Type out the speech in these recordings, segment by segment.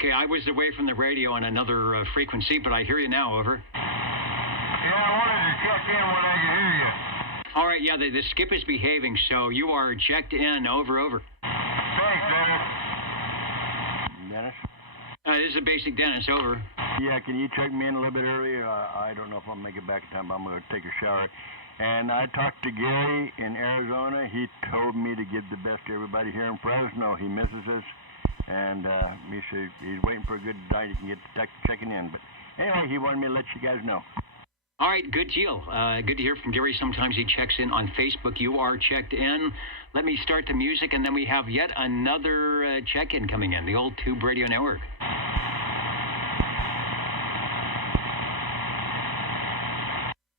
Okay, I was away from the radio on another frequency, but I hear you now, over. Yeah, I wanted to check in when I could hear you. All right, yeah, the skip is behaving, so you are checked in, over. Thanks, Dennis. Dennis? This is a basic Dennis, over. Yeah, can you check me in a little bit earlier? I don't know if I'll make it back in time, but I'm going to take a shower. And I talked to Gary in Arizona. He told me to give the best to everybody here in Fresno. He misses us. And he said he's waiting for a good night he can get checking in. But anyway, he wanted me to let you guys know. All right, good deal. Good to hear from Gary. Sometimes he checks in on Facebook. You are checked in. Let me start the music, and then we have yet another check-in coming in, the old Tube Radio Network.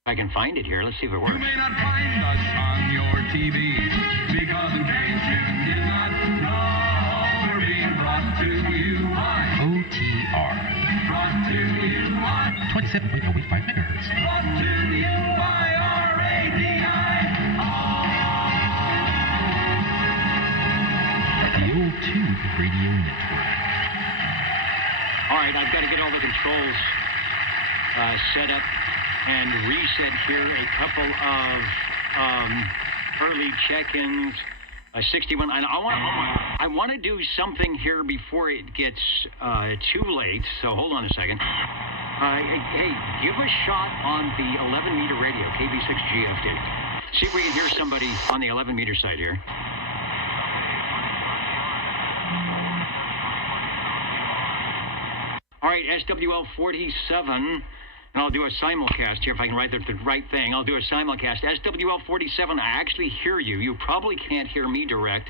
If I can find it here, let's see if it works. You may not find us on your TV because in case you did not know, we're being brought to you by OTR. Brought to you by 27.085 megahertz. Brought to you by RADI. The old Tube Radio Network. All right, I've got to get all the controls set up and reset here. A couple of early check-ins. 61. And I want to do something here before it gets too late. So hold on a second. Hey, give a shot on the 11-meter radio, KB6GFD. See if we can hear somebody on the 11-meter side here. All right, SWL 47. And I'll do a simulcast here if I can write the right thing. I'll do a simulcast. SWL 47, I actually hear you. You probably can't hear me direct.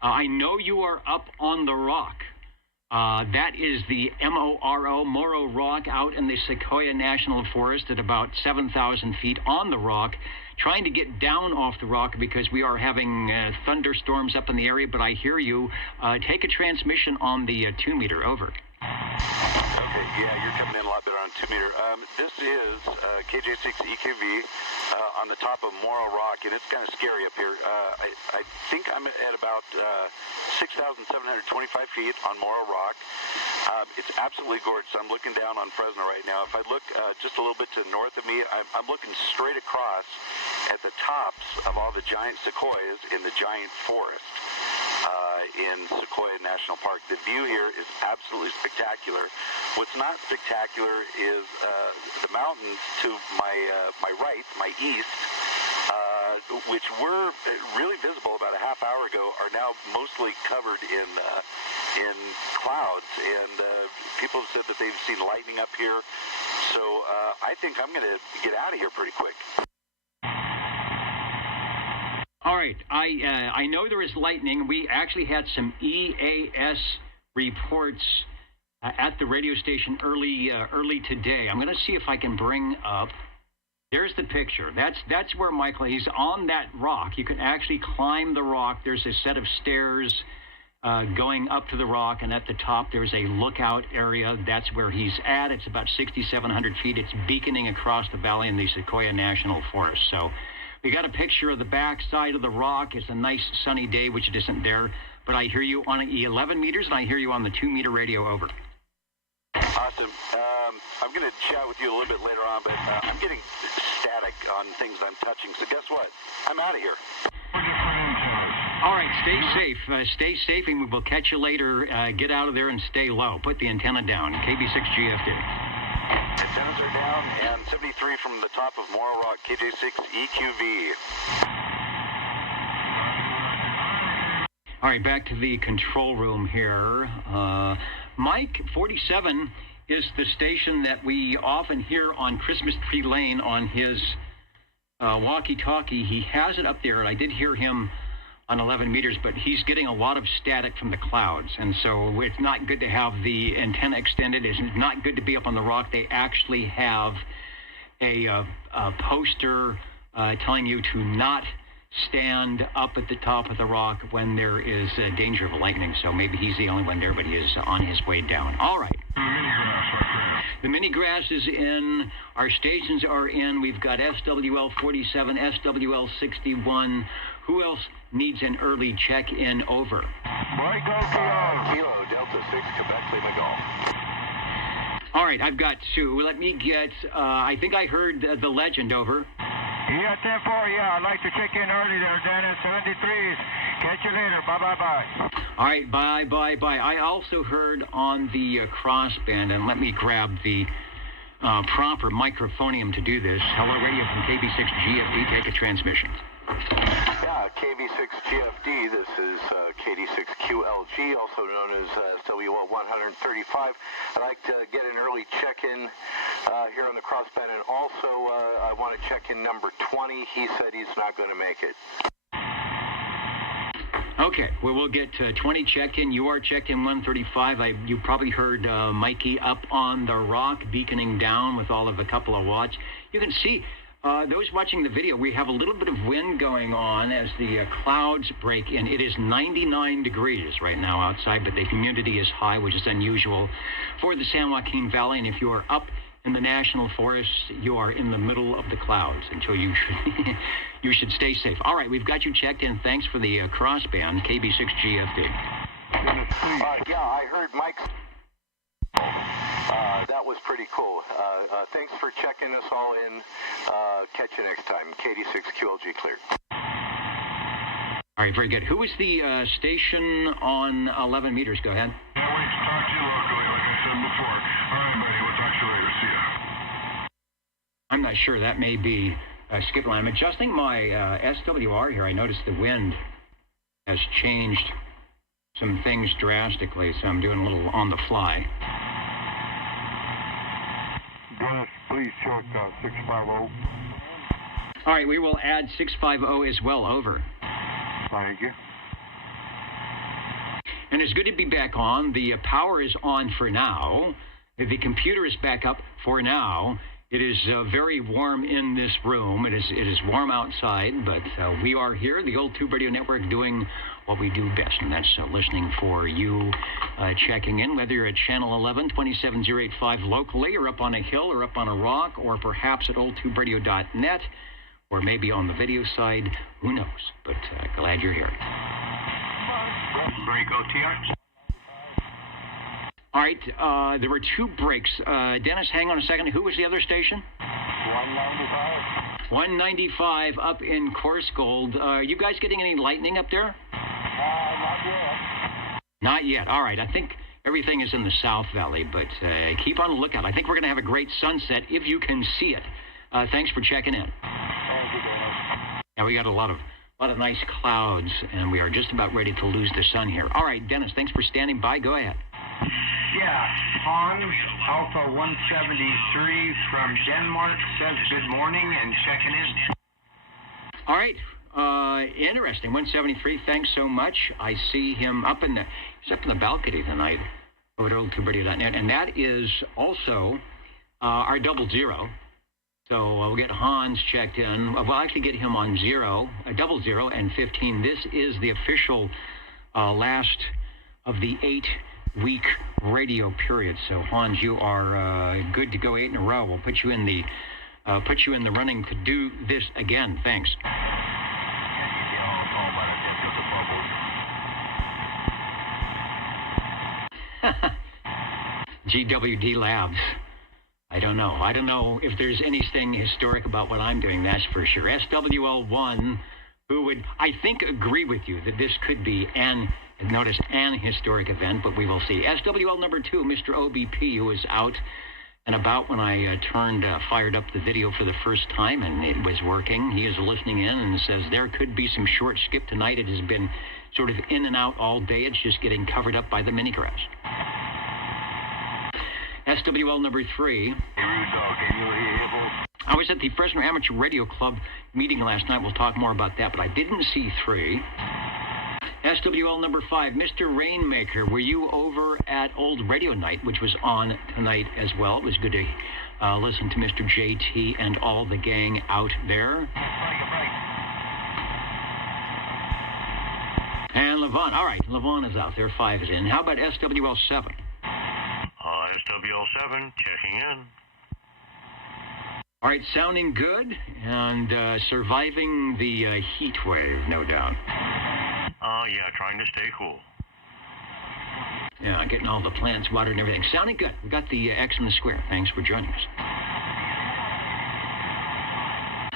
I know you are up on the rock. That is the Morro Rock out in the Sequoia National Forest at about 7,000 feet on the rock, trying to get down off the rock because we are having thunderstorms up in the area, but I hear you. Take a transmission on the 2-meter, over. Okay, yeah, you're coming in a lot better on 2-meter. This is KJ6EQV on the top of Morro Rock, and it's kind of scary up here. I think I'm at about 6,725 feet on Morro Rock. It's absolutely gorgeous. I'm looking down on Fresno right now. If I look just a little bit to the north of me, I'm looking straight across at the tops of all the giant sequoias in the giant forest. In Sequoia National Park. The view here is absolutely spectacular. What's not spectacular is the mountains to my right, my east, which were really visible about a half hour ago, are now mostly covered in clouds. And people have said that they've seen lightning up here. So I think I'm going to get out of here pretty quick. All right, I know there is lightning. We actually had some EAS reports at the radio station early today. I'm going to see if I can bring up. There's the picture. That's where Michael. He's on that rock. You can actually climb the rock. There's a set of stairs going up to the rock, and at the top there's a lookout area. That's where he's at. It's about 6,700 feet. It's beaconing across the valley in the Sequoia National Forest. So. We got a picture of the back side of the rock. It's a nice sunny day, which it isn't there. But I hear you on 11 meters, and I hear you on the 2-meter radio, over. Awesome. I'm going to chat with you a little bit later on, but I'm getting static on things I'm touching. So guess what? I'm out of here. All right, stay safe. Stay safe, and we will catch you later. Get out of there and stay low. Put the antenna down. KB6GFD. Antennas are down, and 73 from the top of Morro Rock, KJ6EQV. All right, back to the control room here. Mike 47 is the station that we often hear on Christmas Tree Lane on his walkie-talkie. He has it up there, and I did hear him on 11 meters, but he's getting a lot of static from the clouds, and so it's not good to have the antenna extended. It's not good to be up on the rock. They actually have a poster telling you to not stand up at the top of the rock when there is a danger of lightning, so maybe he's the only one there, but he is on his way down. All right. The mini grass is in. Our stations are in. We've got SWL 47, SWL 61. Who else needs an early check-in, over? Kilo Delta 6, Quebec, Lima Golf. All right, I've got Sue. Let me get, I think I heard the legend over. Yeah, 10-4, yeah, I'd like to check in early there, Dennis. 73s. Catch you later. Bye-bye-bye. All right, bye. I also heard on the crossband, and let me grab the proper microphonium to do this. Hello, radio from KB6GFD. Take a transmission. Yeah, KV6GFD. This is KD6QLG, also known as SWL 135. I'd like to get an early check-in here on the crossband, and also I want to check in number 20. He said he's not going to make it. Okay, well, we'll get 20 check-in. You are checked in 135. You probably heard Mikey up on the rock beaconing down with all of a couple of watts. You can see, those watching the video, we have a little bit of wind going on as the clouds break in. It is 99 degrees right now outside, but the humidity is high, which is unusual for the San Joaquin Valley. And if you are up in the National Forest, you are in the middle of the clouds until you should stay safe. All right, we've got you checked in. Thanks for the crossband, KB6GFD. Yeah, I heard Mike. That was pretty cool. Thanks for checking us all in. Catch you next time. KD6QLG cleared. All right, very good. Who is the station on 11 meters? Go ahead. Can't wait to talk to you locally, like I said before. All right, buddy, we'll talk to you later. See ya. I'm not sure. That may be skip line. I'm adjusting my SWR here. I noticed the wind has changed some things drastically, so I'm doing a little on the fly. Dennis, please check 650. All right, we will add 650 as well. Over. Thank you. And it's good to be back on. The power is on for now. The computer is back up for now. It is very warm in this room. It is warm outside, but we are here, the Old Tube Radio Network, doing what we do best, and that's listening for you, checking in, whether you're at Channel 11, 27085 locally, or up on a hill, or up on a rock, or perhaps at oldtuberadio.net, or maybe on the video side. Who knows? But glad you're here. Break OTR. All right, there were two breaks. Dennis, hang on a second. Who was the other station? 195. 195 up in Coarsegold. Are you guys getting any lightning up there? Not yet. Not yet. All right, I think everything is in the South Valley, but keep on the lookout. I think we're going to have a great sunset if you can see it. Thanks for checking in. Thank you, Dennis. Yeah, we got a lot of nice clouds, and we are just about ready to lose the sun here. All right, Dennis, thanks for standing by. Go ahead. Yeah, Hans, Alpha 173 from Denmark says good morning and checking in. All right, interesting. 173. Thanks so much. I see him he's up in the balcony tonight over at oldtuberadio.net, and that is also our 00. So we'll get Hans checked in. We'll actually get him on 00 and 15. This is the official last of the 8-week radio period. So Hans, you are good to go 8 in a row. We'll put you in the running to do this again. Thanks. GWD Labs. I don't know if there's anything historic about what I'm doing, that's for sure. SWL1, who would, I think, agree with you that this could be an historic event, but we will see. SWL number 2, Mr. OBP, who was out and about when I fired up the video for the first time, and it was working. He is listening in and says there could be some short skip tonight. It has been sort of in and out all day. It's just getting covered up by the mini grass. SWL number 3. I was at the Fresno Amateur Radio Club meeting last night. We'll talk more about that, but I didn't see 3. SWL number 5, Mr. Rainmaker. Were you over at Old Radio Night, which was on tonight as well? It was good to listen to Mr. JT and all the gang out there. And Levon. All right, Levon is out there. 5 is in. How about SWL 7? SWL7 checking in. All right, sounding good and surviving the heat wave, no doubt. Yeah, trying to stay cool. Yeah, getting all the plants watered and everything. Sounding good. We got the X in the square. Thanks for joining us.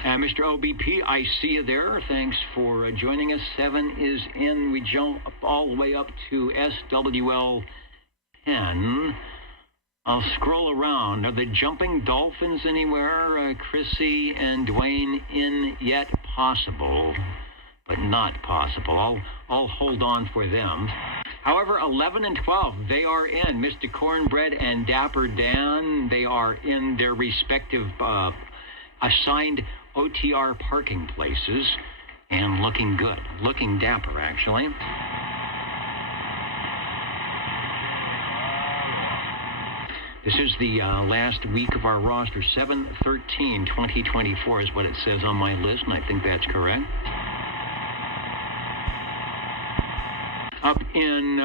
Mr. OBP, I see you there. Thanks for joining us. 7 is in. We jump all the way up to SWL 10. I'll scroll around. Are the jumping dolphins anywhere? Chrissy and Dwayne in yet? Possible, but not possible. I'll hold on for them. However, 11 and 12, they are in. Mr. Cornbread and Dapper Dan, they are in their respective assigned OTR parking places and looking good. Looking dapper, actually. This is the last week of our roster. 7/13/2024 is what it says on my list, and I think that's correct. Up in,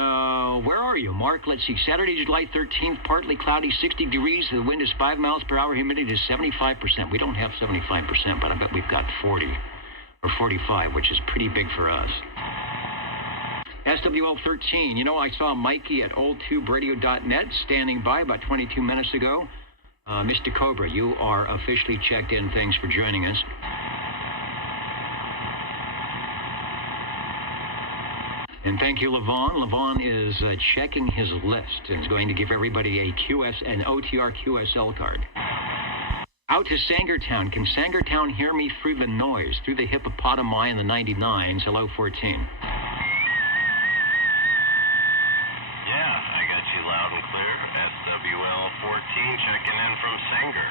where are you, Mark? Let's see. Saturday, July 13th, partly cloudy, 60 degrees. The wind is 5 miles per hour. Humidity is 75%. We don't have 75%, but I bet we've got 40 or 45, which is pretty big for us. SWL 13. You know, I saw Mikey at oldtuberadio.net standing by about 22 minutes ago. Mr. Cobra, you are officially checked in. Thanks for joining us. And thank you, Levon. Levon is checking his list and is going to give everybody an OTR QSL card. Out to Sangertown. Can Sangertown hear me through the noise, through the hippopotami and the 99s? Hello, 14. Yeah, I got you loud and clear. SWL 14 checking in from Sanger.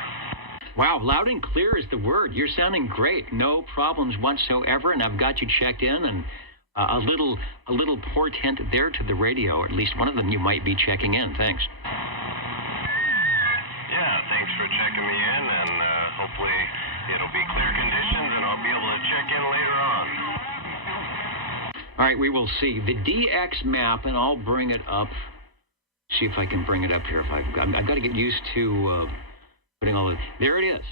Wow, loud and clear is the word. You're sounding great. No problems whatsoever, and I've got you checked in, and a little portent there to the radio, or at least one of them you might be checking in. Thanks. Yeah, thanks for checking me in, and hopefully it'll be clear conditions, and I'll be able to check in later on. All right, we will see. The DX map, and I'll bring it up. See if I can bring it up here. I've got to get used to putting all the... There it is.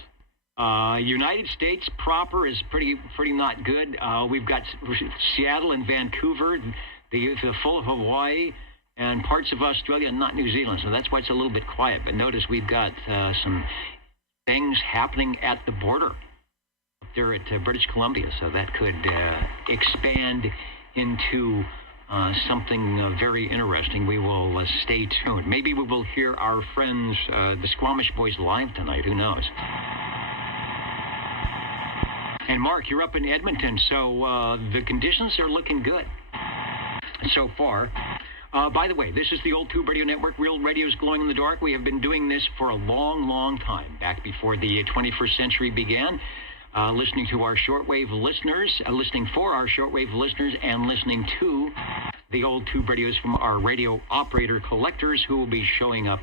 United States proper is pretty not good. We've got Seattle and Vancouver, the full of Hawaii, and parts of Australia, and not New Zealand. So that's why it's a little bit quiet. But notice we've got some things happening at the border up there at British Columbia. So that could expand into something very interesting. We will stay tuned. Maybe we will hear our friends, the Squamish Boys, live tonight. Who knows? And Mark, you're up in Edmonton, so the conditions are looking good so far. By the way, this is the Old Tube Radio Network, Real Radio's Glowing in the Dark. We have been doing this for a long, long time, back before the 21st century began. Listening to our shortwave listeners, listening for our shortwave listeners, and listening to the Old Tube Radios from our radio operator collectors who will be showing up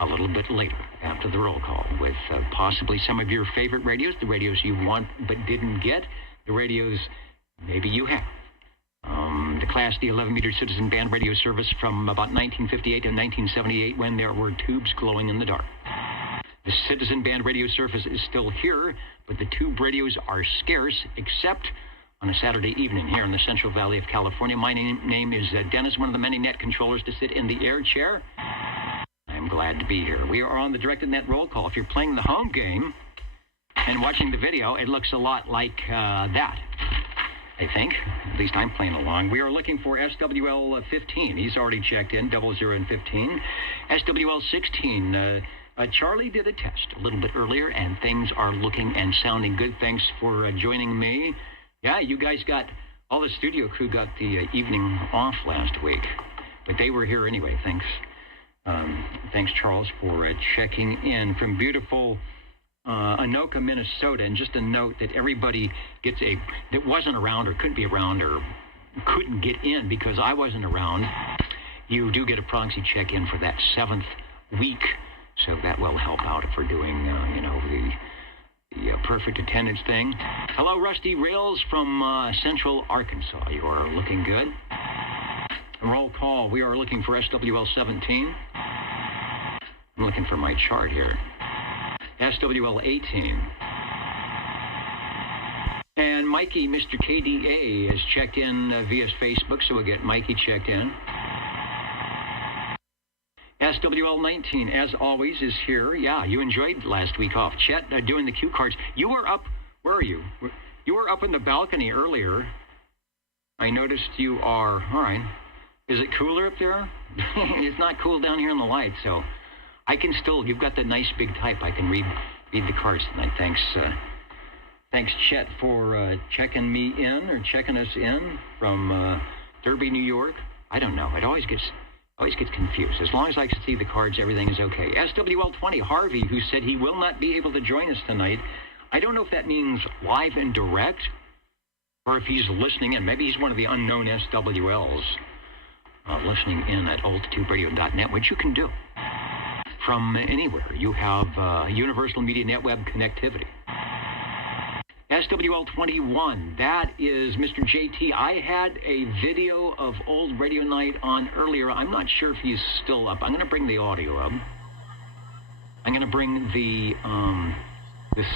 a little bit later after the roll call with possibly some of your favorite radios, the radios you want but didn't get, the radios maybe you have. The Class D 11-meter Citizen Band radio service from about 1958 to 1978 when there were tubes glowing in the dark. The Citizen Band radio service is still here, but the tube radios are scarce, except on a Saturday evening here in the Central Valley of California. My name is Dennis, one of the many net controllers to sit in the air chair. I'm glad to be here. We are on the directed net roll call. If you're playing the home game and watching the video, it looks a lot like that, I think. At least I'm playing along. We are looking for SWL 15. He's already checked in, 00 and 15. SWL 16, Charlie did a test a little bit earlier, and things are looking and sounding good. Thanks for joining me. Yeah, you guys got, all the studio crew got the evening off last week, but they were here anyway. Thanks. Thanks, Charles, for checking in from beautiful Anoka, Minnesota. And just a note that everybody gets that wasn't around or couldn't be around or couldn't get in because I wasn't around, you do get a proxy check-in for that 7th week. So that will help out if we're doing, the perfect attendance thing. Hello, Rusty Rails from Central Arkansas. You are looking good. Roll call. We are looking for SWL 17. I'm looking for my chart here. SWL 18. And Mikey, Mr. KDA, is checked in via Facebook, so we'll get Mikey checked in. SWL19, as always, is here. Yeah, you enjoyed last week off. Chet doing the cue cards. You were up, where are you? You were up in the balcony earlier. I noticed you are, all right. Is it cooler up there? It's not cool down here in the light, so I can still, you've got the nice big type. I can read the cards tonight. Thanks, Chet, for checking me in or checking us in from Derby, New York. I don't know. It always gets confused. As long as I can see the cards, everything is okay. SWL20, Harvey, who said he will not be able to join us tonight. I don't know if that means live and direct or if he's listening in. Maybe he's one of the unknown SWLs listening in at altituberadio.net, which you can do from anywhere. You have Universal Media Netweb connectivity. SWL21, that is Mr. JT. I had a video of Old Radio Night on earlier. I'm not sure if he's still up. I'm going to bring the audio up. I'm going to bring the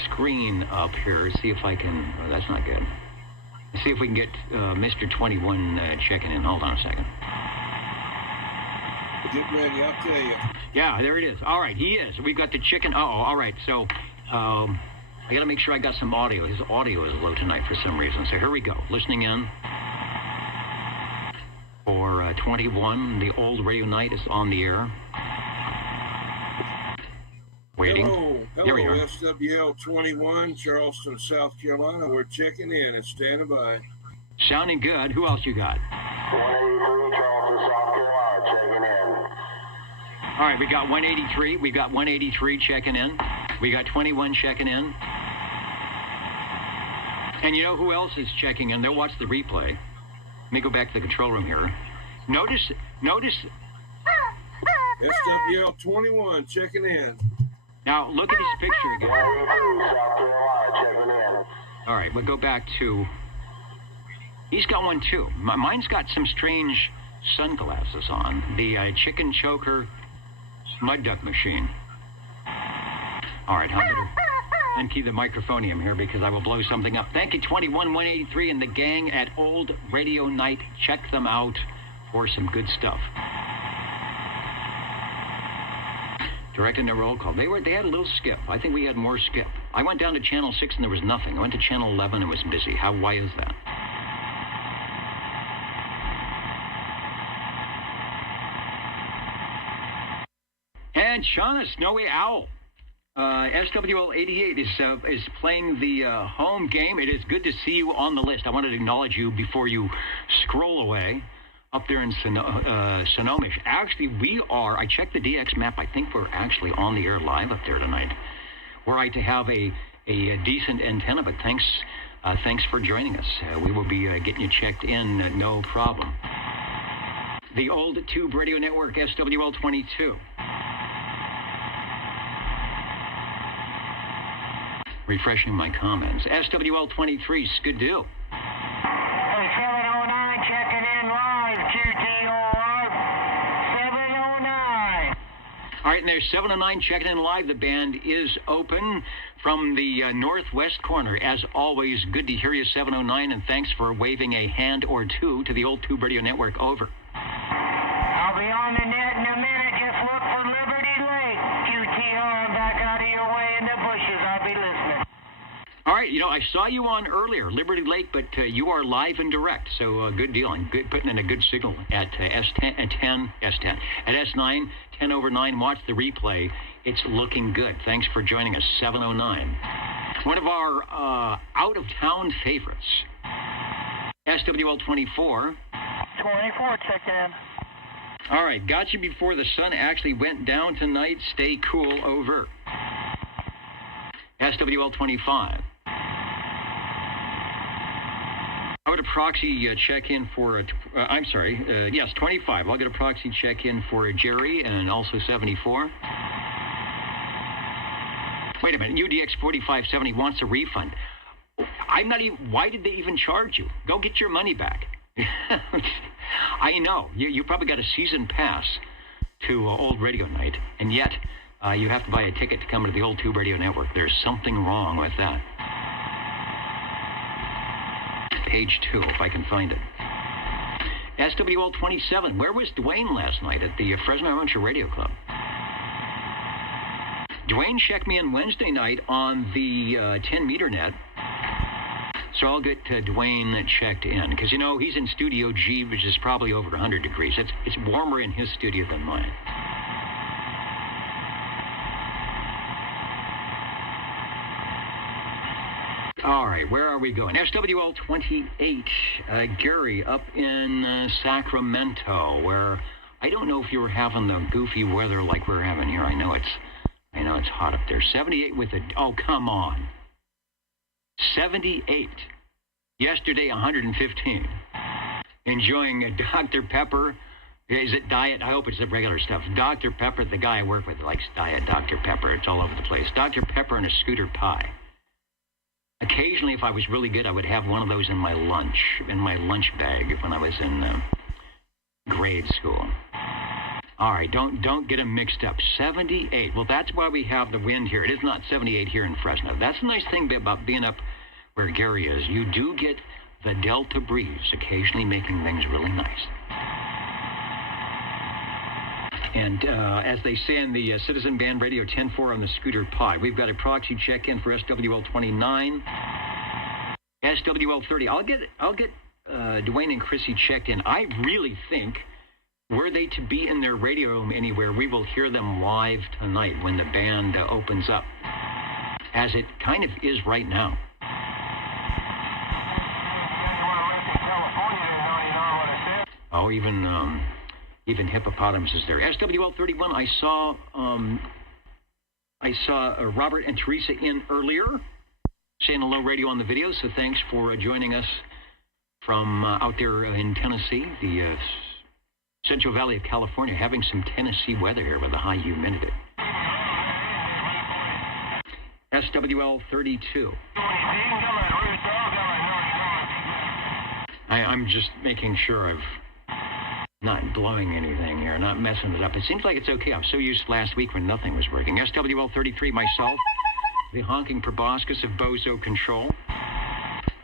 screen up here, see if I can, oh, that's not good. See if we can get Mr. 21 checking in. Hold on a second. Get ready, I'll tell you. Yeah, there it is. All right, he is. We've got the chicken. All right, so I got to make sure I got some audio. His audio is low tonight for some reason. So here we go. Listening in for 21. The Old Radio Night is on the air. Waiting. Hello, SWL 21, Charleston, South Carolina. We're checking in and standing by. Sounding good. Who else you got? 183, Charleston, South Carolina, checking in. All right, we got 183. We got 183 checking in. We got 21 checking in. And you know who else is checking in? They'll watch the replay. Let me go back to the control room here. Notice. SWL 21 checking in. Now, look at his picture again. 183, South Carolina, checking in. All right, we'll go back to... He's got one, too. Mine's got some strange sunglasses on. The chicken choker mud duck machine. All right, I'm going to unkey the microphonium here because I will blow something up. Thank you, 21183 and the gang at Old Radio Night. Check them out for some good stuff. Direct into roll call. They had a little skip. I think we had more skip. I went down to channel 6 and there was nothing. I went to channel 11 and it was busy. Why is that? And Shauna Snowy Owl. SWL 88 is playing the home game. It is good to see you on the list. I wanted to acknowledge you before you scroll away. Up there in Sonomish. Actually, we are, I checked the DX map, I think we're actually on the air live up there tonight. Were I to have a decent antenna, but thanks for joining us. We will be getting you checked in, no problem. The Old Tube Radio Network, SWL 22. Refreshing my comments. SWL 23, Skidoo. All right, and there's 709 checking in live. The band is open from the northwest corner. As always, good to hear you, 709, and thanks for waving a hand or two to the Old Tube Radio Network. Over. I'll be on the net in a minute. Just look for Liberty Lake. QTR, I'm back out of your way in the bushes. I'll be listening. All right, I saw you on earlier, Liberty Lake, but you are live and direct, so good deal. And putting in a good signal at S10, at S9, 10 over 9. Watch the replay. It's looking good. Thanks for joining us, 709. One of our out-of-town favorites, SWL 24. 24 checking in. All right, got you before the sun actually went down tonight. Stay cool, over. SWL 25. I would a proxy check-in for, yes, 25. I'll get a proxy check-in for Jerry and also 74. Wait a minute, UDX 4570 wants a refund. I'm not even, why did they even charge you? Go get your money back. I know, you probably got a season pass to Old Radio Night, and yet you have to buy a ticket to come to the Old Tube Radio Network. There's something wrong with that. Page 2, if I can find it. SWL 27, where was Dwayne last night at the Fresno Amateur Radio Club? Dwayne checked me in Wednesday night on the 10-meter net. So I'll get Dwayne checked in, because, you know, he's in Studio G, which is probably over 100 degrees. It's warmer in his studio than mine. All right, where are we going? SWL 28, Gary up in Sacramento, where I don't know if you were having the goofy weather like we're having here. I know it's hot up there. 78 with a, oh, come on. 78. Yesterday, 115. Enjoying a Dr. Pepper. Is it diet? I hope it's the regular stuff. Dr. Pepper, the guy I work with likes diet Dr. Pepper. It's all over the place. Dr. Pepper and a scooter pie. Occasionally, if I was really good, I would have one of those in my lunch bag when I was in grade school. All right, don't get them mixed up. 78. Well, that's why we have the wind here. It is not 78 here in Fresno. That's the nice thing about being up where Gary is. You do get the Delta breeze, occasionally making things really nice. And as they say in the Citizen Band Radio 10-4 on the Scooter Pie, we've got a proxy check-in for SWL 29, SWL 30. I'll get Dwayne and Chrissy checked in. I really think, were they to be in their radio room anywhere, we will hear them live tonight when the band opens up, as it kind of is right now. Oh, even hippopotamus is there. SWL 31, I saw Robert and Teresa in earlier, saying hello radio on the video, so thanks for joining us from out there in Tennessee, the Central Valley of California, having some Tennessee weather here with a high humidity. SWL 32. I'm just making sure I've not blowing anything here, not messing it up. It seems like it's okay. I'm so used to last week when nothing was working. SWL 33, myself, the honking proboscis of Bozo Control,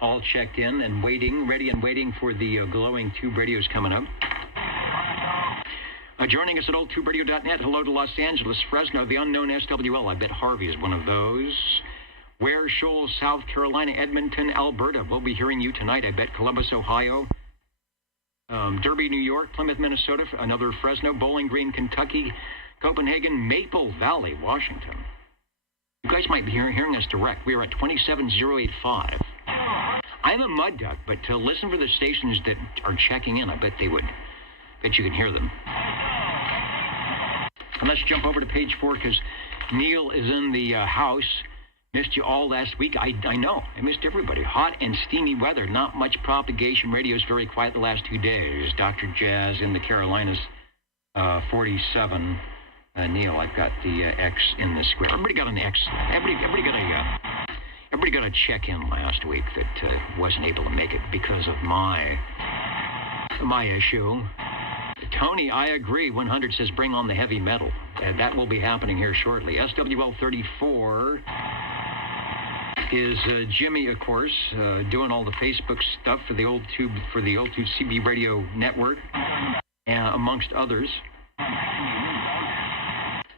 all checked in and waiting, ready and waiting for the glowing tube radios coming up. Joining us at oldtuberadio.net, hello to Los Angeles, Fresno, the unknown SWL. I bet Harvey is one of those. Ware, Shoals, South Carolina, Edmonton, Alberta. We'll be hearing you tonight. I bet Columbus, Ohio. Derby, New York, Plymouth, Minnesota, another Fresno, Bowling Green, Kentucky, Copenhagen, Maple Valley, Washington. You guys might be hearing us direct. We are at 27085. I'm a mud duck, but to listen for the stations that are checking in, I bet they would. Bet you can hear them. And let's jump over to page 4 because Neil is in the house. Missed you all last week. I know. I missed everybody. Hot and steamy weather. Not much propagation. Radio's very quiet the last 2 days. Dr. Jazz in the Carolinas, 47. Neil, I've got the X in the square. Everybody got an X. Everybody got a check-in last week that wasn't able to make it because of my issue. Tony, I agree. 100 says bring on the heavy metal. That will be happening here shortly. SWL 34 is Jimmy, of course, doing all the Facebook stuff for the old tube CB radio network, amongst others.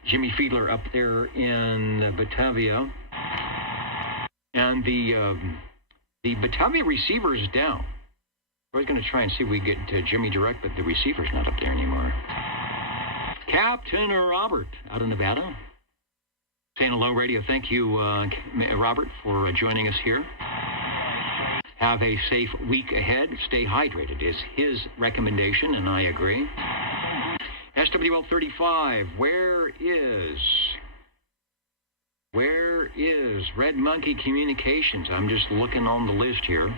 Jimmy Fiedler up there in Batavia, and the Batavia receiver is down. I was going to try and see if we get Jimmy direct, but the receiver's not up there anymore. Captain Robert out of Nevada. Saying hello, radio. Thank you, Robert, for joining us here. Have a safe week ahead. Stay hydrated is his recommendation, and I agree. SWL 35, where is Red Monkey Communications? I'm just looking on the list here.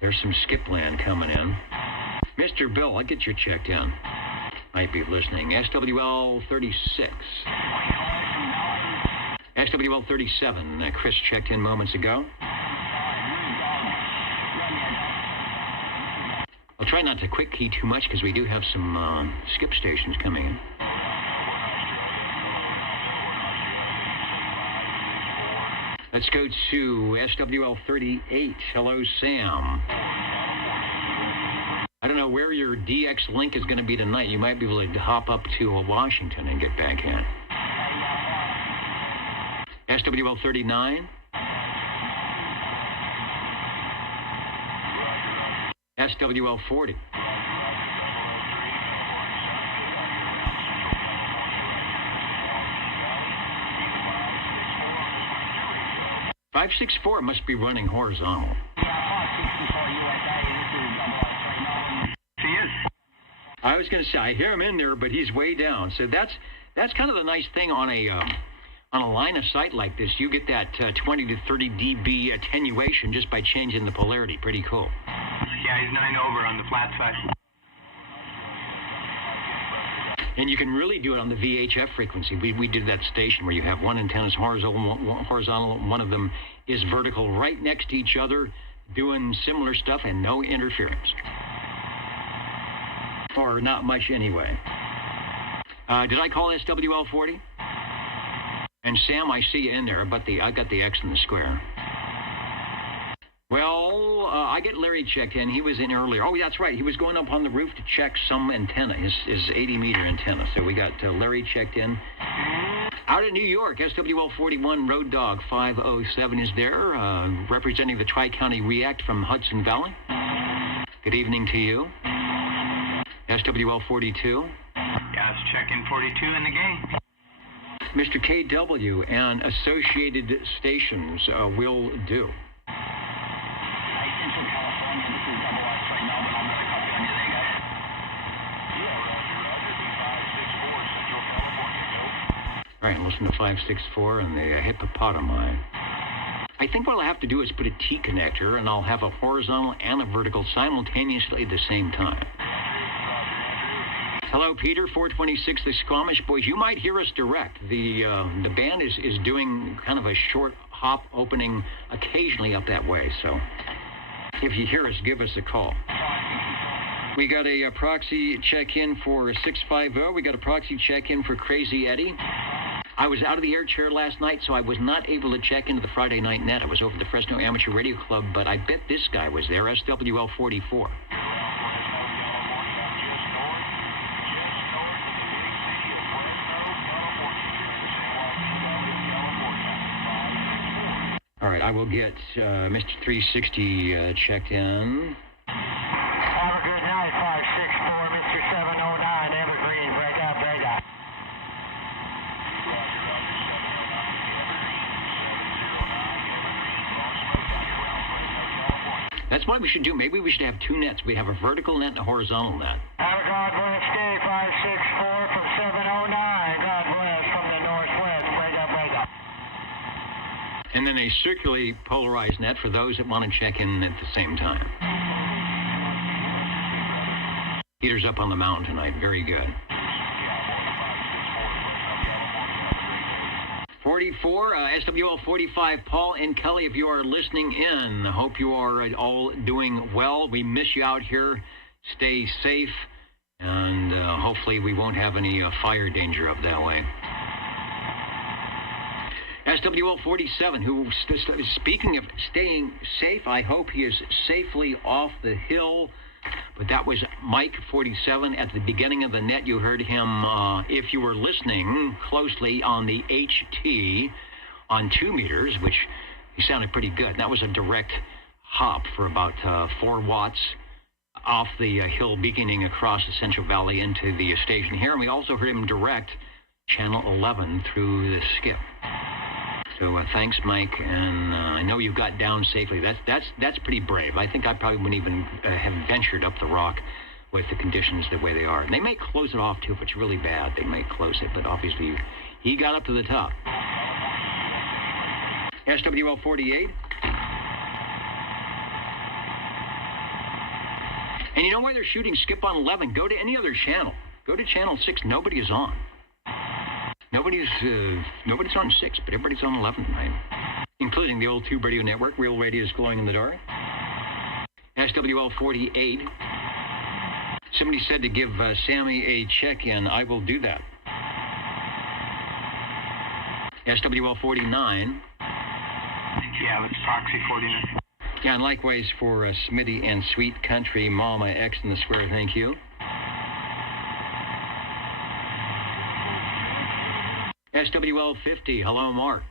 There's some skipland coming in. Mr. Bill, I'll get you checked in. Might be listening. SWL 36. SWL 37. Chris checked in moments ago. I'll try not to quick key too much because we do have some skip stations coming in. Let's go to SWL 38. Hello, Sam. I don't know where your DX link is going to be tonight. You might be able to hop up to Washington and get back in. SWL 39. SWL 40. 564 must be running horizontal. He is. I was going to say, I hear him in there, but he's way down. So that's kind of the nice thing on a line of sight like this. You get that 20 to 30 dB attenuation just by changing the polarity. Pretty cool. Yeah, he's 9 over on the flat side. And you can really do it on the VHF frequency. We did that station where you have one antenna's horizontal, one of them is vertical, right next to each other, doing similar stuff and no interference. Or not much anyway. Did I call SWL 40? And Sam, I see you in there, but I got the X in the square. Well, I get Larry checked in. He was in earlier. Oh, that's right. He was going up on the roof to check some antenna, his 80-meter antenna. So we got Larry checked in. Out of New York, SWL 41 Road Dog 507 is there, representing the Tri-County React from Hudson Valley. Good evening to you. SWL 42. Yeah, it's check-in 42 in the game. Mr. KW and associated stations will do. All right, listen to 564 and the hippopotami. I think what I'll have to do is put a T connector, and I'll have a horizontal and a vertical simultaneously at the same time. Hello, Peter, 426, the Squamish Boys. You might hear us direct. The band is doing kind of a short hop opening occasionally up that way, so if you hear us, give us a call. We got a proxy check-in for 650. We got a proxy check-in for Crazy Eddie. I was out of the air chair last night, so I was not able to check into the Friday Night Net. I was over at the Fresno Amateur Radio Club, but I bet this guy was there, SWL 44. All right, I will get Mr. 360 checked in. Have a good night, 564, Mr. 709, Evergreen, breakout, breakout. That's what we should do. Maybe we should have two nets. We'd have a vertical net and a horizontal net. Have a God bless day, 564 from 709. God bless from the northwest, breakout, breakout. And then a circularly polarized net for those that want to check in at the same time. Peter's up on the mountain tonight. Very good. 44, SWL 45, Paul and Kelly, if you are listening in, I hope you are all doing well. We miss you out here. Stay safe, and hopefully we won't have any fire danger up that way. SWL 47, who, speaking of staying safe, I hope he is safely off the hill. But that was Mike 47. At the beginning of the net, you heard him, if you were listening closely, on the HT on 2 meters, which he sounded pretty good. That was a direct hop for about 4 watts off the hill beginning across the Central Valley into the station here. And we also heard him direct channel 11 through the skip. So thanks, Mike, and I know you got down safely. That's pretty brave. I think I probably wouldn't even have ventured up the rock with the conditions the way they are. And they may close it off, too. If it's really bad, they may close it. But obviously, he got up to the top. SWL 48. And you know why they're shooting skip on 11? Go to any other channel. Go to channel 6. Nobody is on. Nobody's on 6, but everybody's on 11 tonight, including the old Tube Radio Network. Real Radio is glowing in the dark. SWL 48. Somebody said to give Sammy a check-in. I will do that. SWL 49. Yeah, that's Proxy 49. Yeah, and likewise for Smitty and Sweet Country, Mama X in the square, thank you. SWL 50, hello, Mark.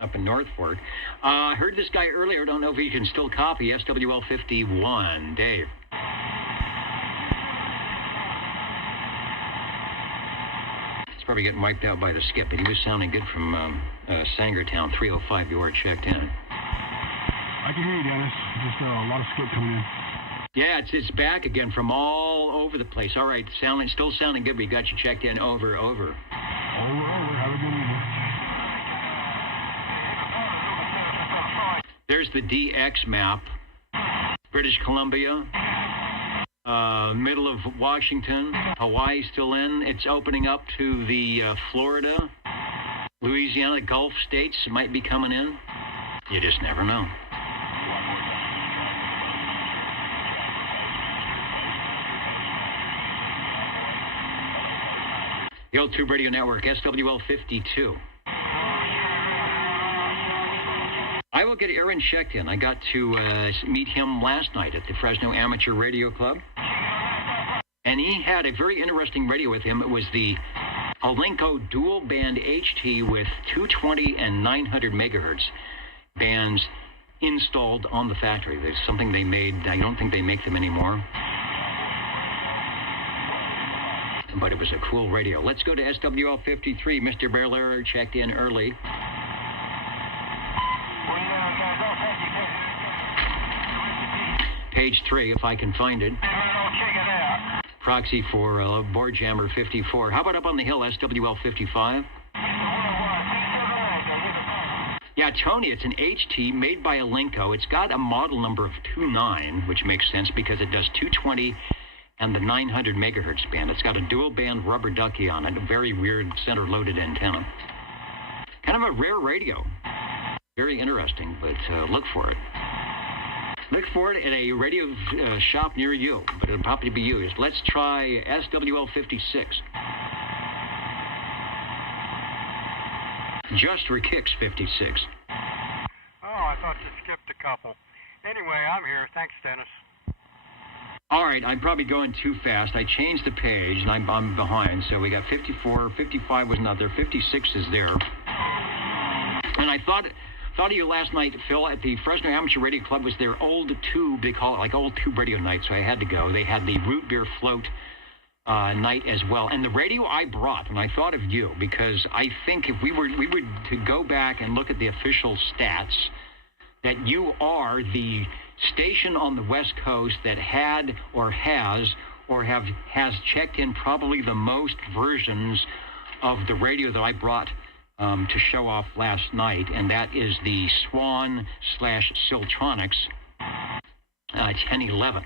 Up in North Fork. I heard this guy earlier, don't know if he can still copy, SWL 51, Dave. He's probably getting wiped out by the skip, but he was sounding good from Sangertown, 305, you were checked in. I can hear you, Dennis. Just a lot of skip coming in. Yeah, it's back again from all over the place. All right, still sounding good. We got you checked in over. Over. Have a good evening. There's the DX map. British Columbia, middle of Washington, Hawaii still in. It's opening up to the Florida, Louisiana, Gulf states might be coming in. You just never know. The old Tube Radio Network, SWL 52. I will get Aaron checked in. I got to meet him last night at the Fresno Amateur Radio Club. And he had a very interesting radio with him. It was the Alenco dual band HT with 220 and 900 megahertz bands installed on the factory. There's something they made. I don't think they make them anymore. But it was a cool radio. Let's go to SWL 53. Mr. Berler checked in early. Page 3, if I can find it. Proxy for Board Jammer 54. How about up on the hill, SWL 55? Yeah, Tony, it's an HT made by Alenco. It's got a model number of 29, which makes sense because it does 220 and the 900 megahertz band. It's got a dual band rubber ducky on it, a very weird center-loaded antenna. Kind of a rare radio. Very interesting, but look for it. Look for it at a radio shop near you, but it'll probably be used. Let's try SWL 56. Just for Kicks 56. Oh, I thought you skipped a couple. Anyway, I'm here. Thanks, Dennis. All right, I'm probably going too fast. I changed the page, and I'm behind. So we got 54, 55 was not there, 56 is there. And I thought of you last night, Phil, at the Fresno Amateur Radio Club. Was their old tube, they call it like old tube radio night, so I had to go. They had the root beer float night as well. And the radio I brought, and I thought of you, because I think if we were to go back and look at the official stats, that you are the station on the West Coast that had or has checked in probably the most versions of the radio that I brought to show off last night, and that is the Swan/Siltronics 1011.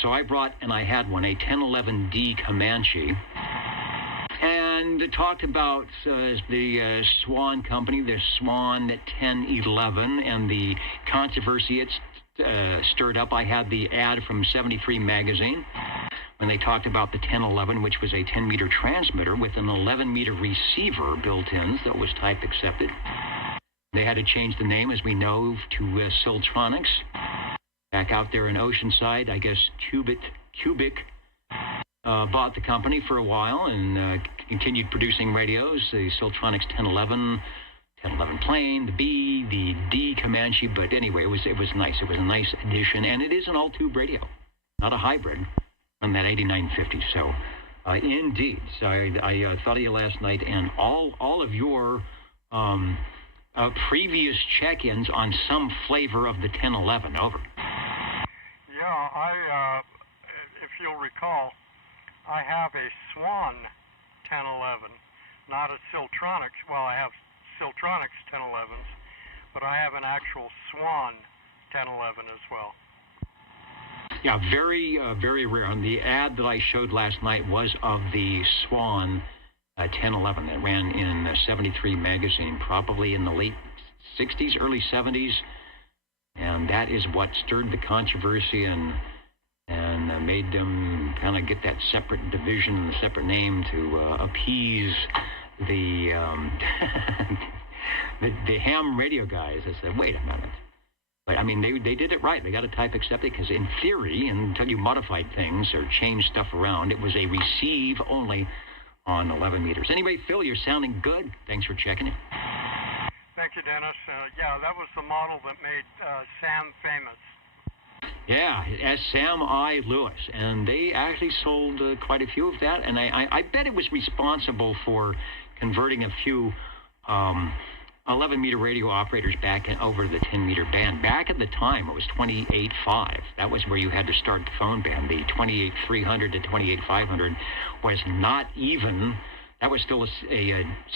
So I brought, and I had one, a 1011D Comanche, and talked about the Swan company, the Swan 1011, and the controversy it's stirred up. I had the ad from 73 magazine when they talked about the 1011, which was a 10-meter transmitter with an 11-meter receiver built in that was type accepted. They had to change the name, as we know, to Siltronics. Back out there in Oceanside, I guess Cubic bought the company for a while and continued producing radios. The Siltronics 1011 plane, the B, the D Comanche, but anyway, it was nice. It was a nice addition, and it is an all-tube radio, not a hybrid, on that 8950. So, indeed. So I thought of you last night, and all of your previous check-ins on some flavor of the 1011. Over. Yeah, if you'll recall, I have a Swan 1011, not a Siltronics. Well, I have Siltronics 1011s, but I have an actual Swan 1011 as well. Yeah, very rare. And the ad that I showed last night was of the Swan 1011 that ran in 73 magazine, probably in the late 60s, early 70s. And that is what stirred the controversy and made them kind of get that separate division and the separate name to appease the the ham radio guys, I said, wait a minute. But, I mean, they did it right. They got a type accepted because in theory, until you modified things or changed stuff around, it was a receive only on 11 meters. Anyway, Phil, you're sounding good. Thanks for checking in. Thank you, Dennis. Yeah, that was the model that made Sam famous. Yeah, as Sam I. Lewis. And they actually sold quite a few of that. And I bet it was responsible for converting a few 11-meter radio operators back over the 10-meter band. Back at the time, it was 28.5. That was where you had to start the phone band. The 28.300 to 28.500 was not even... That was still a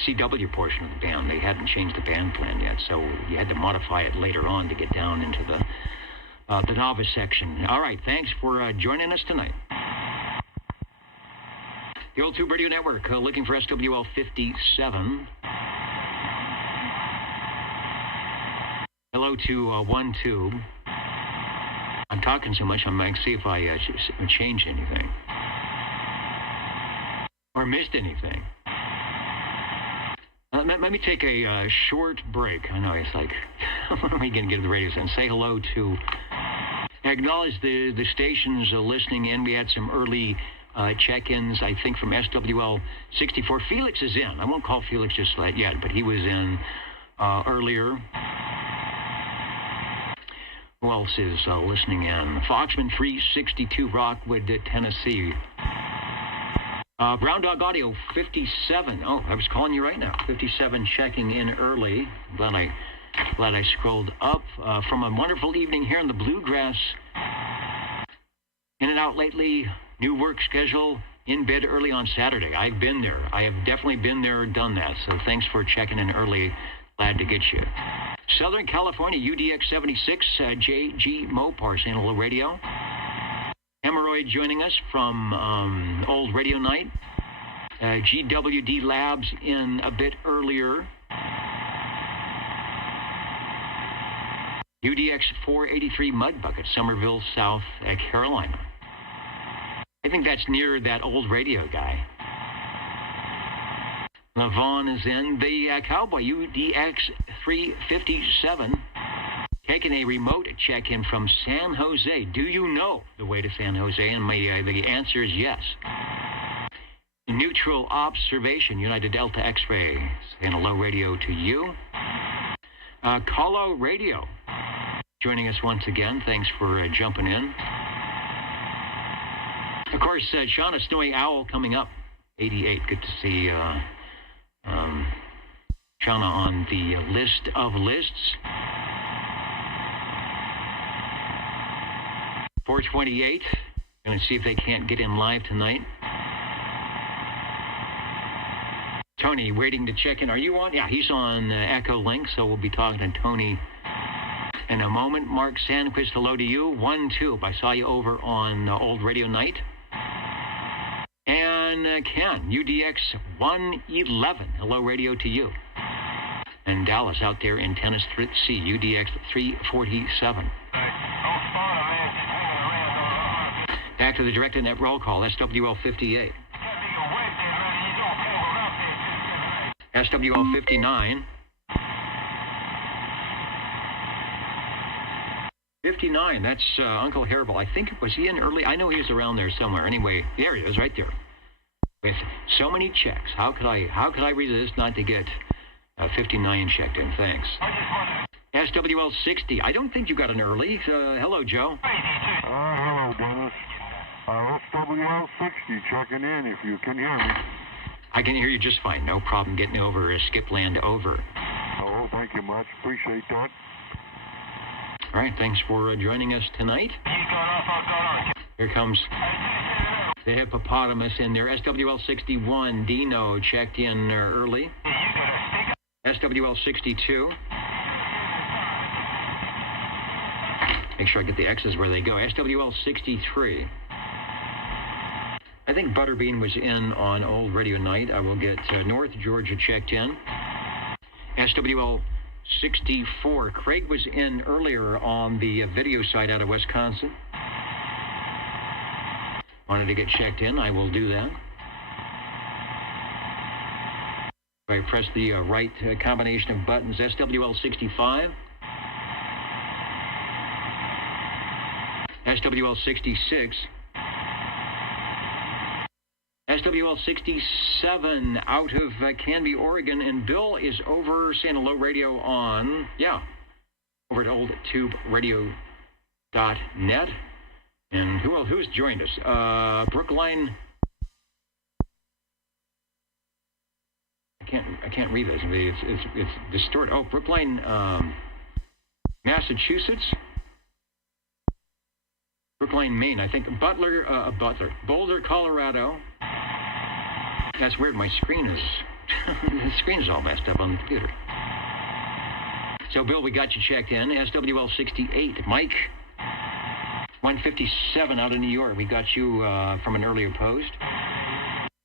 CW portion of the band. They hadn't changed the band plan yet, so you had to modify it later on to get down into the novice section. All right, thanks for joining us tonight. The Old Tube Radio Network, looking for SWL 57. Hello to One Tube. I'm talking so much, I might see if I changed anything. Or missed anything. Let me take a short break. I know, it's like, when are we going to get to the radio and say hello to, acknowledge the stations listening in. We had some early check-ins, I think, from SWL 64. Felix is in. I won't call Felix just yet, but he was in earlier. Who else is listening in? Foxman 362, Rockwood, Tennessee. Brown Dog Audio 57. Oh, I was calling you right now. 57 checking in early. Glad I scrolled up. From a wonderful evening here in the Bluegrass. In and out lately. New work schedule. In bed early on Saturday. I've been there. I have definitely been there, done that. So thanks for checking in early. Glad to get you. Southern California, UDX 76, JG Mopar, San Hello Radio. Hemorrhoid joining us from Old Radio Night. GWD Labs in a bit earlier. UDX 483 Mud Bucket, Somerville, South Carolina. I think that's near that old radio guy. Vaughn is in. The Cowboy, UDX 357. Taking a remote check-in from San Jose. Do you know the way to San Jose? And the answer is yes. Neutral observation, United Delta X-ray. Saying hello radio to you. Colo Radio joining us once again. Thanks for jumping in. Of course, Shauna Snowy Owl coming up. 88. Good to see Shauna on the list of lists. 428. Going to see if they can't get in live tonight. Tony waiting to check in. Are you on? Yeah, he's on Echo Link, so we'll be talking to Tony in a moment. Mark Sandquist, hello to you. 1-2. I saw you over on Old Radio Night. And Ken, UDX 111. Hello radio to you. And Dallas out there in Tennessee, UDX 347. Back to the direct net roll call, SWL 58. SWL 59. 59, that's Uncle Hairball. I think, was he in early? I know he was around there somewhere. Anyway, there he is, right there. With so many checks, how could I resist not to get 59 checked in? Thanks. SWL 60. I don't think you got an early. Hello, Joe. Hello, Dennis. SWL 60 checking in if you can hear me. I can hear you just fine. No problem getting over Skip Land over. Oh, thank you much. Appreciate that. All right, thanks for joining us tonight. Here comes the hippopotamus in there. SWL 61, Dino checked in early. SWL 62. Make sure I get the X's where they go. SWL 63. I think Butterbean was in on Old Radio Night. I will get North Georgia checked in. SWL 64. Craig was in earlier on the video site out of Wisconsin. Wanted to get checked in. I will do that. I press the right combination of buttons. SWL 65. SWL 66. SWL 67 out of Canby, Oregon, and Bill is over saying hello radio on, over at oldtuberadio.net. And who's joined us? Brookline. I can't read this. It's distorted. Oh, Brookline, Massachusetts. Brookline, Maine. I think Boulder, Colorado. That's weird. My screen is the screen is all messed up on the computer. So, Bill, we got you checked in. SWL 68. Mike, 157 out of New York. We got you from an earlier post.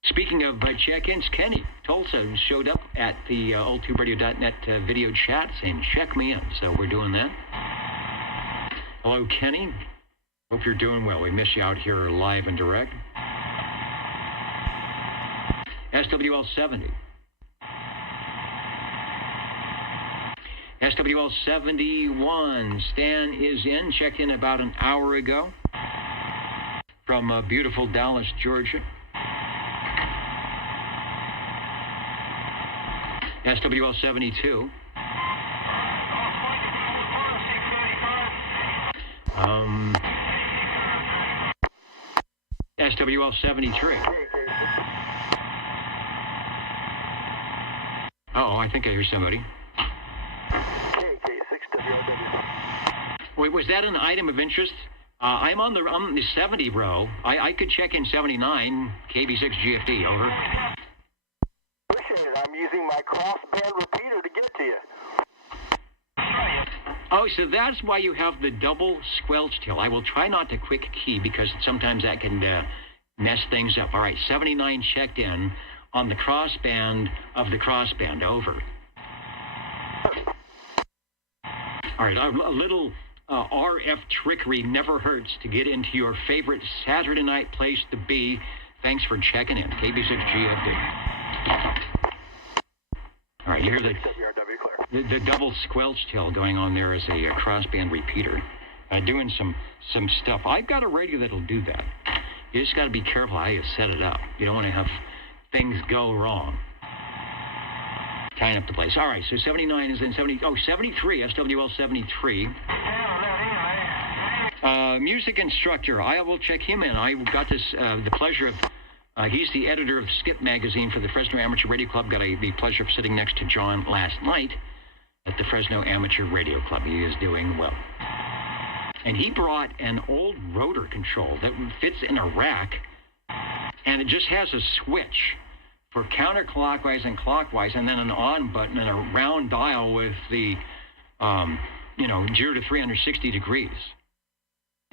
Speaking of check-ins, Kenny Tulsa showed up at the oldtuberadio.net video chat saying, check me in. So we're doing that. Hello, Kenny. Hope you're doing well. We miss you out here live and direct. SWL 70. SWL 71. Stan is in. Checked in about an hour ago from beautiful Dallas, Georgia. SWL 72. SWL 73. Oh, I think I hear somebody. Wait, was that an item of interest? I'm on the 70 row. I could check in 79, KB6GFD, over. Appreciate it. I'm using my crossband repeater to get to you. Oh, so that's why you have the double squelch tail. I will try not to quick key because sometimes that can mess things up. All right, 79 checked in on the crossband of the crossband, over. All right, a little RF trickery never hurts to get into your favorite Saturday night place to be. Thanks for checking in, KB6GFD. All right, you hear the double squelch tail going on there as a crossband repeater, doing some stuff. I've got a radio that'll do that. You just got to be careful how you set it up. You don't want to have things go wrong. Tying up the place. All right, so 79 is in 73, SWL 73. Music instructor, I will check him in. I got this, the pleasure of, he's the editor of Skip magazine for the Fresno Amateur Radio Club. Got the pleasure of sitting next to John last night at the Fresno Amateur Radio Club. He is doing well. And he brought an old rotor control that fits in a rack, and it just has a switch for counterclockwise and clockwise, and then an on button and a round dial with the, 0 to 360 degrees.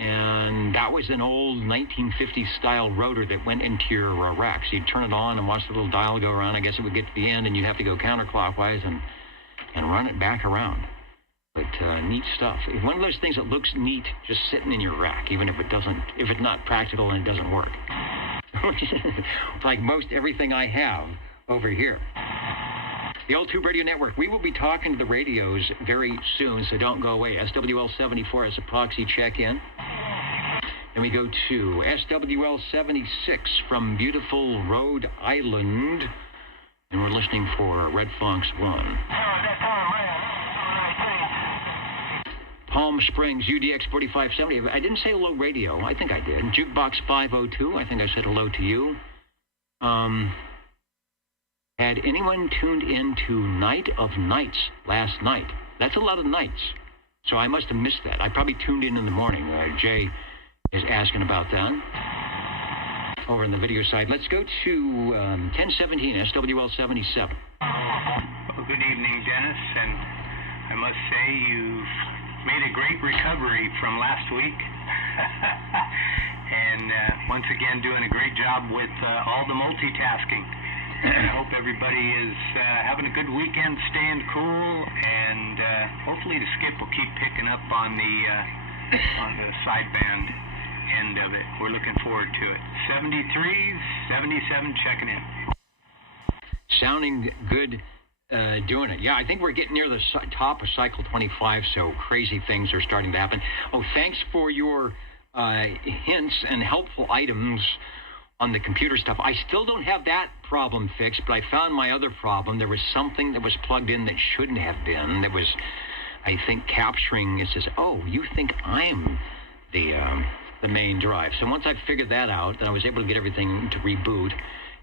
And that was an old 1950s style rotor that went into your rack. So you'd turn it on and watch the little dial go around. I guess it would get to the end, and you'd have to go counterclockwise and run it back around. But neat stuff. It's one of those things that looks neat just sitting in your rack, even if it's not practical and it doesn't work. Like most everything I have over here. The Old Tube Radio Network. We will be talking to the radios very soon, so don't go away. SWL 74 as a proxy check-in. Then we go to SWL 76 from beautiful Rhode Island. And we're listening for Red Fox 1. Palm Springs, UDX 4570. I didn't say hello radio. I think I did. Jukebox 502. I think I said hello to you. Had anyone tuned in to Night of Nights last night? That's a lot of nights. So I must have missed that. I probably tuned in the morning. Jay is asking about that. Over on the video side. Let's go to 1017, SWL 77. Well, good evening, Dennis. And I must say you've made a great recovery from last week. And once again, doing a great job with all the multitasking. And I hope everybody is having a good weekend, staying cool, and hopefully the skip will keep picking up on the sideband end of it. We're looking forward to it. 73, 77 checking in. Sounding good. Doing it. Yeah, I think we're getting near the top of cycle 25, so crazy things are starting to happen. Oh, thanks for your hints and helpful items on the computer stuff. I still don't have that problem fixed, but I found my other problem. There was something that was plugged in that shouldn't have been. That was, I think, capturing. It says, "Oh, you think I'm the main drive." So once I figured that out, then I was able to get everything to reboot,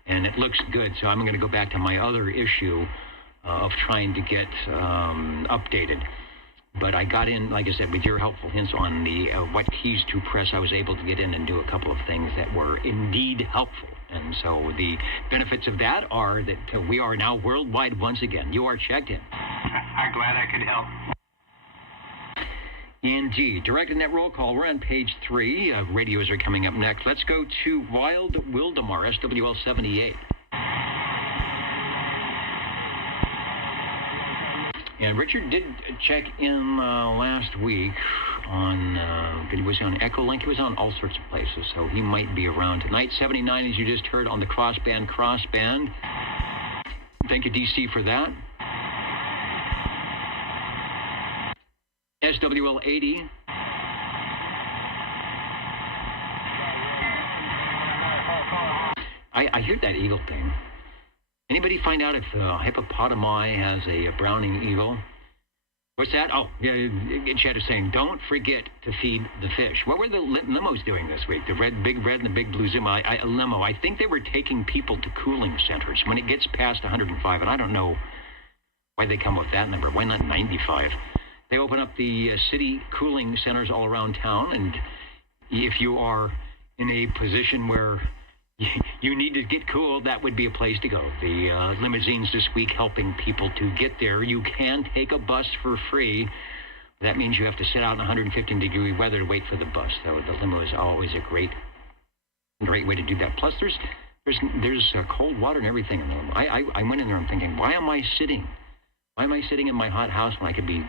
and it looks good. So I'm going to go back to my other issue of trying to get updated. But I got in, like I said, with your helpful hints on the what keys to press, I was able to get in and do a couple of things that were indeed helpful. And so the benefits of that are that we are now worldwide once again. You are checked in. I'm glad I could help. Indeed. Directed net roll call. We're on page 3. Radios are coming up next. Let's go to Wild Wildemar, SWL 78. And Richard did check in last week on, was he on Echolink? He was on all sorts of places, so he might be around tonight. 79, as you just heard, on the crossband. Thank you, DC, for that. SWL 80. I hear that eagle thing. Anybody find out if hippopotami has a Browning eagle? What's that? Oh, yeah, Chad is saying, don't forget to feed the fish. What were the limos doing this week? The big red and the big blue Zoom limo. I think they were taking people to cooling centers when it gets past 105, and I don't know why they come up with that number. Why not 95? They open up the city cooling centers all around town, and if you are in a position where you need to get cool, that would be a place to go. The limousines this week helping people to get there. You can take a bus for free. That means you have to sit out in 115-degree weather to wait for the bus. So the limo is always a great way to do that. Plus, there's cold water and everything in the limo. I went in there and thinking, why am I sitting? Why am I sitting in my hot house when I could be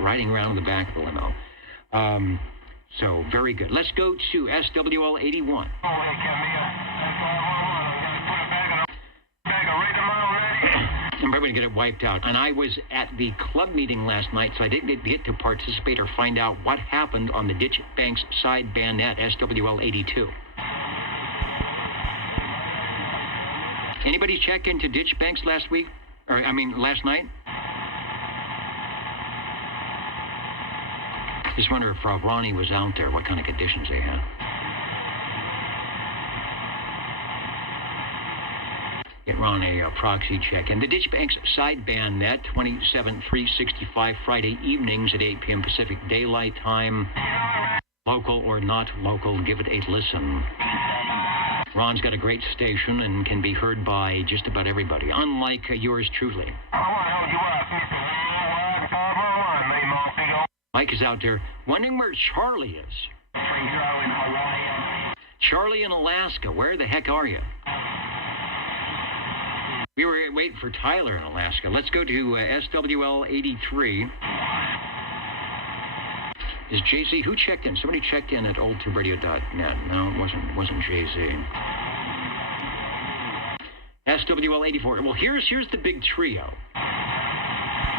riding around in the back of the limo? So, very good. Let's go to SWL 81. I'm probably going to get it wiped out. And I was at the club meeting last night, so I didn't get to participate or find out what happened on the Ditch Banks sideband net, SWL 82. Anybody check into Ditch Banks last week? Last night? Just wonder if Ronnie was out there, what kind of conditions they had. Get Ron a proxy check. And the Ditch Banks sideband net, 27,365 Friday evenings at 8 p.m. Pacific Daylight Time. Local or not local, give it a listen. Ron's got a great station and can be heard by just about everybody, unlike yours truly. Mike is out there wondering where Charlie is. Charlie in Alaska, where the heck are you? We were waiting for Tyler in Alaska. Let's go to SWL 83. Is Jay-Z, who checked in? Somebody checked in at oldtuberadio.net. No, it wasn't Jay-Z. SWL 84. Well, here's the big trio.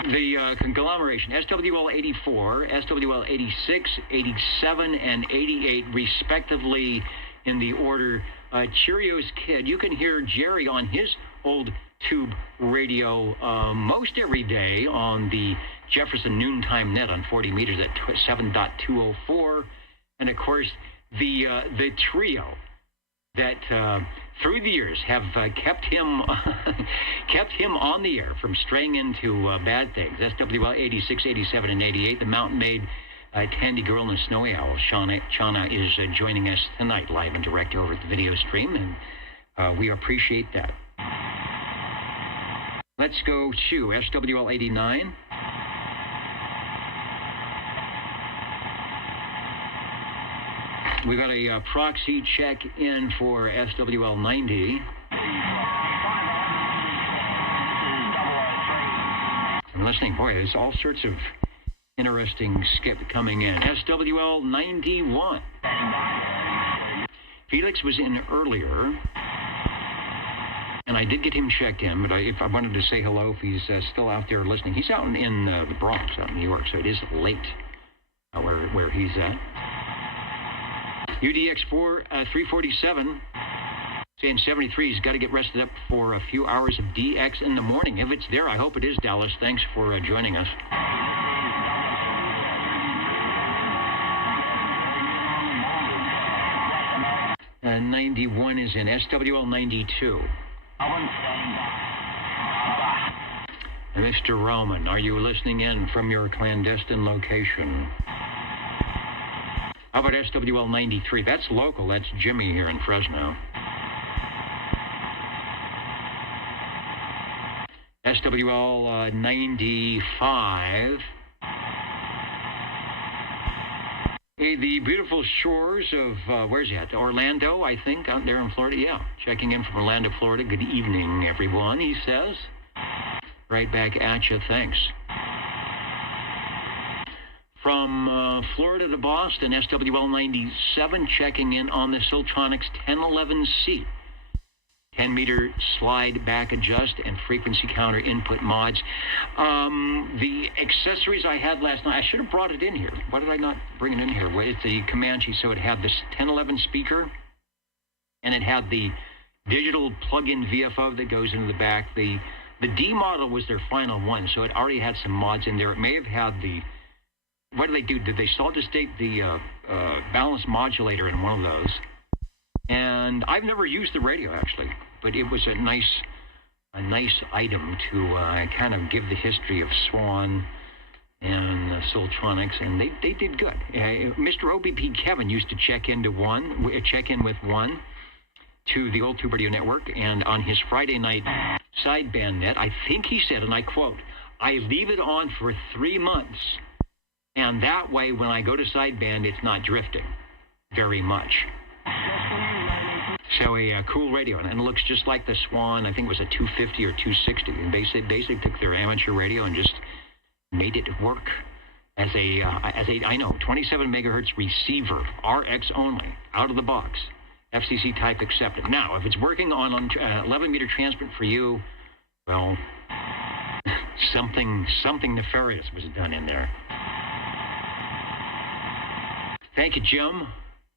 The conglomeration, SWL 84, SWL 86, 87, and 88, respectively, in the order. Cheerios Kid, you can hear Jerry on his old tube radio most every day on the Jefferson Noontime Net on 40 meters at 7.204. And, of course, the trio that through the years have kept him on the air from straying into bad things. SWL 86, 87, and 88. The Mountain Maid, Tandy Girl, and the Snowy Owl. Shauna is joining us tonight live and direct over at the video stream, and we appreciate that. Let's go to SWL 89. We got a proxy check in for SWL 90. I'm listening. Boy, there's all sorts of interesting skip coming in. SWL 91. Felix was in earlier. And I did get him checked in, but if I wanted to say hello, if he's still out there listening. He's out in the Bronx, out in New York, so it is late where he's at. UDX4 347, saying 73, he's got to get rested up for a few hours of DX in the morning. If it's there, I hope it is, Dallas. Thanks for joining us. 91 is in SWL 92. And Mr. Roman, are you listening in from your clandestine location? How about SWL 93? That's local. That's Jimmy here in Fresno. SWL 95. The beautiful shores of, where's he at? Orlando, I think, out there in Florida. Yeah, checking in from Orlando, Florida. Good evening, everyone, he says. Right back at you, thanks. From Florida to Boston, SWL 97, checking in on the Siltronics 1011C. 10-meter slide back adjust and frequency counter input mods. The accessories I had last night, I should have brought it in here. Why did I not bring it in here? Well, it's the Comanche, so it had this 1011 speaker, and it had the digital plug-in VFO that goes into the back. The D model was their final one, so it already had some mods in there. It may have had the, what did they do? Did they solid state the balance modulator in one of those? And I've never used the radio, actually, but it was a nice item to kind of give the history of Swan and Siltronics, and they did good. Mr. OBP Kevin used to check in with one to the old Tube Radio Network, and on his Friday night sideband net, I think he said, and I quote, "I leave it on for 3 months, and that way when I go to sideband, it's not drifting very much." So a cool radio, and it looks just like the Swan. I think it was a 250 or 260. And basically took their amateur radio and just made it work as a 27 megahertz receiver, RX only, out of the box, FCC type accepted. Now, if it's working on 11 meter transmit for you, well, something nefarious was done in there. Thank you, Jim.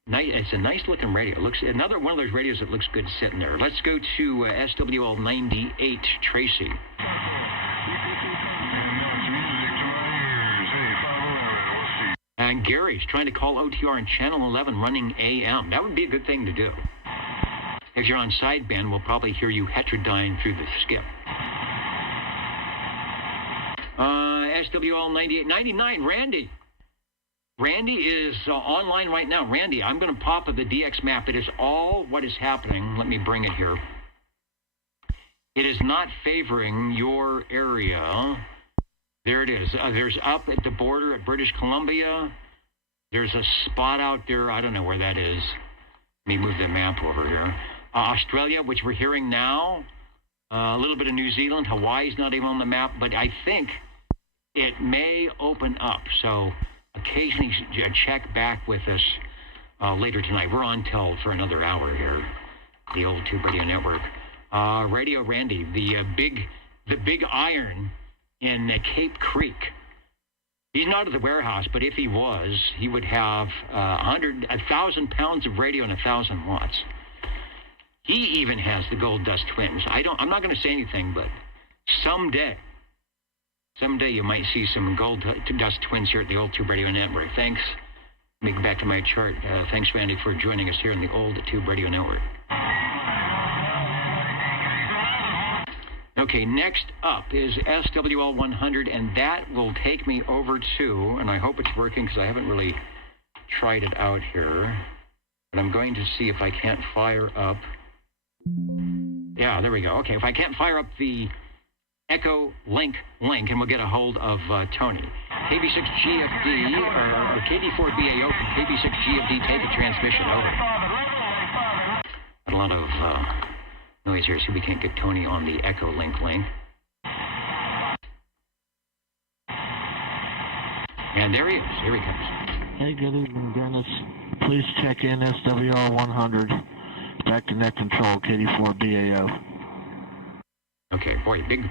It's a nice looking radio. It looks another one of those radios that looks good sitting there. Let's go to SWL 98, Tracy. And Gary's trying to call OTR on channel 11 running AM. That would be a good thing to do. If you're on sideband, we'll probably hear you heterodyne through the skip. SWL 98, 99, Randy. Randy is online right now. Randy, I'm going to pop up the DX map. It is all what is happening. Let me bring it here. It is not favoring your area. There it is. There's up at the border at British Columbia. There's a spot out there. I don't know where that is. Let me move the map over here. Australia, which we're hearing now. A little bit of New Zealand. Hawaii's not even on the map. But I think it may open up. So occasionally check back with us later tonight. We're on till for another hour here, the old Tube Radio Network. Radio Randy, the big iron in Cape Creek. He's not at the warehouse, but if he was, he would have 1,000 pounds of radio and 1,000 watts. He even has the Gold Dust Twins. I'm not going to say anything, but someday you might see some Gold Dust Twins here at the old Tube Radio Network. Thanks. Let me go back to my chart. Thanks, Randy, for joining us here in the old Tube Radio Network. Okay, next up is SWL 100, and that will take me over to, and I hope it's working because I haven't really tried it out here, but I'm going to see if I can't fire up. Yeah, there we go. Okay, if I can't fire up the Echo link, and we'll get a hold of Tony. KB6GFD, or KD4BAO from KB6GFD, take a transmission over. Got a lot of noise here, so we can't get Tony on the Echo link. And there he is. Here he comes. Hey, good evening, Dennis. Please check in SWL 100. Back to net control, KD4BAO. Okay, boy, big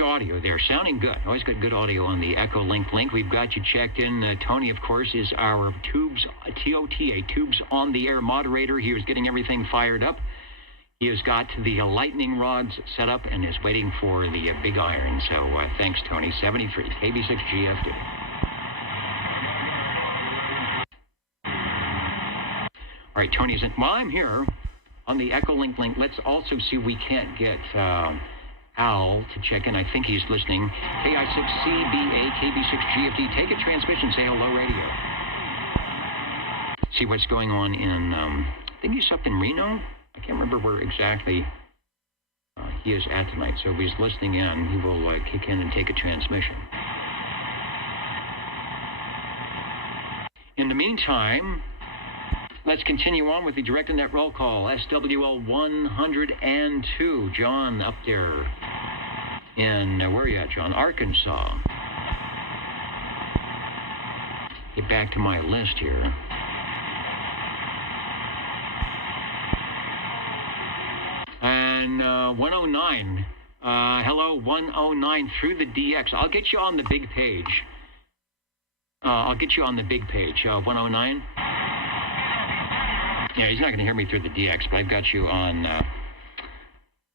audio there. Sounding good. Always got good audio on the Echo Link. We've got you checked in. Tony, of course, is our TOTA, Tubes on the Air moderator. He was getting everything fired up. He has got the lightning rods set up and is waiting for the big iron. So thanks, Tony. 73, KB6 GFD. All right, Tony's in. While I'm here on the Echo Link, let's also see if we can't get Al to check in. I think he's listening. KI6CBA, KB6GFD. Take a transmission, say hello, radio. See what's going on in, I think he's up in Reno. I can't remember where exactly he is at tonight. So if he's listening in, he will kick in and take a transmission. In the meantime, let's continue on with the direct net roll call. SWL 102. John up there in, where are you at, John? Arkansas. Get back to my list here. And 109. Hello, 109 through the DX. I'll get you on the big page. 109. Yeah, he's not going to hear me through the DX, but I've got you on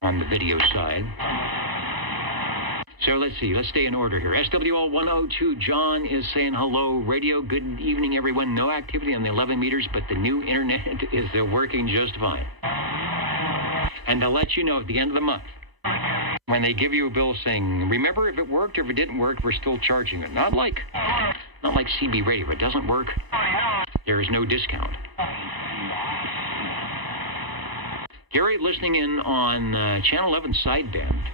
the video side. So let's see. Let's stay in order here. SWL 102, John is saying hello, radio. Good evening, everyone. No activity on the 11 meters, but the new internet is working just fine. And to let you know, at the end of the month, when they give you a bill saying, remember, if it worked or if it didn't work, we're still charging it. Not like CB radio. If it doesn't work, there is no discount. Gary, listening in on Channel 11 sideband.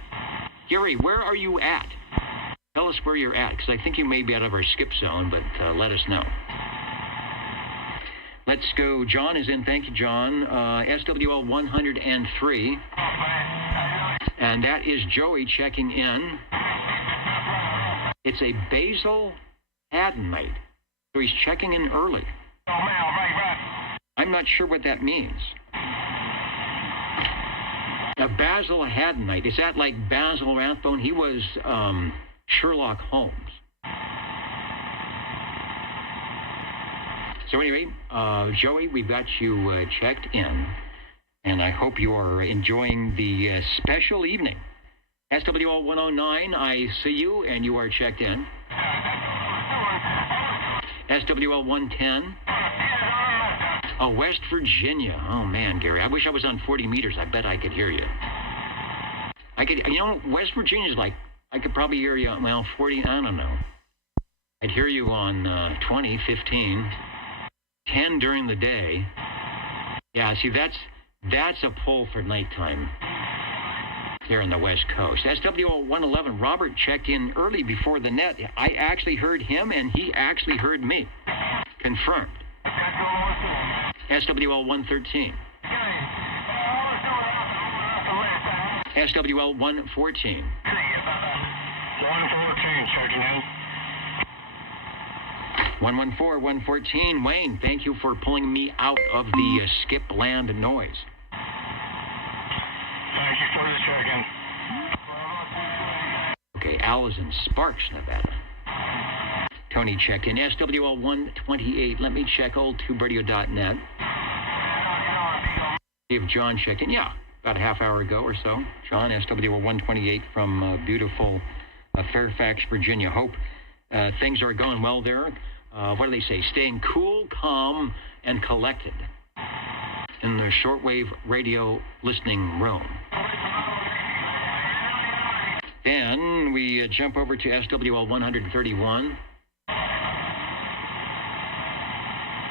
Gary, where are you at? Tell us where you're at, because I think you may be out of our skip zone, but let us know. Let's go. John is in. Thank you, John. SWL 103. And that is Joey checking in. It's a basal adenite. So he's checking in early. I'm not sure what that means. A Basil Haddonite. Is that like Basil Rathbone? He was Sherlock Holmes. So anyway, Joey, we've got you checked in, and I hope you are enjoying the special evening. SWL 109, I see you, and you are checked in. SWL 110. Oh, West Virginia. Oh, man, Gary. I wish I was on 40 meters. I bet I could hear you. I could, West Virginia's like, I could probably hear you, 40, I don't know. I'd hear you on 20, 15, 10 during the day. Yeah, see, that's a pull for nighttime here on the West Coast. SWL 111, Robert checked in early before the net. I actually heard him, and he actually heard me. Confirmed. SWL 113. SWL 114. 114, checking in. 114, 114. Wayne, thank you for pulling me out of the skip land noise. Thank you for the check-in. Okay, Al is in Sparks, Nevada. Tony checked in. SWL 128. Let me check oldtuberadio.net. See if John checked in. Yeah, about a half hour ago or so. John, SWL 128 from beautiful Fairfax, Virginia. Hope things are going well there. What do they say? Staying cool, calm, and collected in the shortwave radio listening room. Then we jump over to SWL 131.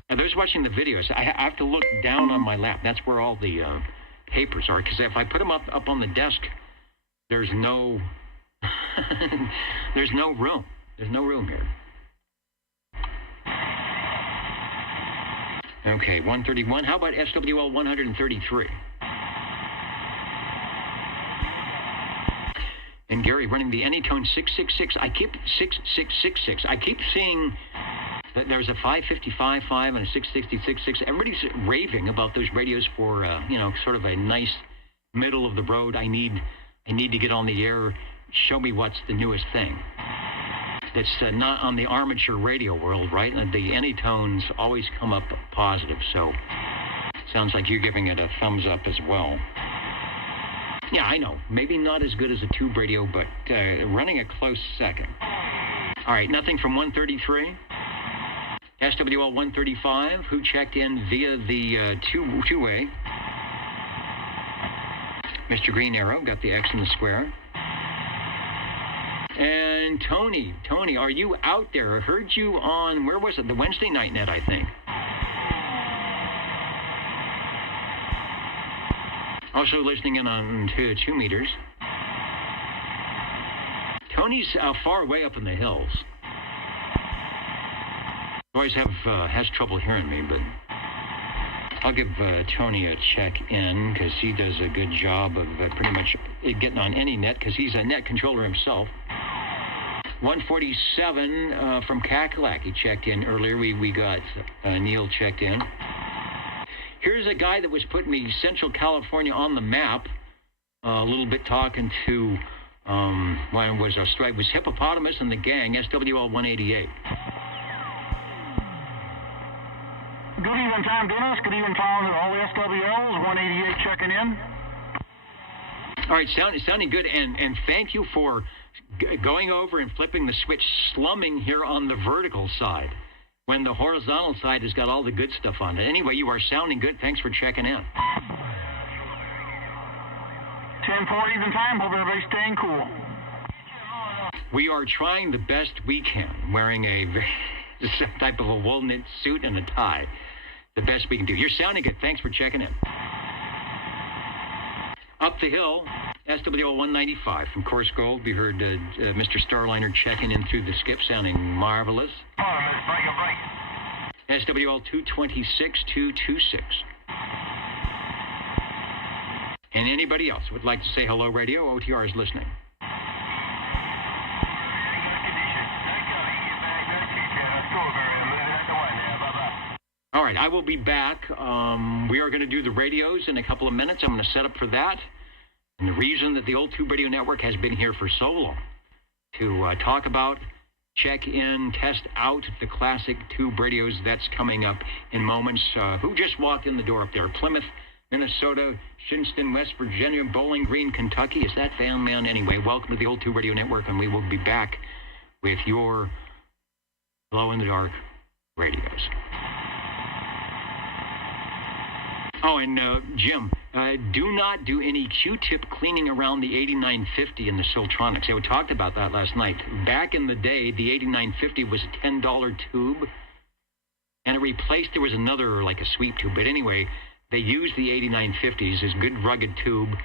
Now, those watching the videos, I have to look down on my lap. That's where all the papers are, because if I put them up on the desk, there's no there's no room. There's no room here. Okay, 131. How about SWL 133? And Gary running the Anytone 666. I keep 6666. I keep seeing that there's a 555.5 and a 666.6. Everybody's raving about those radios for sort of a nice middle of the road. I need I need to get on the air. Show me what's the newest thing. That's not on the armature radio world, right? The anytones always come up positive, so sounds like you're giving it a thumbs up as well. Yeah, I know. Maybe not as good as a tube radio, but running a close second. All right, nothing from 133. SWL 135, who checked in via the two-way. Mr. Green Arrow got the X in the square. And Tony, are you out there? I heard you on, where was it? The Wednesday night net, I think. Also listening in on 2 meters. Tony's far away up in the hills. Always has trouble hearing me, but I'll give Tony a check in because he does a good job of pretty much getting on any net because he's a net controller himself. 147 from Cackalack, he checked in earlier. We got Neil checked in. Here's a guy that was putting me Central California on the map. A little bit talking to, when was a strike, was Hippopotamus and the Gang, SWL 188. Good evening time, Dennis. Good evening time to all the SWLs. 188 checking in. All right, sounding good, and thank you for going over and flipping the switch, slumming here on the vertical side, when the horizontal side has got all the good stuff on it. Anyway, you are sounding good. Thanks for checking in. 10-4 even time. Hope everybody's staying cool. We are trying the best we can, wearing some type of a wool knit suit and a tie. The best we can do. You're sounding good. Thanks for checking in. Up the hill, SWL 195 from Course Gold. We heard Mr. Starliner checking in through the skip, sounding marvelous. SWL 226, 226. And anybody else would like to say hello, radio? OTR is listening. All right, I will be back. We are going to do the radios in a couple of minutes. I'm going to set up for that. And the reason that the old Tube Radio Network has been here for so long, to talk about, check in, test out the classic tube radios, that's coming up in moments. Who just walked in the door up there? Plymouth, Minnesota, Shinston, West Virginia, Bowling Green, Kentucky. Is that down, man? Anyway, welcome to the old Tube Radio Network, and we will be back with your glow-in-the-dark radios. Oh, and Jim, do not do any Q-tip cleaning around the 8950 in the Siltronics. We talked about that last night. Back in the day, the 8950 was a $10 tube, and it replaced, there was another, like a sweep tube. But anyway, they used the 8950s, this good rugged tube,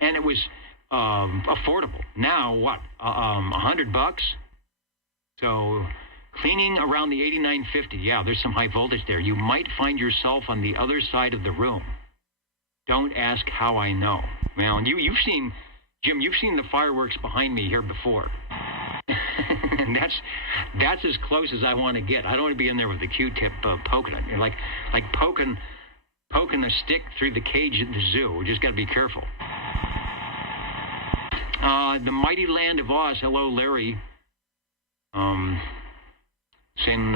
and it was affordable. Now, what, $100? So cleaning around the 8950, yeah, there's some high voltage there. You might find yourself on the other side of the room. Don't ask how I know. Well, you've seen, Jim, you've seen the fireworks behind me here before. And that's as close as I want to get. I don't want to be in there with the Q-tip poking it. You're like poking a stick through the cage at the zoo. We just got to be careful. The mighty land of Oz. Hello, Larry. Saying,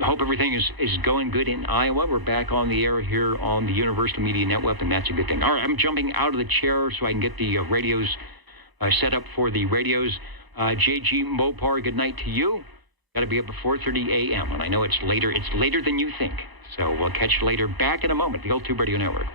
hope everything is going good in Iowa. We're back on the air here on the Universal Media Network, and that's a good thing. All right, I'm jumping out of the chair so I can get the radios set up for the radios. JG Mopar, good night to you. Got to be up at 4:30 a.m., and I know it's later than you think. So we'll catch you later. Back in a moment, the old Tube Radio Network.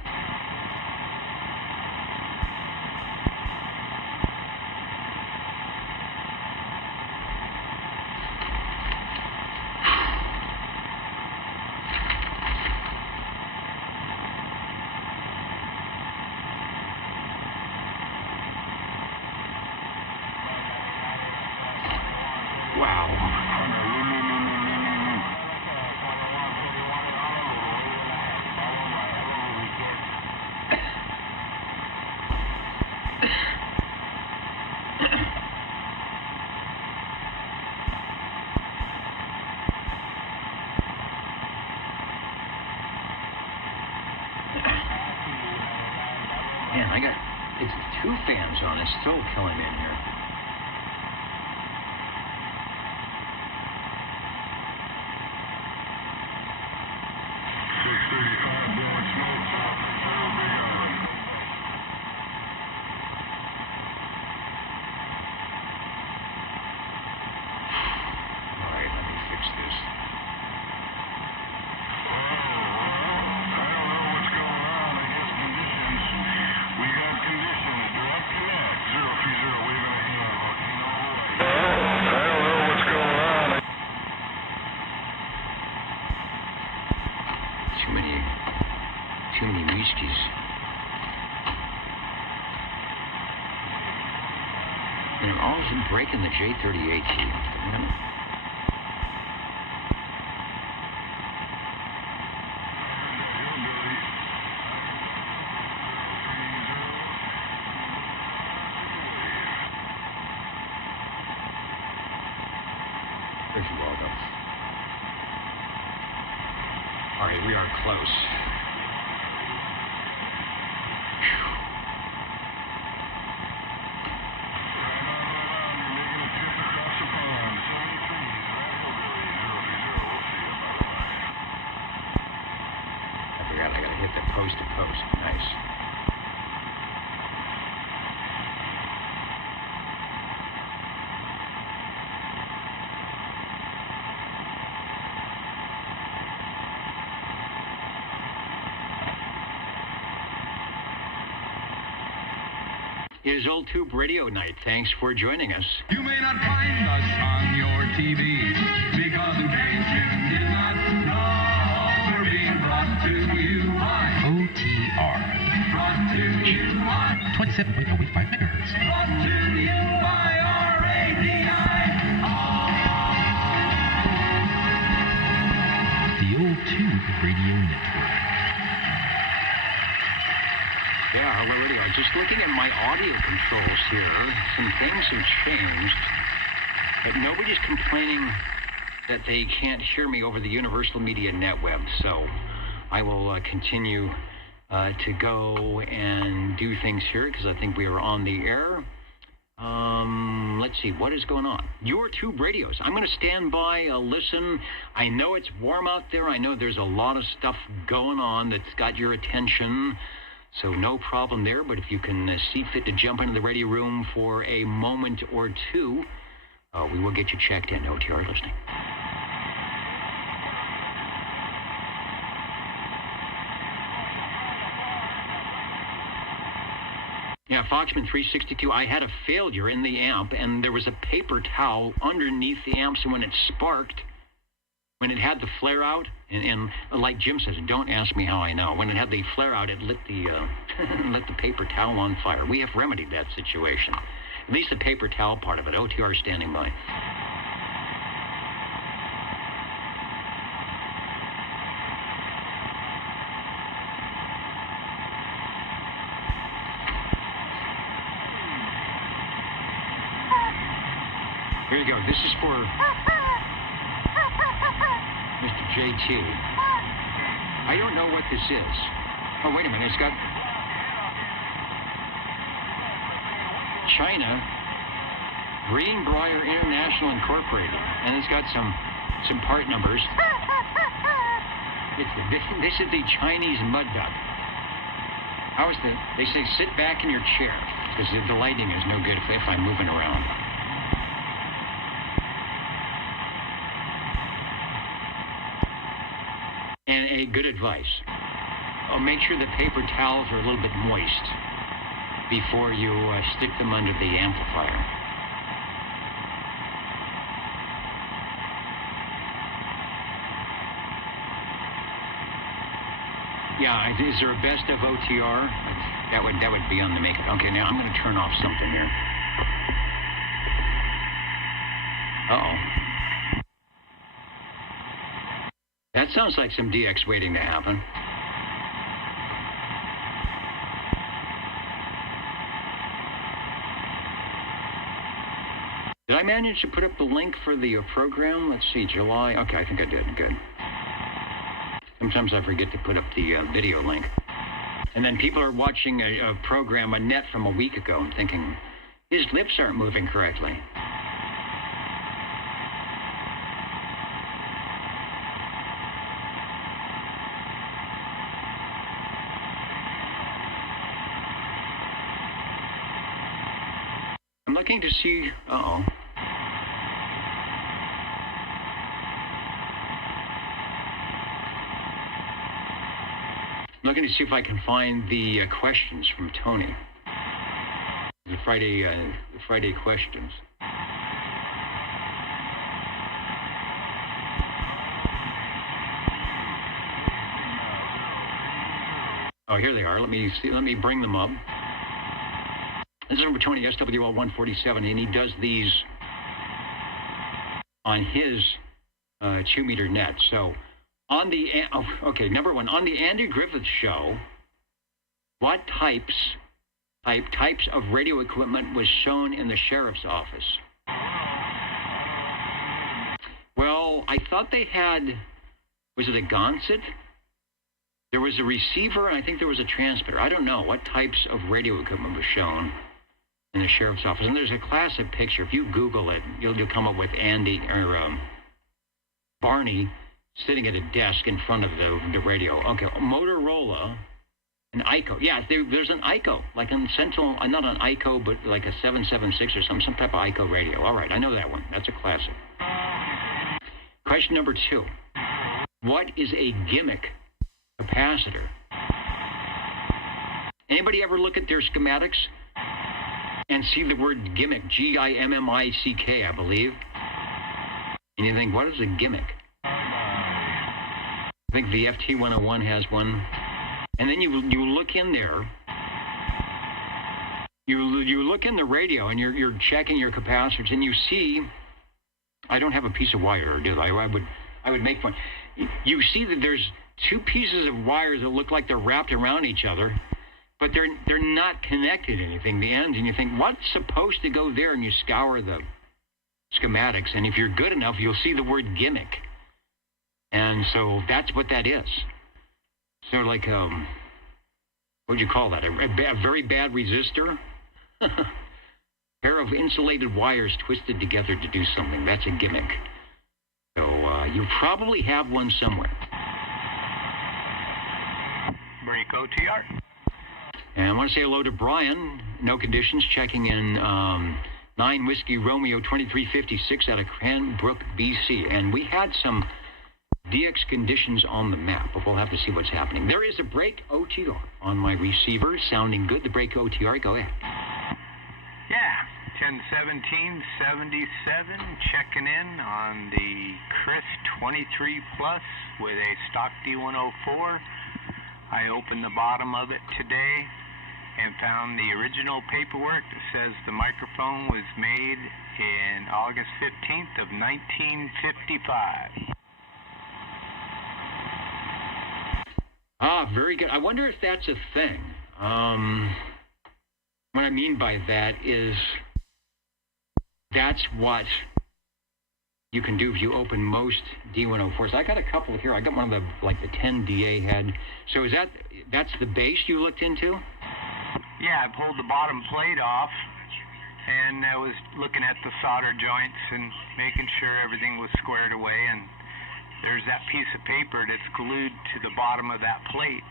2 fans on. It's still killing in here. Too many whiskeys. And I'm always breaking the J38 key. Damn it. There's Waldo. All right, we are close. Post to post. Nice. It is Old Tube Radio Night. Thanks for joining us. You may not find us on your TV because in case you did not know, we're being brought to you by OTR. Brought to you by 27.085 megahertz. Brought to you by RADI. The Old Tube Radio Network. Yeah, hello radio. Just looking at my audio controls here, some things have changed, but nobody's complaining that they can't hear me over the Universal Media NetWeb, so I will continue to go and do things here because I think we are on the air. Let's see, what is going on? Your Tube Radios. I'm going to stand by, listen. I know it's warm out there. I know there's a lot of stuff going on that's got your attention, so no problem there. But if you can see fit to jump into the radio room for a moment or two, we will get you checked in. OTR listening. Yeah, Foxman 362, I had a failure in the amp, and there was a paper towel underneath the amp, so when it sparked, when it had the flare out, and like Jim says, don't ask me how I know, when it had the flare out, it lit the, lit the paper towel on fire. We have remedied that situation. At least the paper towel part of it. OTR standing by. Here you go. This is for Mr. JT. I don't know what this is. Oh, wait a minute. It's got China Greenbrier International Incorporated, and it's got some part numbers. This is the Chinese mud duck. How is the? They say sit back in your chair because the lighting is no good if I'm moving around. And a good advice. Make sure the paper towels are a little bit moist before you stick them under the amplifier. Yeah, is there a best of OTR? That would be on the make it. Okay, now I'm going to turn off something here. Uh-oh. That sounds like some DX waiting to happen. Did I manage to put up the link for the program? Let's see, July. Okay, I think I did. Good. Sometimes I forget to put up the video link. And then people are watching a program, a net from a week ago, and thinking, his lips aren't moving correctly. I'm looking to see, looking to see if I can find the questions from Tony. The Friday questions. Oh, here they are. Let me bring them up. This is number 20, SWL 147, and he does these on his 2-meter net. So, number one, on the Andy Griffith Show, what types of radio equipment was shown in the sheriff's office? Well, I thought they had, was it a Gonset? There was a receiver, and I think there was a transmitter. I don't know what types of radio equipment was shown in the sheriff's office. And there's a classic picture. If you Google it, you'll come up with Andy or Barney sitting at a desk in front of the radio. Okay, Motorola, an ICO. Yeah, there's an ICO, like in Central, not an ICO, but like a 776 or some type of ICO radio. All right, I know that one. That's a classic. Question number 2. What is a gimmick capacitor? Anybody ever look at their schematics and see the word gimmick, G-I-M-M-I-C-K, I believe? And you think, what is a gimmick? I think the FT101 has one. And then you look in there. You look in the radio and you're checking your capacitors and you see, I don't have a piece of wire, do I? I would make one. You see that there's 2 pieces of wires that look like they're wrapped around each other, but they're not connected to anything, the ends, and you think, what's supposed to go there? And you scour the schematics, and if you're good enough, you'll see the word gimmick. And so that's what that is. So like, what would you call that? A very bad resistor? Pair of insulated wires twisted together to do something. That's a gimmick. So you probably have one somewhere. Break OTR. And I want to say hello to Brian, no conditions, checking in 9 Whiskey Romeo 2356 out of Cranbrook, BC. And we had some DX conditions on the map, but we'll have to see what's happening. There is a break OTR on my receiver, sounding good. The break OTR, go ahead. Yeah, 101777, checking in on the Chris 23 Plus with a stock D104. I opened the bottom of it today and found the original paperwork that says the microphone was made in August 15th of 1955. Ah, very good. I wonder if that's a thing. What I mean by that is that's what you can do if you open most D104s. I got a couple here. I got one of the 10 DA head. So that's the base you looked into? Yeah, I pulled the bottom plate off, and I was looking at the solder joints and making sure everything was squared away, and there's that piece of paper that's glued to the bottom of that plate,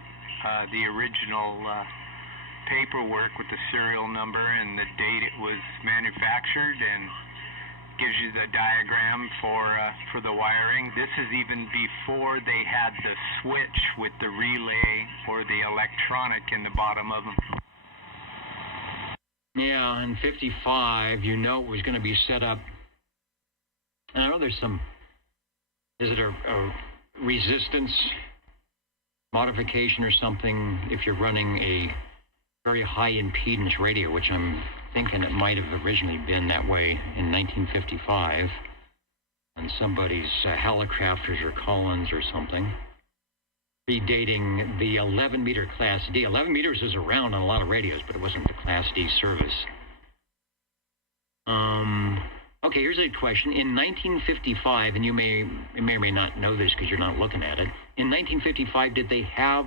the original paperwork with the serial number and the date it was manufactured, and gives you the diagram for the wiring. This is even before they had the switch with the relay or the electronic in the bottom of them. Yeah, in 55, you know it was going to be set up. And I know there's some, is it a resistance modification or something if you're running a very high impedance radio, which I'm thinking it might have originally been that way in 1955 on somebody's Hallicrafters or Collins or something, predating the 11-meter Class D. 11 meters is around on a lot of radios, but it wasn't the Class D service. Okay, here's a question. In 1955, and you may or may not know this because you're not looking at it, in 1955, did they have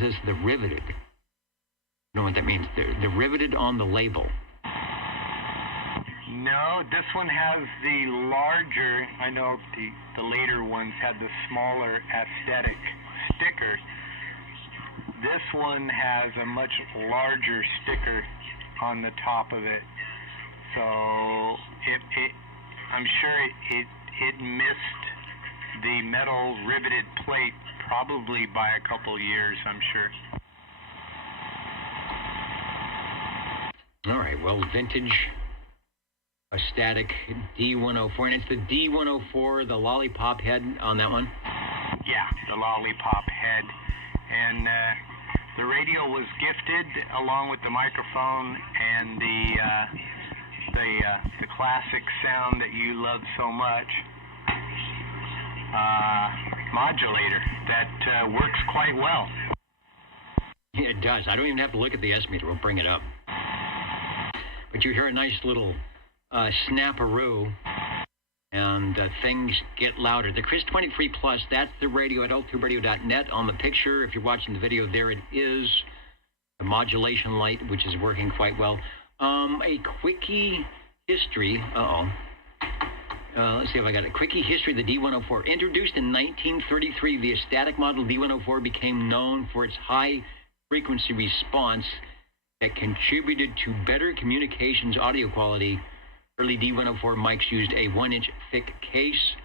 This is the riveted. You know what that means? They're riveted on the label. No, this one has the larger, I know the later ones had the smaller aesthetic sticker. This one has a much larger sticker on the top of it. So I'm sure it missed the metal riveted plate probably by a couple years, I'm sure. All right, well, vintage, a static D104, and it's the D104, the lollipop head on that one? Yeah, the lollipop head. And the radio was gifted along with the microphone and the classic sound that you love so much, modulator that works quite well. Yeah, it does. I don't even have to look at the S-meter. We'll bring it up. But you hear a nice little snapperoo, and things get louder. The Chris 23 Plus, that's the radio at l2radio.net. On the picture, if you're watching the video, there it is. The modulation light, which is working quite well. A quickie history. Let's see if I got it. Quickie history of the D104. Introduced in 1933, the static model D104 became known for its high frequency response that contributed to better communications audio quality. Early D104 mics used a 1-inch thick case,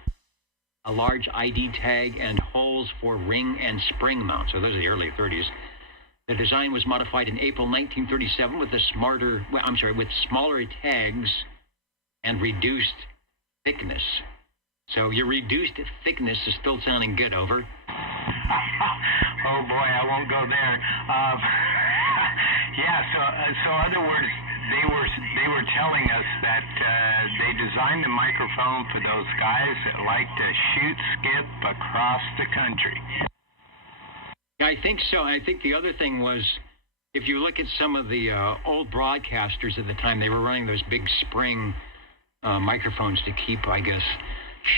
a large ID tag, and holes for ring and spring mounts. So those are the early 30s. The design was modified in April 1937 with with smaller tags and reduced thickness. So your reduced thickness is still sounding good, over. Oh boy, I won't go there. So other words, they were telling us that they designed the microphone for those guys that like to shoot, skip across the country. I think so. I think the other thing was, if you look at some of the old broadcasters at the time, they were running those big spring microphones to keep, I guess,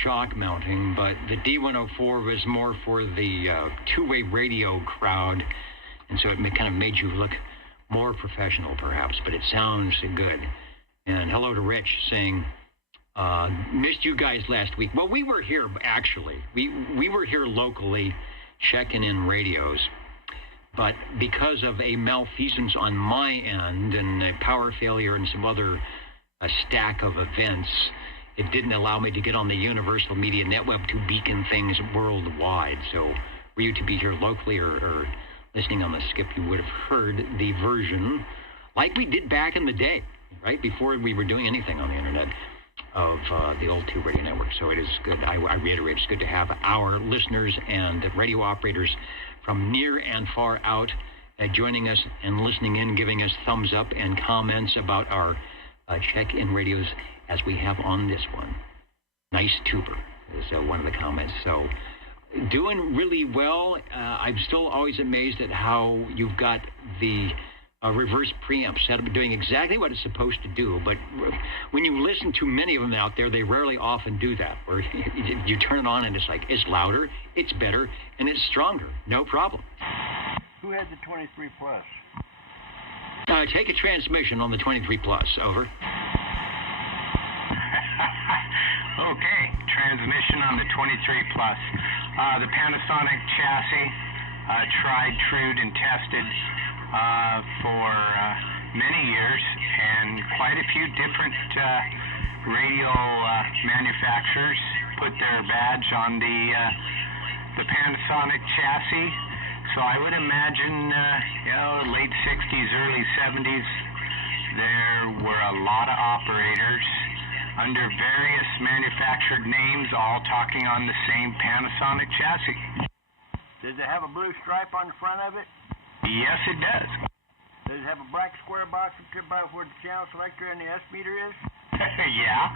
shock mounting. But the D104 was more for the two-way radio crowd, and so it kind of made you look more professional, perhaps, but it sounds good. And hello to Rich saying, missed you guys last week. Well, we were here, actually. We were here locally checking in radios, but because of a malfeasance on my end and a power failure and some other stack of events, it didn't allow me to get on the Universal Media Network to beacon things worldwide. So were you to be here locally or listening on the skip, you would have heard the version like we did back in the day, right, before we were doing anything on the internet, of the old 2 radio network. So it is good. I reiterate, it's good to have our listeners and radio operators from near and far out joining us and listening in, giving us thumbs up and comments about our check-in radios as we have on this one. Nice tuber is one of the comments. So doing really well. I'm still always amazed at how you've got the reverse preamp set up doing exactly what it's supposed to do. But when you listen to many of them out there, they rarely often do that, where you turn it on and it's like, it's louder, it's better, and it's stronger. No problem. Who had the 23 Plus? Take a transmission on the 23 Plus. Over. Okay, transmission on the 23 Plus. The Panasonic chassis, tried, trued, and tested for many years, and quite a few different radio manufacturers put their badge on the Panasonic chassis. So I would imagine, late 60s, early 70s, there were a lot of operators under various manufactured names, all talking on the same Panasonic chassis. Does it have a blue stripe on the front of it? Yes, it does. Does it have a black square box about where the channel selector and the S meter is? Yeah.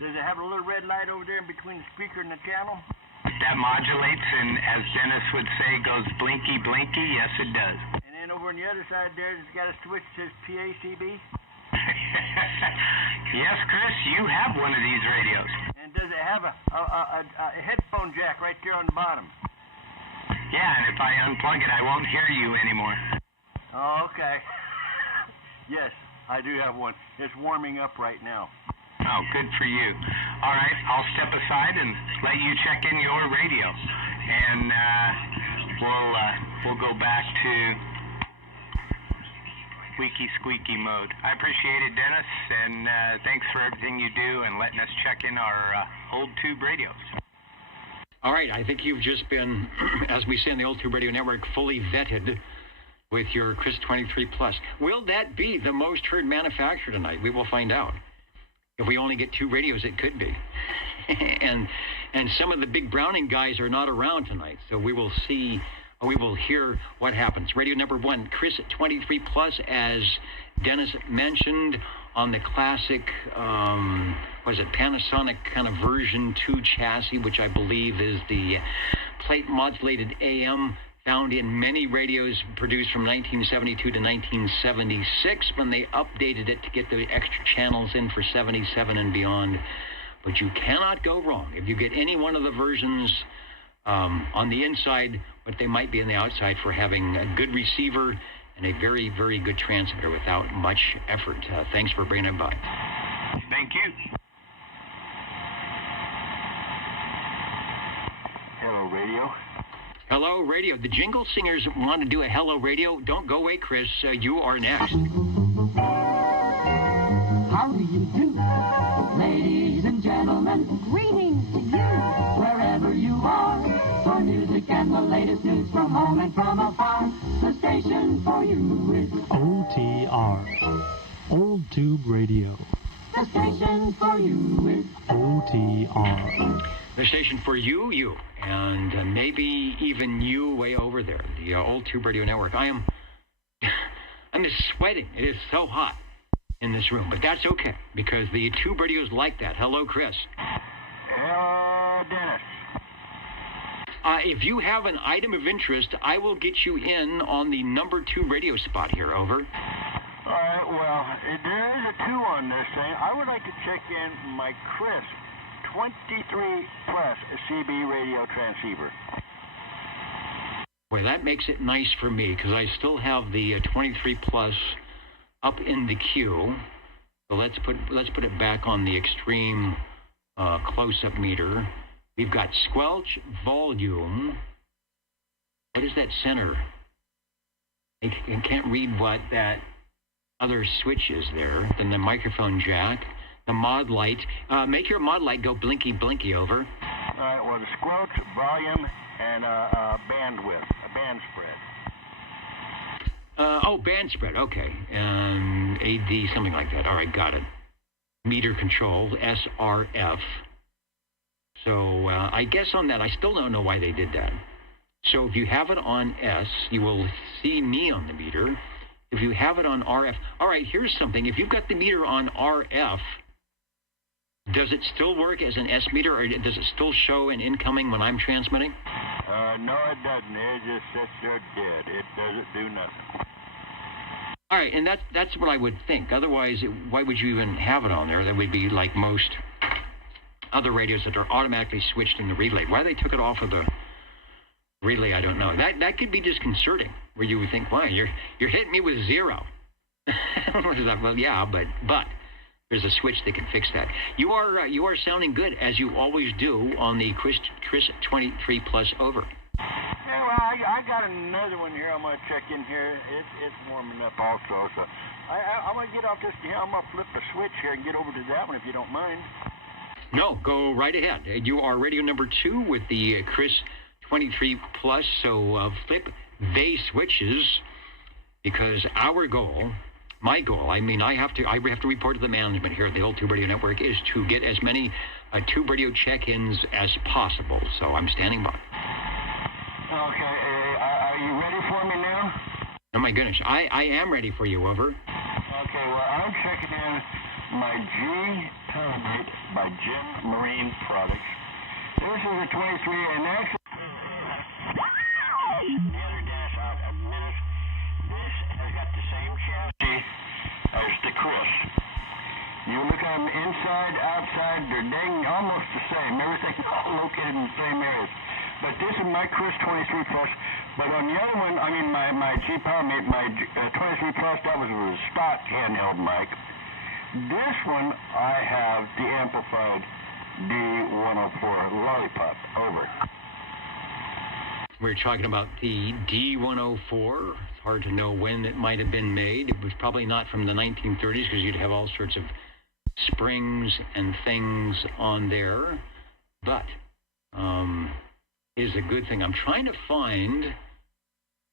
Does it have a little red light over there in between the speaker and the channel? That modulates and, as Dennis would say, goes blinky, blinky. Yes, it does. And then over on the other side there, it's got a switch that says PACB? Yes, Chris, you have one of these radios. And does it have a headphone jack right there on the bottom? Yeah, and if I unplug it, I won't hear you anymore. Oh, okay. Yes, I do have one. It's warming up right now. Oh, good for you. All right, I'll step aside and let you check in your radio, and we'll go back to squeaky mode. I appreciate it, Dennis, and thanks for everything you do and letting us check in our old tube radios. All right, I think you've just been, as we say in the Old Tube Radio Network, fully vetted with your Chris 23 Plus. Will that be the most heard manufacturer tonight? We will find out. If we only get 2 radios, it could be. and some of the big Browning guys are not around tonight, so we will see, we will hear what happens. Radio number 1, Chris 23 Plus, as Dennis mentioned, on the classic, Panasonic kind of version 2 chassis, which I believe is the plate modulated AM, found in many radios produced from 1972 to 1976 when they updated it to get the extra channels in for 77 and beyond. But you cannot go wrong if you get any one of the versions on the inside, but they might be on the outside, for having a good receiver and a very, very good transmitter without much effort. Thanks for bringing it by. Thank you. Hello, radio. Hello, radio. The jingle singers want to do a hello, radio. Don't go away, Chris. You are next. How do you do, ladies and gentlemen? Greetings to you, wherever you are. For music and the latest news from home and from afar, the station for you is OTR, Old Tube Radio. The station for you is OTR. The station for you, and maybe even you way over there, the Old Tube Radio Network. I'm just sweating. It is so hot in this room, but that's okay, because the tube radios like that. Hello, Chris. Hello, Dennis. If you have an item of interest, I will get you in on the number 2 radio spot here. Over. All right, well, there is a 2 on this thing. I would like to check in my Chris 23 Plus CB radio transceiver. Boy, that makes it nice for me, because I still have the 23 Plus up in the queue. So let's put it back on the extreme close-up meter. We've got squelch, volume. What is that center? I can't read what that other switch is there. Then the microphone jack, the mod light. Make your mod light go blinky blinky. Over. All right. Well, the squelch, volume, and bandwidth, a band spread. Band spread. Okay. AD, something like that. All right, got it. Meter control, SRF. So I guess on that, I still don't know why they did that. So if you have it on S, you will see me on the meter. If you have it on RF, all right, here's something. If you've got the meter on RF, does it still work as an S meter, or does it still show an incoming when I'm transmitting? No, it doesn't. It just sits there dead. It doesn't do nothing. All right, and that's what I would think. Otherwise, why would you even have it on there? That would be like most other radios that are automatically switched in the relay. Why they took it off of the relay, I don't know. That could be disconcerting, where you would think, "Why you're hitting me with 0." Well, yeah, but there's a switch that can fix that. You are sounding good, as you always do on the Chris 23 Plus. Over. Yeah, well, I got another one here. I'm going to check in here. It's warming up also. So I'm going to get off this here. I'm going to flip the switch here and get over to that one, if you don't mind. No, go right ahead. You are radio number 2 with the Chris 23 Plus. So flip they switches, because my goal, I have to report to the management here at the Old Tube Radio Network, is to get as many tube radio check-ins as possible. So I'm standing by. Okay, are you ready for me now? Oh my goodness, I am ready for you. Over. Okay, well, I'm checking in my G Terabyte by Jim Marine Products. This is a 23, and actually, the other dash out of minutes. This has got the same chassis as the Chris. You look on the inside, outside, they're dang almost the same. Everything's all located in the same areas. But this is my Chris 23 Plus. But on the other one, I mean, my G-Power Mate, my 23 Plus, that was a stock handheld mic. This one, I have the amplified D104 Lollipop. Over. We're talking about the D104. It's hard to know when it might have been made. It was probably not from the 1930s because you'd have all sorts of springs and things on there. But it is a good thing. I'm trying to find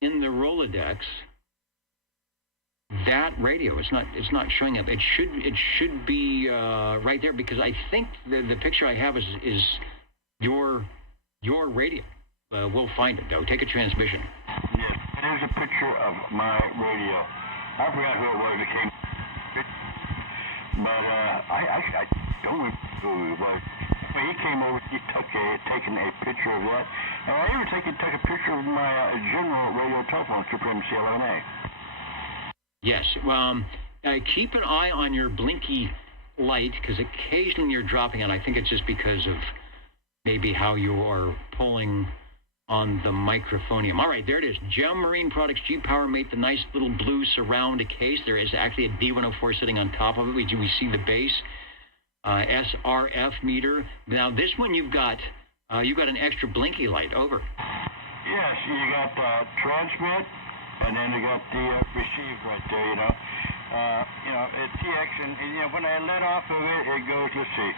in the Rolodex that radio. It's not showing up. It should be right there because I think the picture I have is your radio. We'll find it though. Take a transmission. Yes, there's a picture of my radio. I forgot who it was that came. But I don't remember who it was. When he came over, he taken a picture of that. And I even took a picture of my general radio telephone, Supremacy 11A. Yes. Well, keep an eye on your blinky light because occasionally you're dropping it. I think it's just because of maybe how you are pulling on the microphonium. All right, there it is. Gem Marine Products G-Power Mate, the nice little blue surround case. There is actually a D104 sitting on top of it. We see the base SRF meter. Now this one you've got an extra blinky light. Over. Yes, you got transmit, and then you got the receive right there. It's TX, and when I let off of it, it goes. Let's see.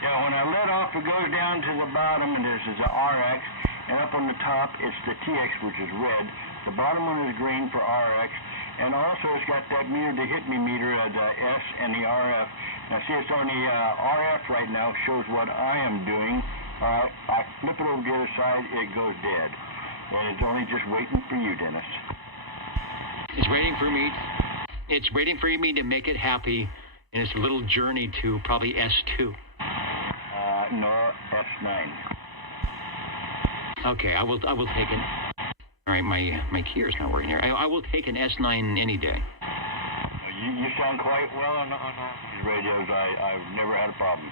Yeah, when I let off, it goes down to the bottom, and this is the RX. And up on the top, it's the TX, which is red. The bottom one is green for RX. And also, it's got that meter, the hit me meter, the S and the RF. Now, see, it's on the RF right now, shows what I am doing. I flip it over to the other side, it goes dead. And it's only just waiting for you, Dennis. It's waiting for me. It's waiting for me to make it happy. And it's a little journey to probably S2. No, S9. Okay, I will take it. All right, my keyer's not working here. I will take an S9 any day. You sound quite well on these radios. I've never had a problem.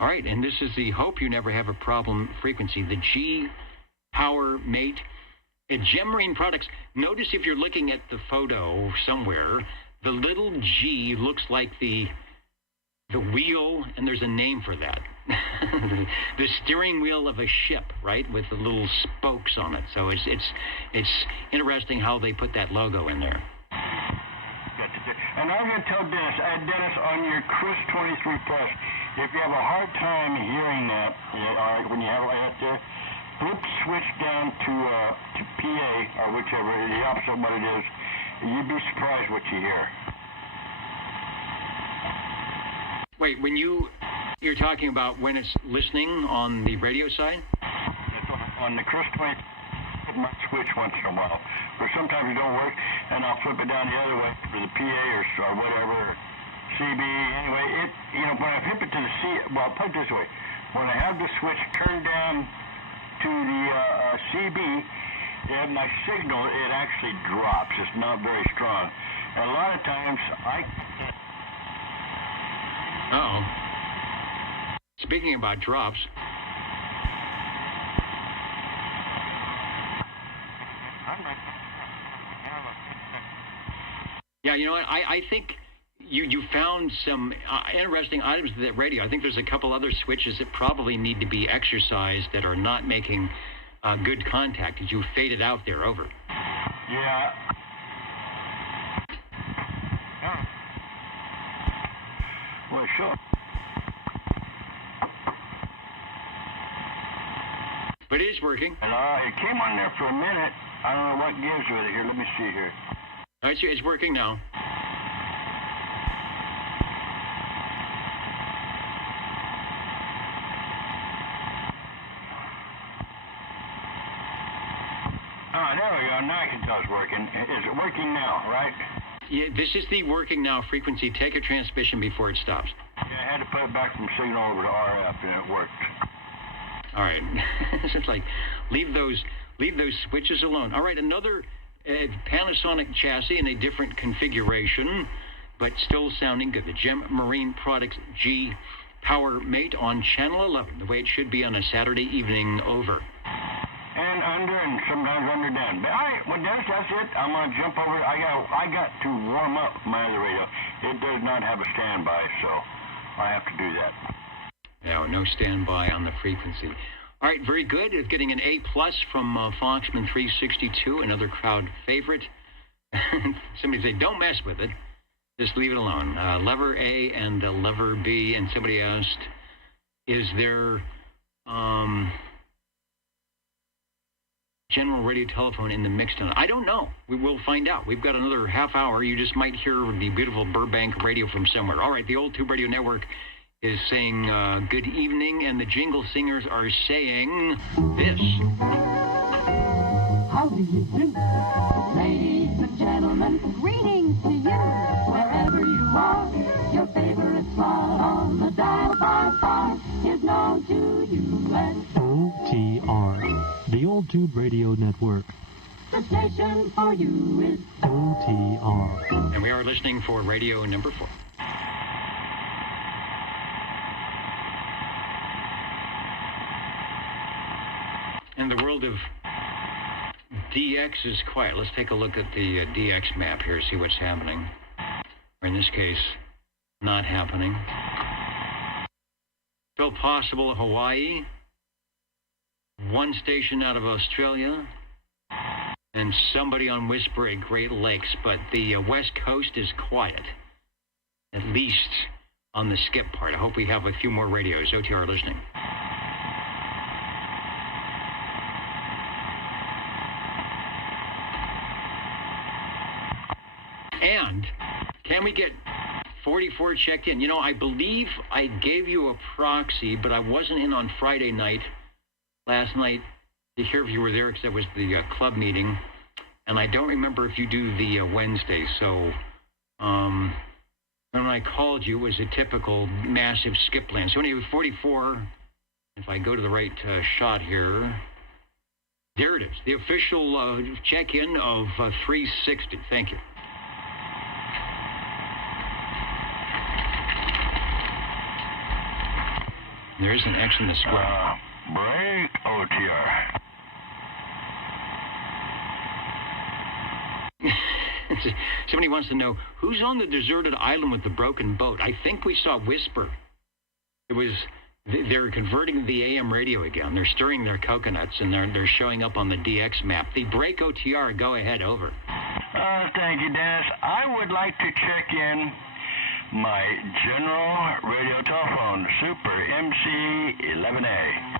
All right, and this is the Hope You Never Have a Problem frequency, the G-Power Mate. At Gem Marine Products, notice if you're looking at the photo somewhere, the little G looks like the wheel, and there's a name for that. The steering wheel of a ship, right, with the little spokes on it. So it's interesting how they put that logo in there. And I'm going to tell Dennis, on your Chris 23 Plus, if you have a hard time hearing that, when you have it right there, flip switch down to PA or whichever, the opposite of what it is. You'd be surprised what you hear. Wait, when you're talking about when it's listening on the radio side? On the Chris 20, it might switch once in a while, but sometimes it don't work, and I'll flip it down the other way for the PA or whatever, CB. Anyway, when I flip it to the C, well, put it this way, when I have the switch turned down to the CB, my signal, it actually drops. It's not very strong. And a lot of times, Uh-oh. Speaking about drops. Yeah, you know what? I think you found some interesting items to that radio. I think there's a couple other switches that probably need to be exercised that are not making good contact. Did you fade it out there? Over. Yeah. Well, sure. But it is working. It came on there for a minute. I don't know what gives with it. Here, let me see here. All right, it's working now. There we go. Now I can tell it's working. Is it working now, right? Yeah, this is the working now frequency. Take a transmission before it stops. Yeah, I had to put it back from signal over to RF, and it worked. All right. It's like, leave those switches alone. All right, another Panasonic chassis in a different configuration, but still sounding good. The Gem Marine Products G Power Mate on Channel 11, the way it should be on a Saturday evening. Over. And under, and sometimes underdone. But all right, well, that's it. I'm going to jump over. I got to warm up my other radio. It does not have a standby, so I have to do that. Yeah, no standby on the frequency. All right, very good. It's getting an A+ from Foxman 362, another crowd favorite. Somebody say, don't mess with it. Just leave it alone. Lever A and lever B. And somebody asked, is there general radio telephone in the mix tonight? I don't know. We will find out. We've got another half hour. You just might hear the beautiful Burbank radio from somewhere. All right, the Old Tube Radio Network is saying good evening, and the jingle singers are saying this. How do you do? Ladies and gentlemen, greetings to you, wherever you are. Your favorite slot on the dial by far is known to you as OTR, the Old Tube Radio Network. the station for you is OTR. And we are listening for radio number 4. And the world of DX is quiet. Let's take a look at the DX map here, see what's happening. Or in this case, not happening. Still possible Hawaii, one station out of Australia, and somebody on Whisper at Great Lakes, but the West Coast is quiet, at least on the skip part. I hope we have a few more radios. OTR listening. And can we get 44 checked in? You know, I believe I gave you a proxy, but I wasn't in on Friday night, last night, to hear if you were there, because that was the club meeting. And I don't remember if you do the Wednesday. So when I called you, it was a typical massive skip land. So anyway, 44, if I go to the right shot here, there it is. The official check-in of 360. Thank you. There is an X in the square. Break OTR. Somebody wants to know, who's on the deserted island with the broken boat? I think we saw Whisper. It was, they're converting the AM radio again. They're stirring their coconuts, and they're showing up on the DX map. The break OTR, go ahead, over. Thank you, Dennis. I would like to check in my general radio telephone, Super MC11A.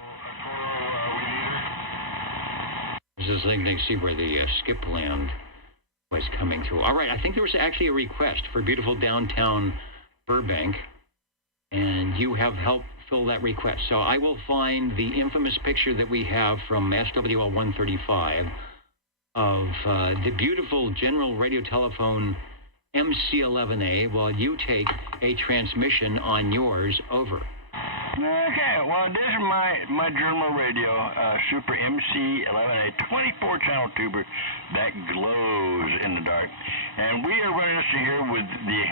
This is to see where the skip land was coming through. All right, I think there was actually a request for beautiful downtown Burbank, and you have helped fill that request. So I will find the infamous picture that we have from SWL 135 of the beautiful general radio telephone MC11A while you take a transmission on yours, over. Okay, well, this is my general radio, Super MC11A, 24-channel tuber that glows in the dark. And we are running this here with the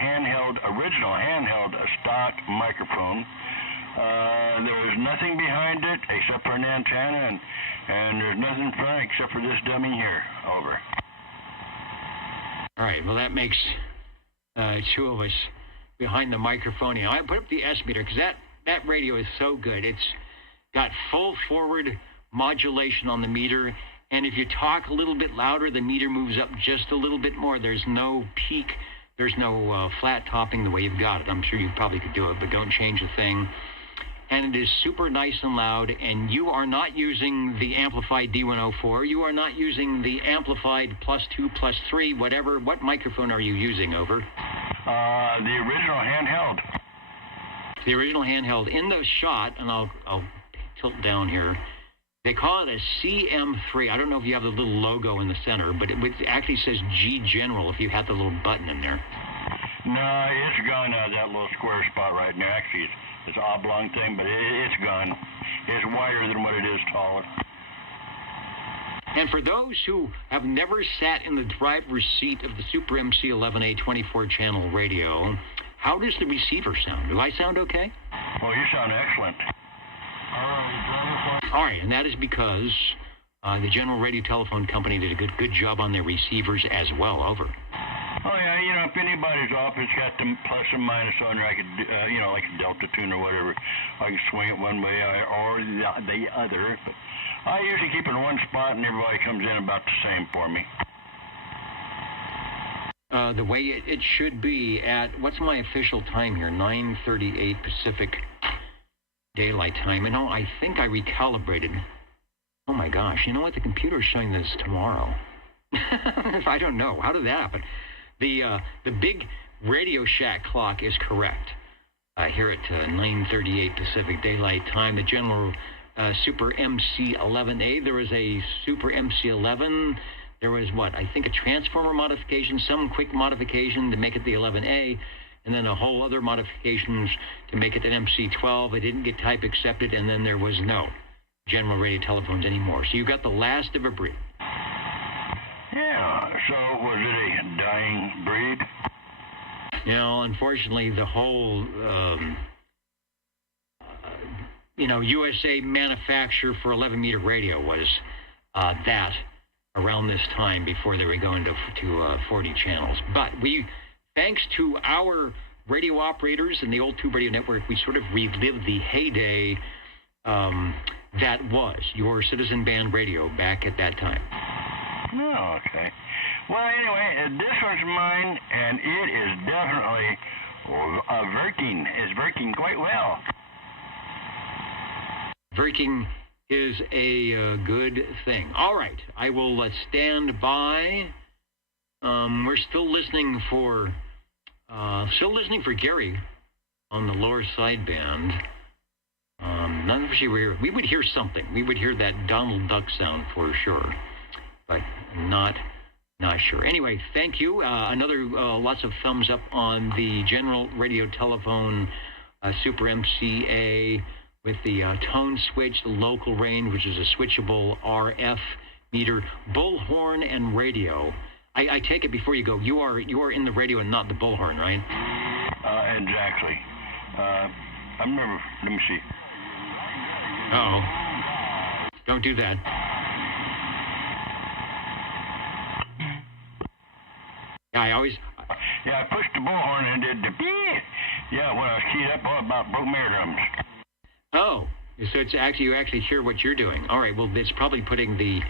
original handheld stock microphone. There's nothing behind it except for an antenna, and there's nothing in front except for this dummy here, over. All right, well, that makes two of us behind the microphone. You know, I put up the S meter because that radio is so good. It's got full forward modulation on the meter, and if you talk a little bit louder, the meter moves up just a little bit more. There's no peak. There's no flat topping the way you've got it. I'm sure you probably could do it, but don't change a thing. And it is super nice and loud, and you are not using the amplified D104. You are not using the amplified +2, +3, whatever. What microphone are you using, over? The original handheld. The original handheld. In the shot, and I'll tilt down here, they call it a CM3. I don't know if you have the little logo in the center, but it actually says G General if you have the little button in there. No, it's gone out of that little square spot right now. Actually, it's an oblong thing, but it's gone. It's wider than what it is taller. And for those who have never sat in the driver's seat of the Super MC11A 24-channel radio, how does the receiver sound? Do I sound okay? Well, you sound excellent. All right, and that is because the General Radio Telephone Company did a good job on their receivers as well. Over. Oh, yeah, you know, if anybody's office got the plus and minus on there, I could, you know, like a Delta tune or whatever, I can swing it one way or the other. But I usually keep it in one spot, and everybody comes in about the same for me. The way it should be at, what's my official time here? 9:38 Pacific Daylight Time. You know, I think I recalibrated. Oh, my gosh. You know what? The computer's showing this tomorrow. I don't know. How did that happen? The big Radio Shack clock is correct. Here at 9:38 Pacific Daylight Time, the General Super MC11A. There was a Super MC11. There was what? I think a transformer modification, some quick modification to make it the 11A, and then a whole other modifications to make it an MC12. It didn't get type accepted, and then there was no General Radio telephones anymore. So you got the last of a breed. Yeah, so was it a dying breed? You know, unfortunately, the whole, USA manufacturer for 11-meter radio was that around this time before they were going to 40 channels. But we, thanks to our radio operators and the old Tube Radio Network, we sort of relived the heyday that was your Citizen Band radio back at that time. Oh, okay. Well, anyway, this one's mine, and it is definitely working. It's working quite well. Working is a good thing. All right, I will stand by. We're still listening for Gary on the lower sideband. None of us here. We would hear something. We would hear that Donald Duck sound for sure, but not sure. Anyway, thank you. Another lots of thumbs up on the General Radio Telephone Super MCA with the tone switch, the local range, which is a switchable RF meter, bullhorn and radio. I take it before you go, you are in the radio and not the bullhorn, right? Exactly. I remember. Let me see. Uh-oh. Don't do that. Yeah, I pushed the bullhorn and did the beep. Yeah, when I was keyed up, about broke my eardrums. Oh, so it's actually, you actually hear what you're doing. All right, well, it's probably putting the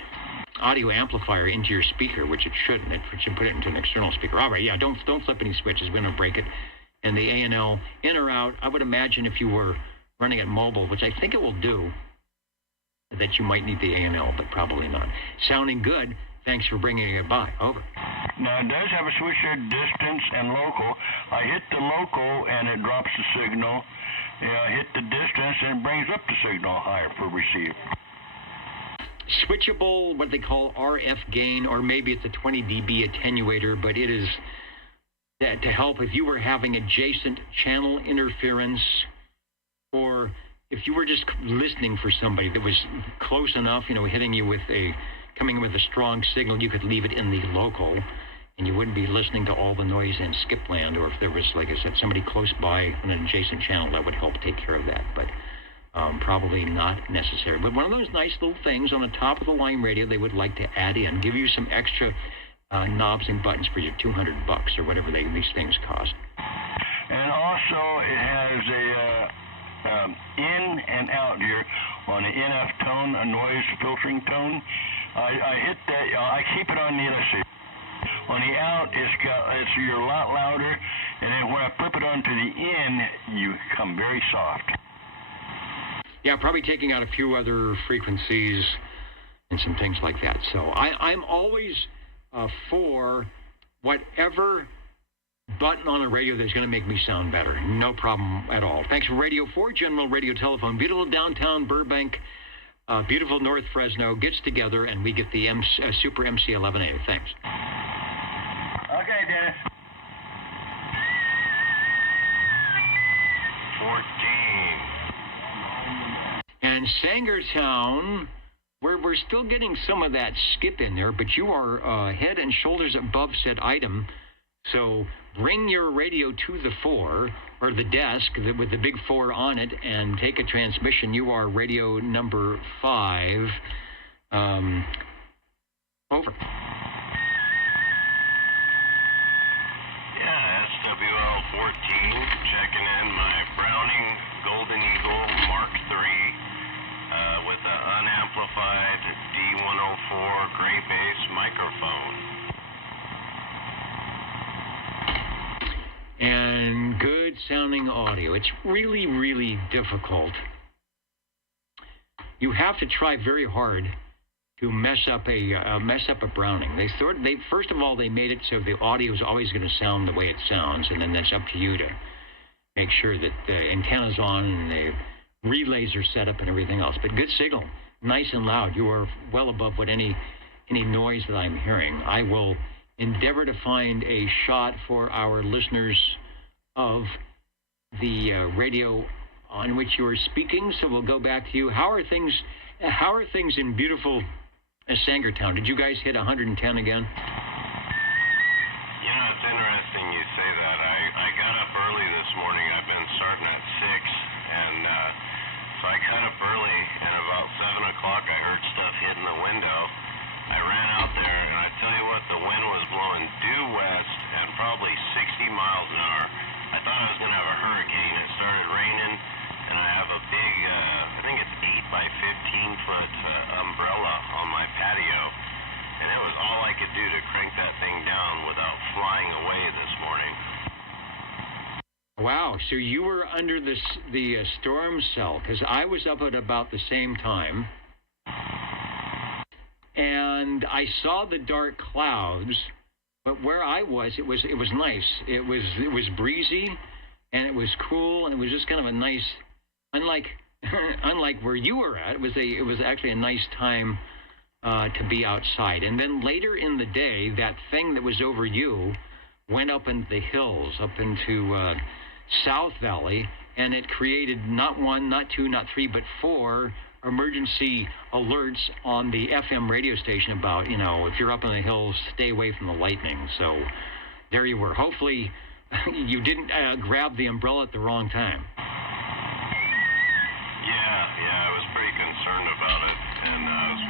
audio amplifier into your speaker, which it shouldn't. It should put it into an external speaker. All right, yeah, don't flip any switches. We're going to break it. And the A&L in or out, I would imagine if you were running it mobile, which I think it will do, that you might need the A&L, but probably not. Sounding good. Thanks for bringing it by. Over. Now, it does have a switcher distance and local. I hit the local, and it drops the signal. I hit the distance, and it brings up the signal higher for receive. Switchable, what they call RF gain, or maybe it's a 20 dB attenuator, but it is that to help if you were having adjacent channel interference, or if you were just listening for somebody that was close enough, hitting you with coming with a strong signal, you could leave it in the local, and you wouldn't be listening to all the noise in skipland, or if there was, like I said, somebody close by on an adjacent channel, that would help take care of that, but probably not necessary. But one of those nice little things on the top of the line radio they would like to add in, give you some extra knobs and buttons for your $200 or whatever these things cost. And also it has a in and out here on the NF tone, a noise filtering tone. I hit that. I keep it on the let's on the out. It's you're a lot louder, and then when I flip it onto the in, you come very soft. Yeah, probably taking out a few other frequencies and some things like that. So I'm always for whatever button on a radio that's going to make me sound better. No problem at all. Thanks for Radio 4, General Radio Telephone. Beautiful downtown Burbank, beautiful North Fresno gets together, and we get the Super MC11A. Thanks. Okay, Dennis. 14. And Sangertown, we're still getting some of that skip in there, but you are head and shoulders above said item. So bring your radio to the 4 or the desk with the big 4 on it and take a transmission. You are radio number 5. Over. Yeah, SWL 14, checking in my Browning Golden Eagle Mark III with an unamplified D104 gray bass microphone. And good sounding audio. It's really, really difficult. You have to try very hard to mess up a Browning. They first of all, they made it so the audio is always going to sound the way it sounds, and then that's up to you to make sure that the antenna's on and the relays are set up and everything else. But good signal, nice and loud. You are well above what any noise that I'm hearing. I will endeavor to find a shot for our listeners of the radio on which you are speaking. So we'll go back to you. How are things in beautiful Sangertown? Did you guys hit 110 again? You know, it's interesting you say that. I got up early this morning. I've been starting at 6, and so I got up early, and about 7 o'clock I heard stuff hitting the window. I ran out there, and I tell you what, the wind was blowing due west and probably 60 miles an hour. I thought I was going to have a hurricane. It started raining, and I have a big, I think it's 8 by 15-foot umbrella on my patio, and it was all I could do to crank that thing down without flying away this morning. Wow, so you were under the storm cell, because I was up at about the same time, and I saw the dark clouds, but where I was, it was nice. It was breezy, and it was cool, and it was just kind of a nice, unlike where you were at, it was actually a nice time to be outside. And then later in the day, that thing that was over you went up into the hills, up into South Valley, and it created not 1, not 2, not 3, but 4 emergency alerts on the FM radio station about, if you're up in the hills, stay away from the lightning. So there you were. Hopefully you didn't grab the umbrella at the wrong time. Yeah, I was pretty concerned about it, and I was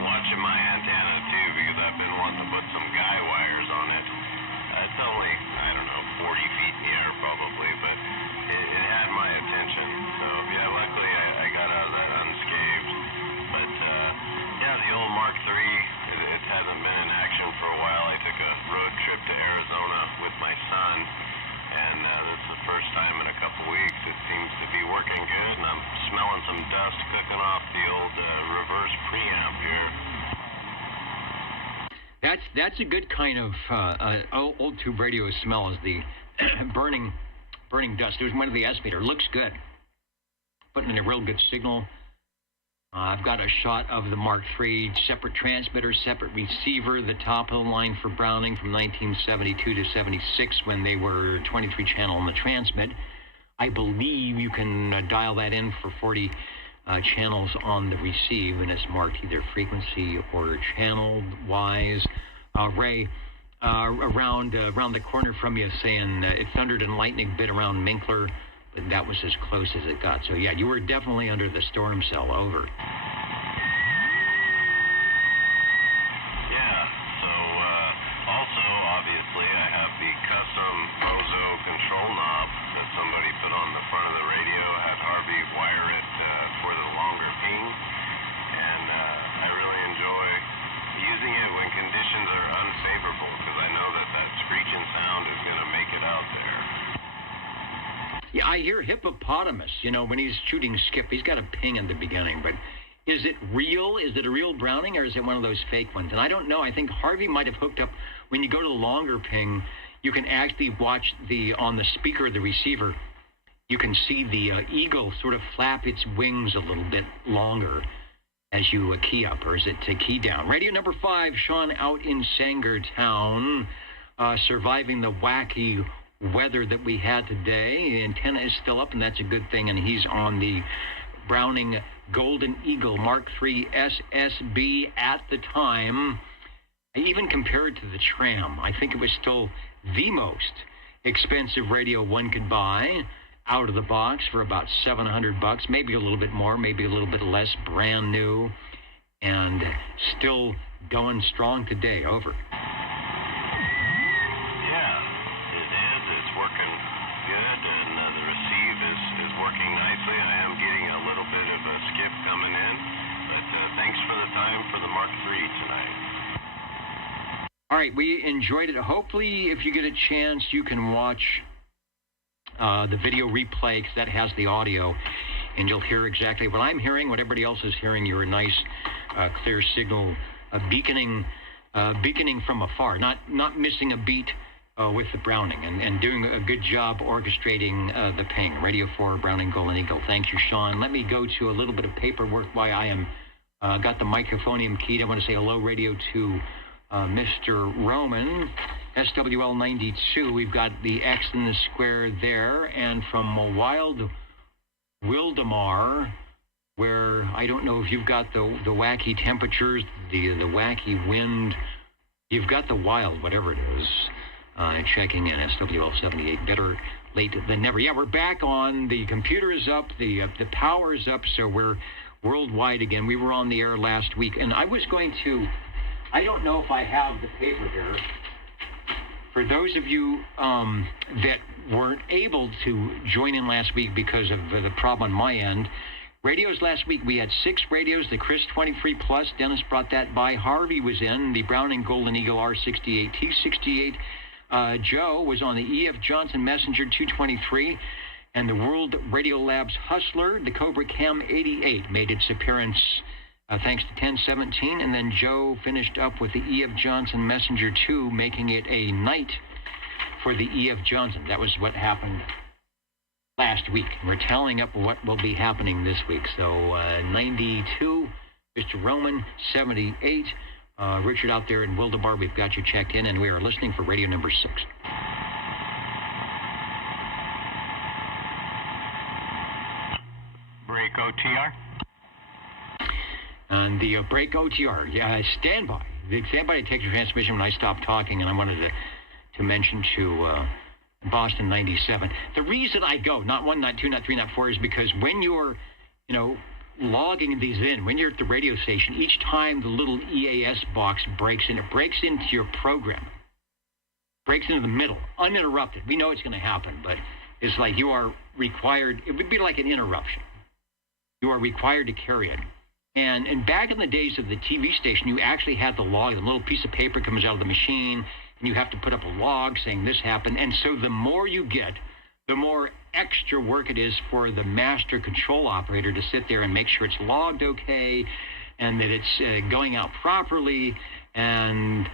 watching my antenna too, because I've been wanting to put some guy wires on it. It's only, 40 feet in the air probably, but it had my attention. So yeah, luckily I got out of that unscathed. But yeah, the old Mark III, it hasn't been in action for a while. I took a road trip to Arizona with my son, and this is the first time in a couple weeks. It seems to be working good, and I'm smelling some dust cooking off the old reverse preamp here. That's a good kind of old tube radio smell, is the burning dust. It was one of the S-meter. Looks good. Putting in a real good signal. I've got a shot of the Mark III, separate transmitter, separate receiver, the top of the line for Browning from 1972 to 76 when they were 23 channel on the transmit. I believe you can dial that in for 40 channels on the receive, and it's marked either frequency or channel-wise. Ray, around the corner from you saying it thundered and lightning bit around Minkler, but that was as close as it got. So yeah, you were definitely under the storm cell. Over. Yeah, so also obviously I have the custom Mozo control knob that somebody put on the front of the radio. Had Harvey wire it for the longer ping, and I really enjoy using it when conditions are unfavorable, because I know that screeching sound is going to make it out there. Yeah, I hear hippopotamus, when he's shooting skip. He's got a ping in the beginning, but is it real? Is it a real Browning, or is it one of those fake ones? And I don't know. I think Harvey might have hooked up, when you go to the longer ping, you can actually watch on the speaker of the receiver, you can see the eagle sort of flap its wings a little bit longer as you key up, or is it to key down? Radio number 5, Sean out in Sangertown, surviving the wacky weather that we had today. The antenna is still up, and that's a good thing, and he's on the Browning Golden Eagle Mark III SSB at the time. Even compared to the Tram, I think it was still the most expensive radio one could buy out of the box for about $700, maybe a little bit more, maybe a little bit less, brand new, and still going strong today. Over. Yeah, it is. It's working good, and the receive is working nicely. I am getting a little bit of a skip coming in, but thanks for the time for the Mark III tonight. All right, we enjoyed it. Hopefully, if you get a chance, you can watch the video replay, because that has the audio, and you'll hear exactly what I'm hearing, what everybody else is hearing. You're a nice, clear signal, beaconing from afar, not missing a beat with the Browning, and doing a good job orchestrating the ping. Radio 4, Browning Golden Eagle. Thank you, Sean. Let me go to a little bit of paperwork while I am got the microphonium keyed. I want to say hello, radio, to Mr. Roman, SWL 92. We've got the X in the square there, and from Wild Wildemar, where I don't know if you've got the wacky temperatures, the wacky wind. You've got the wild, whatever it is. Checking in, SWL 78. Better late than never. Yeah, we're back on. The computer is up. The power is up, so we're worldwide again. We were on the air last week, and I was going to. I don't know if I have the paper here. For those of you that weren't able to join in last week because of the problem on my end, radios last week, we had 6 radios, the Chris 23 Plus, Dennis brought that by. Harvey was in, the Browning Golden Eagle R68, T68. Joe was on the EF Johnson Messenger 223, and the World Radio Labs Hustler, the Cobra Cam 88, made its appearance thanks to 1017, and then Joe finished up with the EF Johnson Messenger 2, making it a night for the EF Johnson. That was what happened last week. We're tallying up what will be happening this week. So 92, Mr. Roman, 78, Richard out there in Wildemar, we've got you checked in, and we are listening for radio number 6. Break OTR. And the break OTR, yeah, stand by. Stand by to take your transmission when I stop talking, and I wanted to mention to Boston 97. The reason I go, not 1, not 2, not 3, not 4, is because when you're, logging these in, when you're at the radio station, each time the little EAS box breaks in, it breaks into your program. Breaks into the middle, uninterrupted. We know it's going to happen, but it's like you are required, it would be like an interruption. You are required to carry it. And back in the days of the TV station, you actually had the log. The little piece of paper comes out of the machine, and you have to put up a log saying this happened. And so the more you get, the more extra work it is for the master control operator to sit there and make sure it's logged okay, and that it's going out properly. And,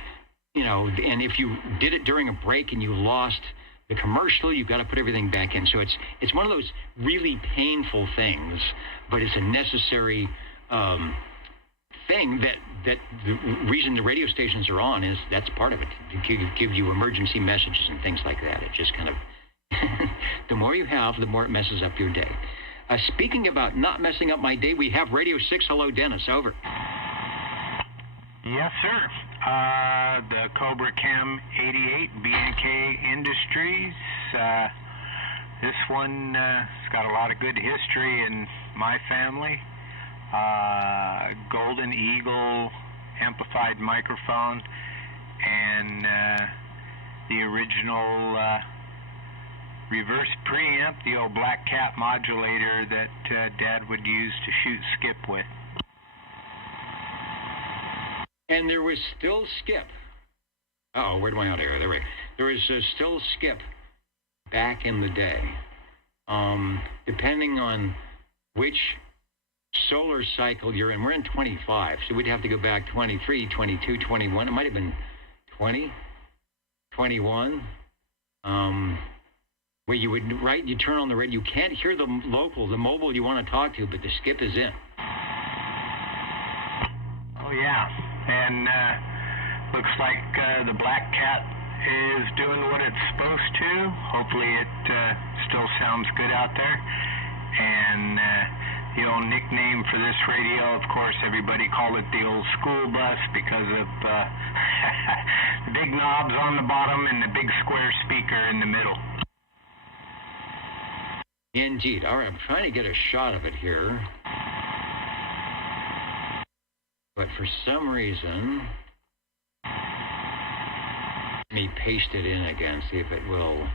and if you did it during a break and you lost the commercial, you've got to put everything back in. So it's one of those really painful things, but it's a necessary thing that the reason the radio stations are on is that's part of it, to give you emergency messages and things like that. It just kind of, the more you have, the more it messes up your day. Speaking about not messing up my day, we have Radio 6. Hello, Dennis. Over. Yes, sir. The Cobra Cam 88, B&K Industries. This one has got a lot of good history in my family. Golden Eagle amplified microphone, and the original reverse preamp, the old Black Cat modulator that Dad would use to shoot skip with. And there was still skip. Uh-oh, where'd my audio? There we go. There was still skip back in the day. Depending on which solar cycle you're in. We're in 25, so we'd have to go back 23, 22, 21. It might have been 20, 21. Where you would, you turn on the radio. You can't hear the local, the mobile you want to talk to, but the skip is in. Oh, yeah. And looks like the Black Cat is doing what it's supposed to. Hopefully it still sounds good out there. And the nickname for this radio. Of course, everybody called it the old school bus because of the big knobs on the bottom and the big square speaker in the middle. Indeed. All right, I'm trying to get a shot of it here. But for some reason, let me paste it in again, see if it will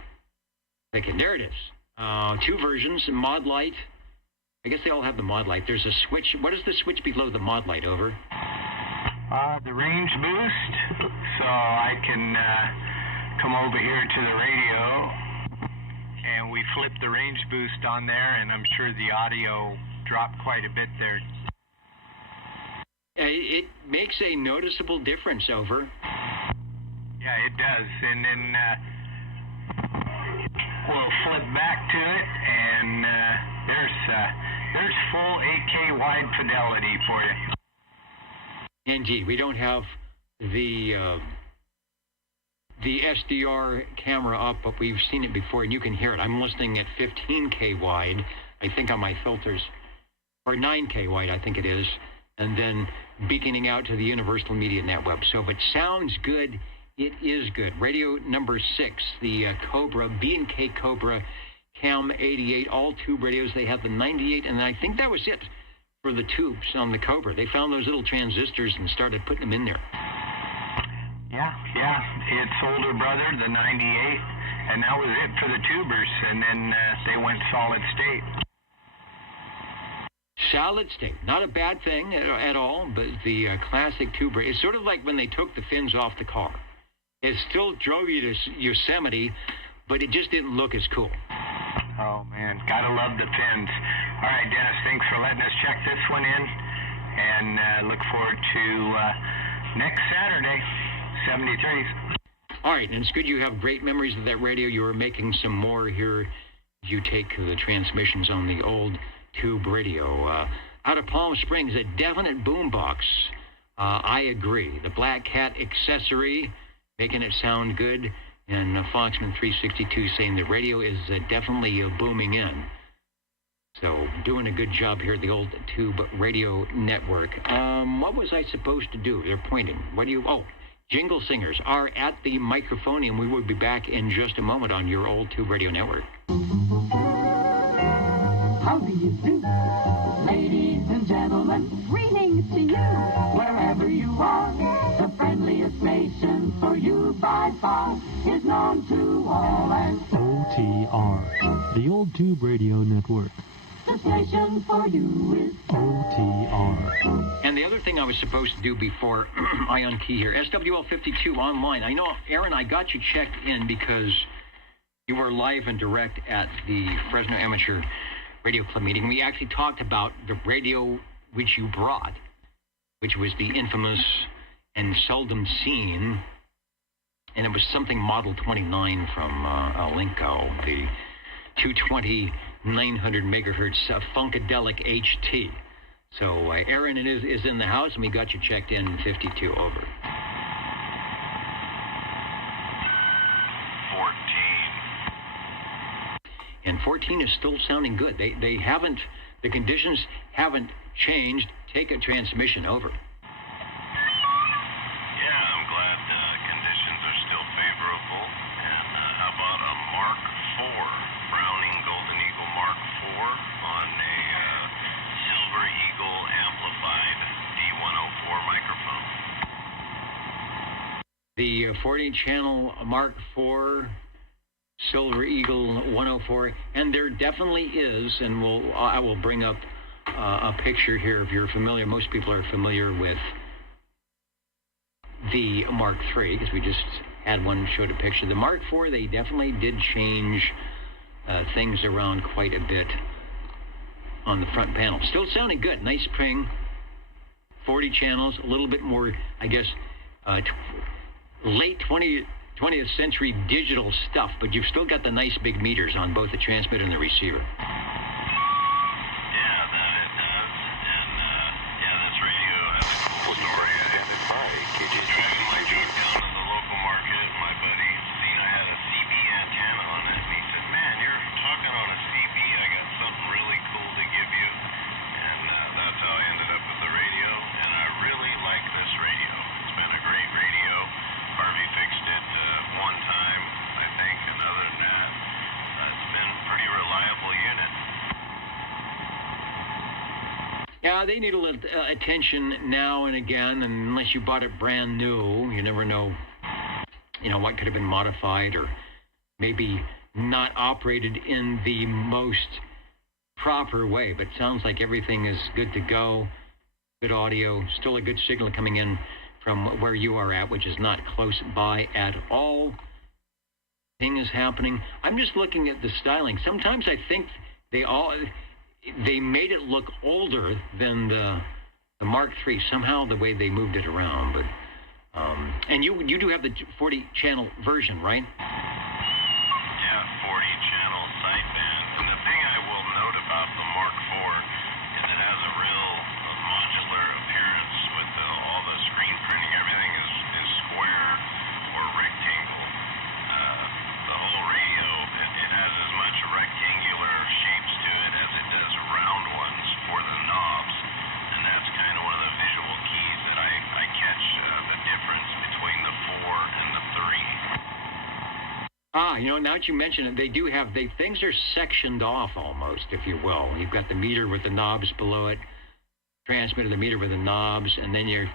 take it. There it is. Two versions, mod light. I guess they all have the mod light. There's a switch. What is the switch below the mod light, over? The range boost. So I can come over here to the radio, and we flip the range boost on there, and I'm sure the audio dropped quite a bit there. It makes a noticeable difference, over. Yeah, it does. And then we'll flip back to it, and there's full 8K wide fidelity for you. Indeed, we don't have the SDR camera up, but we've seen it before, and you can hear it. I'm listening at 15K wide, I think, on my filters, or 9K wide, I think it is, and then beaconing out to the Universal Media Network. So if it sounds good, it is good. Radio number 6, the Cobra, B&K Cobra, Cam 88, all tube radios. They have the 98, and I think that was it for the tubes on the Cobra. They found those little transistors and started putting them in there. Yeah, its older brother, the 98, and that was it for the tubers, and then they went solid state. Solid state, not a bad thing at all, but the classic tuber, it's sort of like when they took the fins off the car. It still drove you to Yosemite, but it just didn't look as cool. Oh, man, gotta love the fins. All right, Dennis, thanks for letting us check this one in, and look forward to next Saturday, 73s. All right, and it's good you have great memories of that radio. You were making some more here. You take the transmissions on the old tube radio. Out of Palm Springs, a definite boombox. I agree. The Black Cat accessory, making it sound good. And Foxman 362 saying the radio is definitely booming in. So doing a good job here at the old tube radio network. What was I supposed to do? They're pointing. What do you... Oh, jingle singers are at the microphone, and we will be back in just a moment on your old tube radio network. How do you do? Ladies and gentlemen, greetings to you. Wherever you are, the friendliest nation for you by far is known to all as OTR, the Old Tube Radio Network. the station for you is OTR. And the other thing I was supposed to do before I unkey here, SWL52 online. I know, Aaron, I got you checked in because you were live and direct at the Fresno Amateur Radio Club meeting. We actually talked about the radio which you brought, which was the infamous and seldom seen, and it was something Model 29 from Alinco, the 220 900 megahertz Funkadelic HT. So Aaron is in the house, and we got you checked in 52 over. 14. And 14 is still sounding good. They haven't, the conditions haven't changed. Take a transmission over. Yeah, I'm glad conditions are still favorable. And how about a Mark IV, Browning Golden Eagle Mark IV on a Silver Eagle amplified D104 microphone? The 40-channel Mark IV Silver Eagle 104, and there definitely is, and I will bring up a picture here if you're familiar. Most people are familiar with the Mark III because we just had one showed a picture. The Mark IV, they definitely did change things around quite a bit on the front panel. Still sounding good, nice ping, 40 channels, a little bit more, I guess, late 20th century digital stuff, but you've still got the nice big meters on both the transmitter and the receiver. Yeah, that it does. And yeah, this radio has a cool story. Driving my truck down to the local market, my buddy seen I had a CB antenna on it, and he said, "Man, you're talking on a CB. I got something really cool to give you." And Yeah, they need a little attention now and again, and unless you bought it brand new, you never know, what could have been modified or maybe not operated in the most proper way. But it sounds like everything is good to go. Good audio, still a good signal coming in from where you are at, which is not close by at all. Thing is happening. I'm just looking at the styling. Sometimes I think they made it look older than the Mark III. Somehow the way they moved it around, but and you do have the 40-channel version, right? Yeah, 40-channel sideband. And the thing I will note about the Mark IV is it has a real modular appearance with all the screen printing. Everything is square or rectangle. The whole radio, it has as much rectangular shapes to it as it does round ones for the knobs. And that's kind of one of the visual keys that I catch the difference between the 4 and the 3. Now that you mention it, they do have, things are sectioned off almost, if you will. You've got the meter with the knobs below it, transmitter, the meter with the knobs, and then you're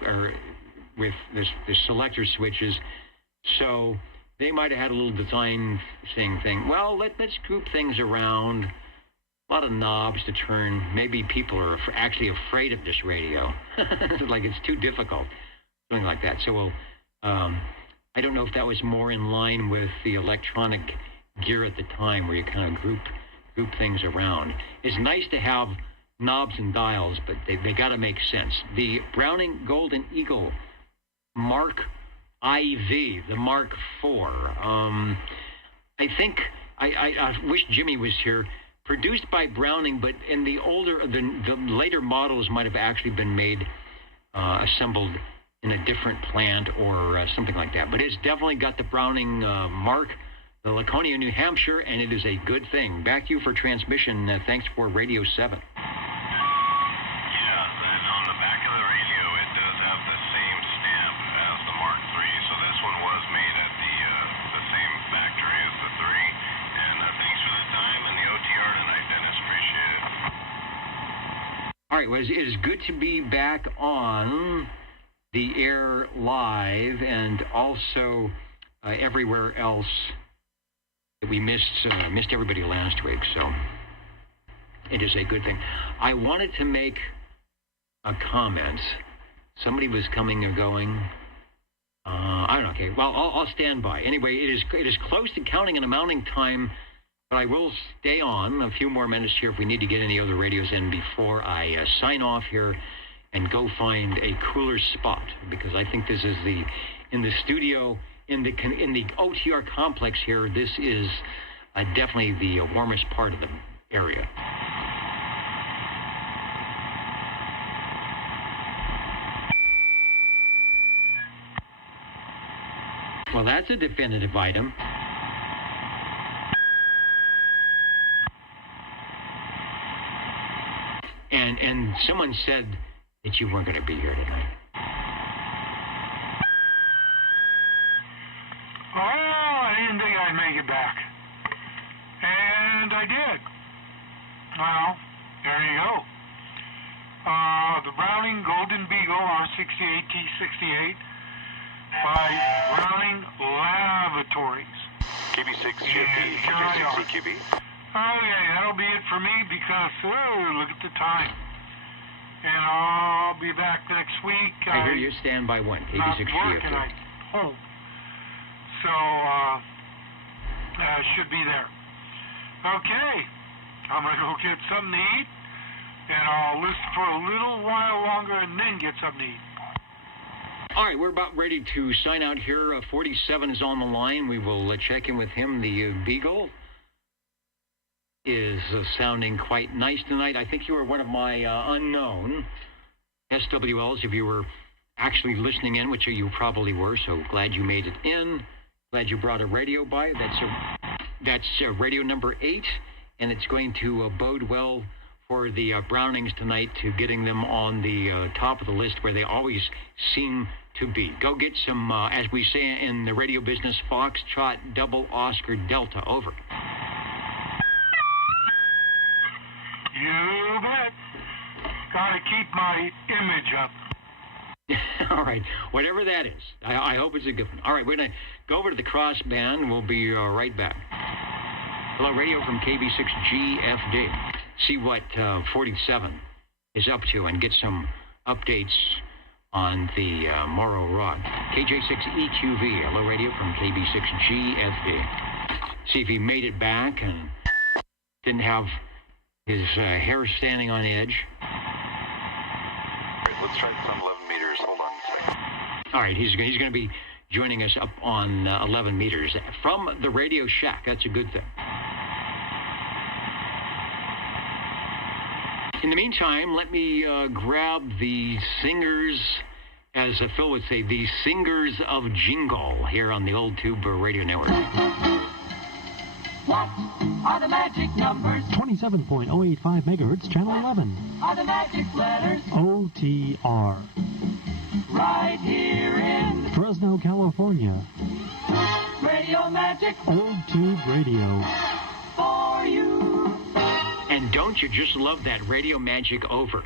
with the selector switches. So they might have had a little design thing. Well, let's group things around. A lot of knobs to turn. Maybe people are actually afraid of this radio. Like it's too difficult. Something like that. So we'll, I don't know if that was more in line with the electronic gear at the time where you kind of group things around. It's nice to have knobs and dials, but they got to make sense. The Browning Golden Eagle Mark IV, the Mark IV. I think I wish Jimmy was here. Produced by Browning, but in the later models might have actually been made, assembled in a different plant or something like that. But it's definitely got the Browning mark, the Laconia, New Hampshire, and it is a good thing. Back to you for transmission. Thanks for Radio 7. All right, well, it is good to be back on the air live and also everywhere else. We missed everybody last week, so it is a good thing. I wanted to make a comment. Somebody was coming or going. I don't know. Okay, well, I'll stand by. Anyway, it is close to counting and amounting time. But I will stay on a few more minutes here if we need to get any other radios in before I sign off here and go find a cooler spot, because I think this is in the studio, in the OTR complex here, this is definitely the warmest part of the area. Well, that's a definitive item. And someone said that you weren't going to be here tonight. Oh, I didn't think I'd make it back. And I did. Well, there you go. The Browning Golden Beagle R68T68 by Browning Laboratories. KB6QB, KB6CQB. Okay, that'll be it for me because, look at the time. And I'll be back next week. I hear you stand by one, KB6QB. I hope. So, should be there. Okay, I'm going to go get something to eat, and I'll listen for a little while longer and then get something to eat. All right, we're about ready to sign out here. 47 is on the line. We will check in with him. The Beagle is sounding quite nice tonight. I think you were one of my unknown SWLs, if you were actually listening in, which you probably were, so glad you made it in. Glad you brought a radio by. That's radio number 8, and it's going to bode well for the Brownings tonight to getting them on the top of the list where they always seem to be. Go get some, as we say in the radio business, Foxtrot Double Oscar Delta. Over. You bet. Got to keep my image up. All right, whatever that is. I hope it's a good one. All right, we're going to go over to the crossband. We'll be right back. Hello, radio from KB6GFD. See what 47 is up to and get some updates on the Morrow Rock. KJ6EQV, hello, radio from KB6GFD. See if he made it back and didn't have his hair standing on edge. All right, let's try this on 11 meters. Hold on a second. All right, he's going to be joining us up on 11 meters from the Radio Shack. That's a good thing. In the meantime, let me grab the singers, as Phil would say, the singers of jingle here on the Old Tube Radio Network. What are the magic numbers? 27.085 megahertz, channel 11. Are the magic letters? OTR. Right here in Fresno, California. Radio Magic. Old Tube Radio. For you. And don't you just love that radio magic over?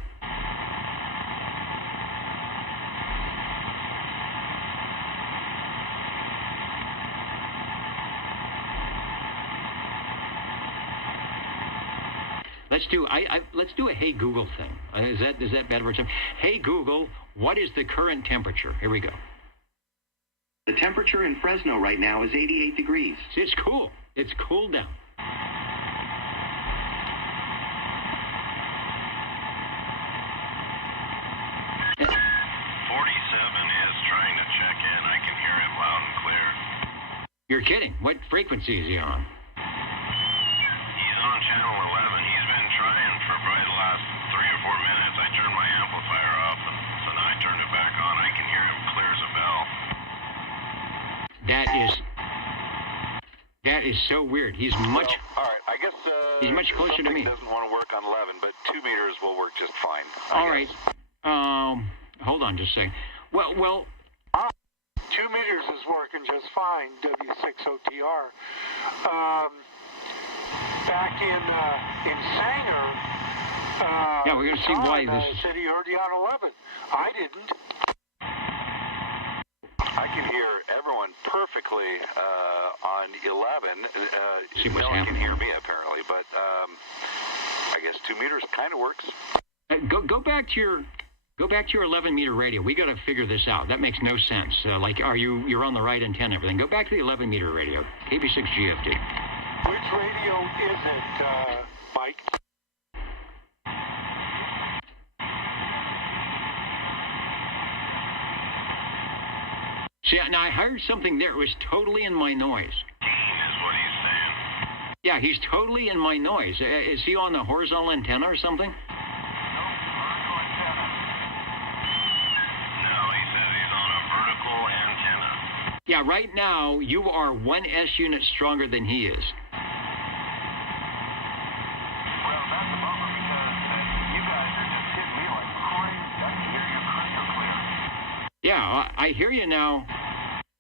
Let's do a Hey Google thing. Is that bad word? Hey Google, what is the current temperature? Here we go. The temperature in Fresno right now is 88 degrees. See, it's cool. It's cooled down. You're kidding. What frequency is he on? He's on channel 11. He's been trying for probably the last 3 or 4 minutes. I turned my amplifier off, and so then I turned it back on. I can hear him clear as a bell. That is so weird. He's much... Well, all right, I guess he's much closer to me. Doesn't want to work on 11, but 2 meters will work just fine. All right. Hold on just a second. Well... 2 meters is working just fine, W6OTR. Back in Sanger, yeah, we're going to see why this... said he heard you on 11. I didn't. I can hear everyone perfectly on 11. No one can hear me, apparently, but I guess 2 meters kind of works. Go back to your 11 meter radio. We got to figure this out. That makes no sense. You're on the right antenna, everything. Go back to the 11 meter radio, KB6GFD. Which radio is it, Mike? See, now I heard something there. It was totally in my noise. Is what he's saying. Yeah, he's totally in my noise. Is he on the horizontal antenna or something? Yeah, right now, you are 1 S unit stronger than he is. Well, that's a bummer because you guys are just hitting me like crazy. I can hear you crystal clear. Yeah, I hear you now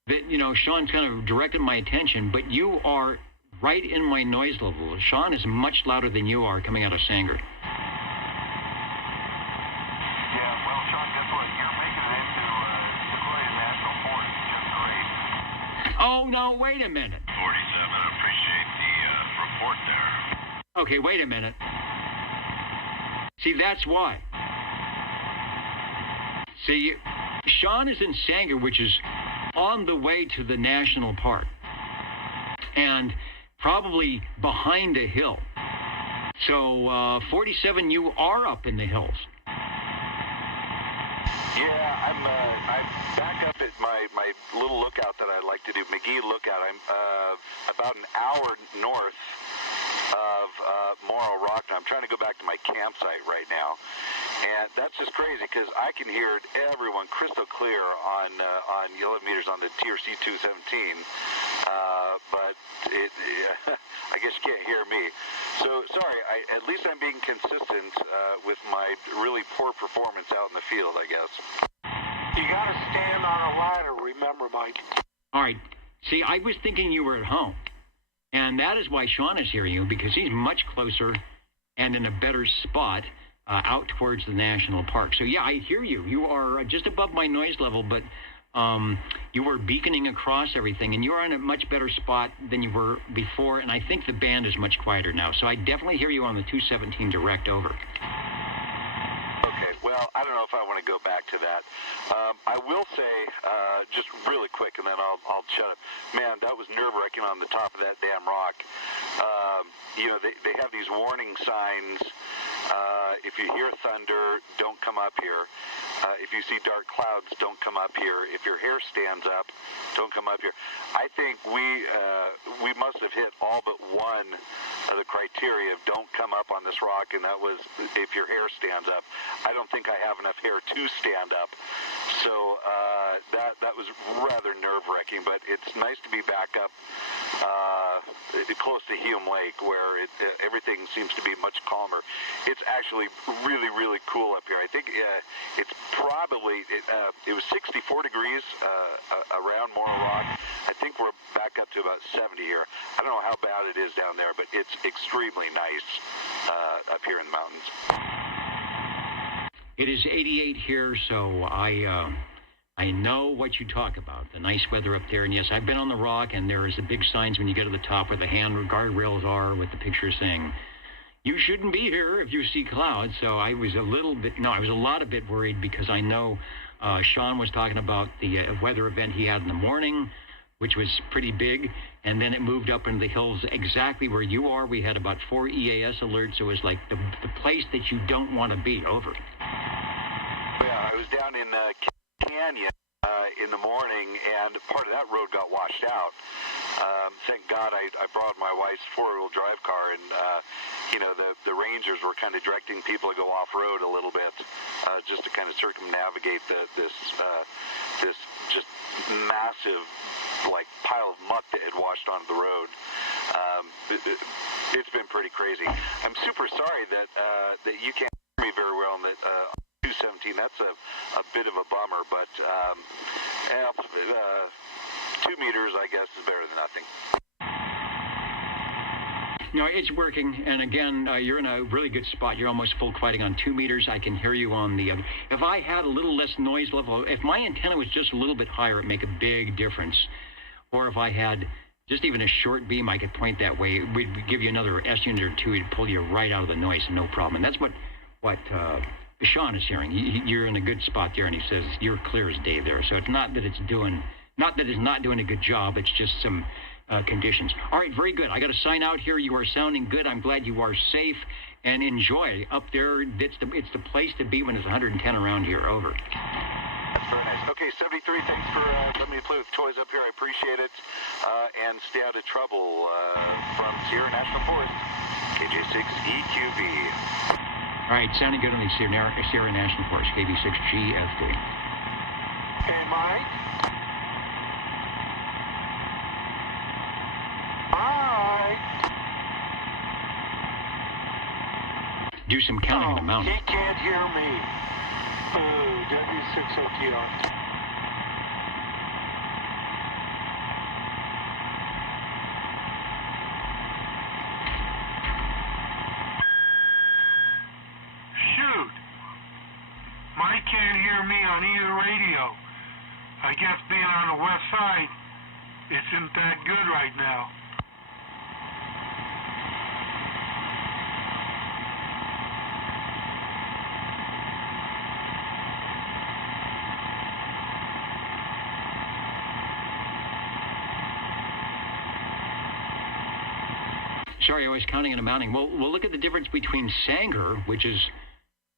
that, Sean's kind of directed my attention, but you are right in my noise level. Sean is much louder than you are coming out of Sanger. Oh, no, wait a minute. 47, I appreciate the report there. Okay, wait a minute. See, that's why. See, Sean is in Sanger, which is on the way to the national park. And probably behind a hill. So, 47, you are up in the hills. Yeah, I'm back up at my little lookout that I like to do, McGee Lookout. I'm about an hour north of Morro Rock. Now, I'm trying to go back to my campsite right now. And that's just crazy because I can hear everyone crystal clear on 11 meters on the TRC 217. But I guess you can't hear me. So, sorry, at least I'm being consistent with my really poor performance out in the field, I guess. You got to stand on a ladder, remember, Mike. All right. See, I was thinking you were at home. And that is why Sean is hearing you, because he's much closer and in a better spot out towards the national park. So yeah, I hear you. You are just above my noise level, but you were beaconing across everything, and you're on a much better spot than you were before, and I think the band is much quieter now. So I definitely hear you on the 217 direct over. Okay, well, I don't know if I want to go back to that. I will say, just really quick, and then I'll shut up. Man, that was nerve-wracking on the top of that damn rock. You know, they have these warning signs. If you hear thunder, don't come up here. If you see dark clouds, don't come up here. If your hair stands up, don't come up here. I think we must have hit all but one of the criteria of don't come up on this rock, and that was if your hair stands up. I don't think I have enough hair to stand up. So that was rather nerve-wracking, but it's nice to be back up close to Hume Lake, where everything seems to be much calmer. It's actually really, really cool up here. I think it's probably, it was 64 degrees around Morro Rock. I think we're back up to about 70 here. I don't know how bad it is down there, but it's extremely nice up here in the mountains. It is 88 here, so I know what you talk about, the nice weather up there. And yes, I've been on the rock, and there is the big signs when you get to the top where the hand guardrails are with the picture saying, you shouldn't be here if you see clouds. So I was a lot of bit worried, because I know Sean was talking about the weather event he had in the morning, which was pretty big, and then it moved up into the hills exactly where you are. We had about 4 EAS alerts. It was like the place that you don't want to be. Over. Yeah, I was down in Canyon in the morning, and part of that road got washed out. Thank God I brought my wife's 4-wheel drive car, and you know, the rangers were kind of directing people to go off-road a little bit, just to kind of circumnavigate this just massive like pile of muck that had washed onto the road. It's been pretty crazy. I'm super sorry that you can't hear me very well, and that 217, that's a bit of a bummer, but 2 meters, I guess, is better than nothing. No, it's working, and again, you're in a really good spot. You're almost full quieting on 2 meters. I can hear you on the other. If I had a little less noise level, if my antenna was just a little bit higher, it'd make a big difference. Or if I had just even a short beam, I could point that way. We'd give you another S unit or two. It'd pull you right out of the noise, no problem. And that's what Sean is hearing. You're in a good spot there, and he says you're clear as day there. So it's not that it's not doing a good job. It's just some conditions. All right, very good. I got to sign out here. You are sounding good. I'm glad you are safe, and enjoy up there. It's the place to be when it's 110 around here. Over. That's very nice. Okay, 73, thanks for letting me play with toys up here. I appreciate it. And stay out of trouble from Sierra National Forest, KJ6EQV. All right, sounding good on the Sierra National Forest, KB6GFD. Hey, Mike. Hi. Do some counting in the mountain. He can't hear me. W6OTR. Shoot. Mike can't hear me on either radio. I guess being on the west side isn't that good right now. Sorry, I was counting in a mounting. Well, we'll look at the difference between Sanger, which is,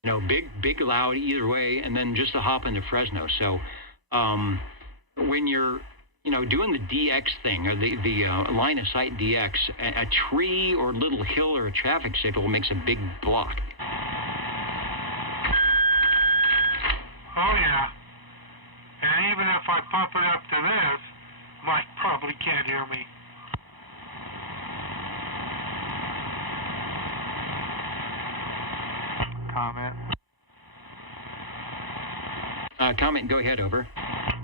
you know, big, loud either way, and then just a hop into Fresno. So when you're, you know, doing the DX thing, or the line of sight DX, a tree or little hill or a traffic signal makes a big block. Oh, yeah. And even if I pump it up to this, Mike probably can't hear me. Comment. Comment, go ahead, over.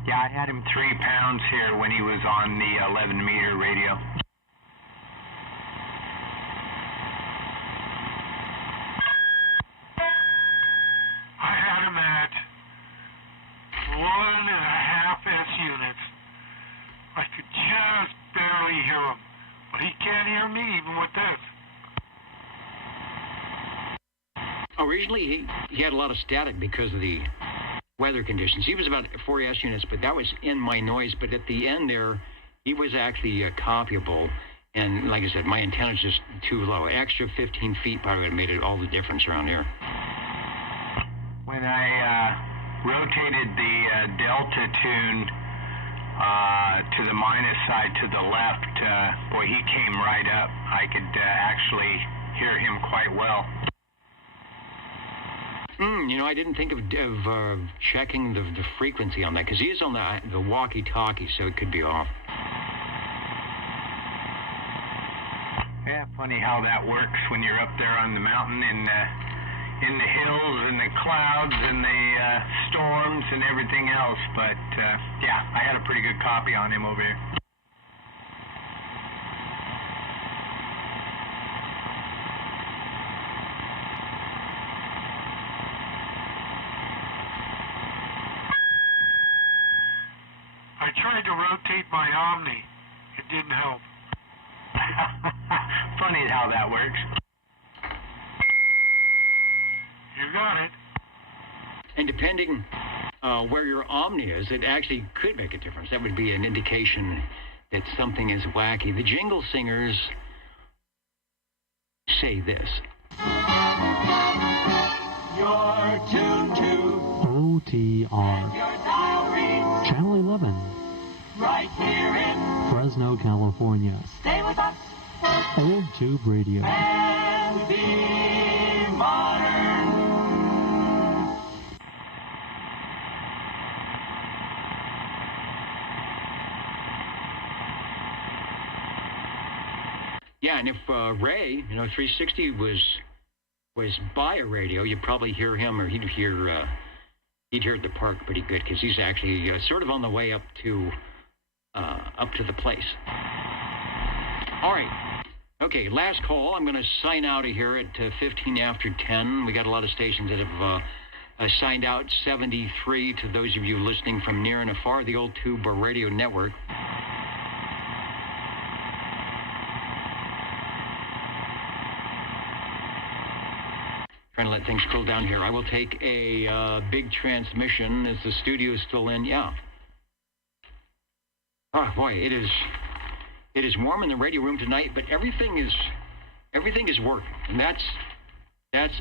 Yeah, I had him 3 pounds here when he was on the 11-meter radio. hear me even with this. Originally, he had a lot of static because of the weather conditions. He was about 4 S units, but that was in my noise. But at the end there, he was actually copyable. And like I said, my antenna's just too low. Extra 15 feet probably would have made it all the difference around here. When I rotated the delta tune to the minus side to the left, boy, he came right up. I could actually hear him quite well. I didn't think of checking the frequency on that, because he is on the walkie-talkie, so it could be off. Yeah, funny how that works when you're up there on the mountain in the hills and the clouds and the storms and everything else. But yeah, I had a pretty good copy on him over here. I tried to rotate my Omni. It didn't help. Funny how that works. You got it. And depending where your Omni is, it actually could make a difference. That would be an indication that something is wacky. The Jingle Singers say this. You're tuned to OTR. your dial reads Channel 11. right here in Fresno, California. Stay with us Old Tube Radio. and be modern. Yeah, and if Ray, 360 was by a radio, you'd probably hear him, or he'd hear at the park pretty good, because he's actually sort of on the way up to the place. All right. Okay, last call. I'm going to sign out of here at 15 after 10. We got a lot of stations that have signed out. 73 to those of you listening from near and afar, the Old Tube Radio Network. Trying to let things cool down here. I will take a big transmission as the studio is still in. Yeah. Oh boy, it is warm in the radio room tonight, but everything is working, and that's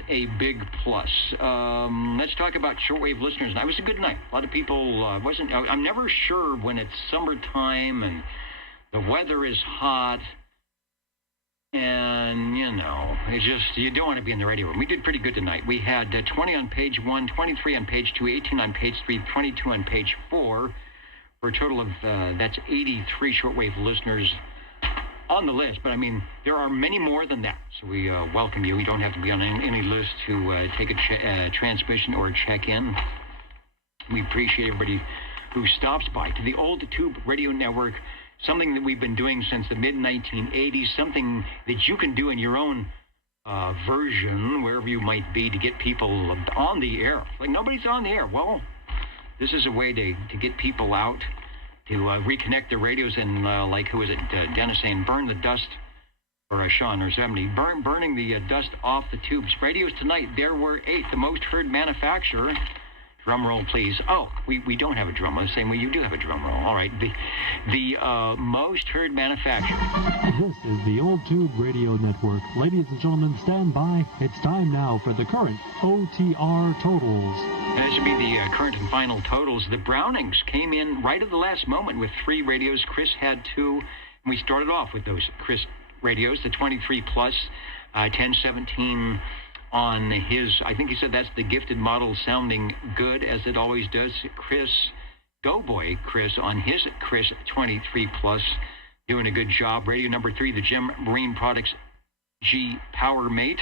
a big plus. Let's talk about shortwave listeners. Now, it was a good night. A lot of people I'm never sure when it's summertime and the weather is hot. And, it's just, you don't want to be in the radio room. We did pretty good tonight. We had 20 on page 1, 23 on page 2, 18 on page 3, 22 on page 4, for a total of, that's 83 shortwave listeners on the list. But, there are many more than that. So we welcome you. You don't have to be on any list to take a transmission or check in. We appreciate everybody who stops by to the Old Tube Radio Network. Something that we've been doing since the mid-1980s, something that you can do in your own version, wherever you might be, to get people on the air. Like, nobody's on the air. Well, this is a way to get people out, to reconnect their radios and, who is it, Dennis saying, burn the dust, or Sean or 70, burning the dust off the tubes. Radios tonight, there were 8, the most heard manufacturer. Drum roll, please. Oh, we don't have a drum roll. The same way you do have a drum roll. All right. The most heard manufacturer. This is the Old Tube Radio Network. Ladies and gentlemen, stand by. It's time now for the current OTR totals. That should be the current and final totals. The Brownings came in right at the last moment with 3 radios. Chris had 2. And we started off with those Chris radios, the 23 plus, 1017 on his, I think he said that's the gifted model, sounding good as it always does. Chris, Doughboy Chris, on his Chris 23 plus, doing a good job. Radio number 3, the Gem Marine Products G Power Mate.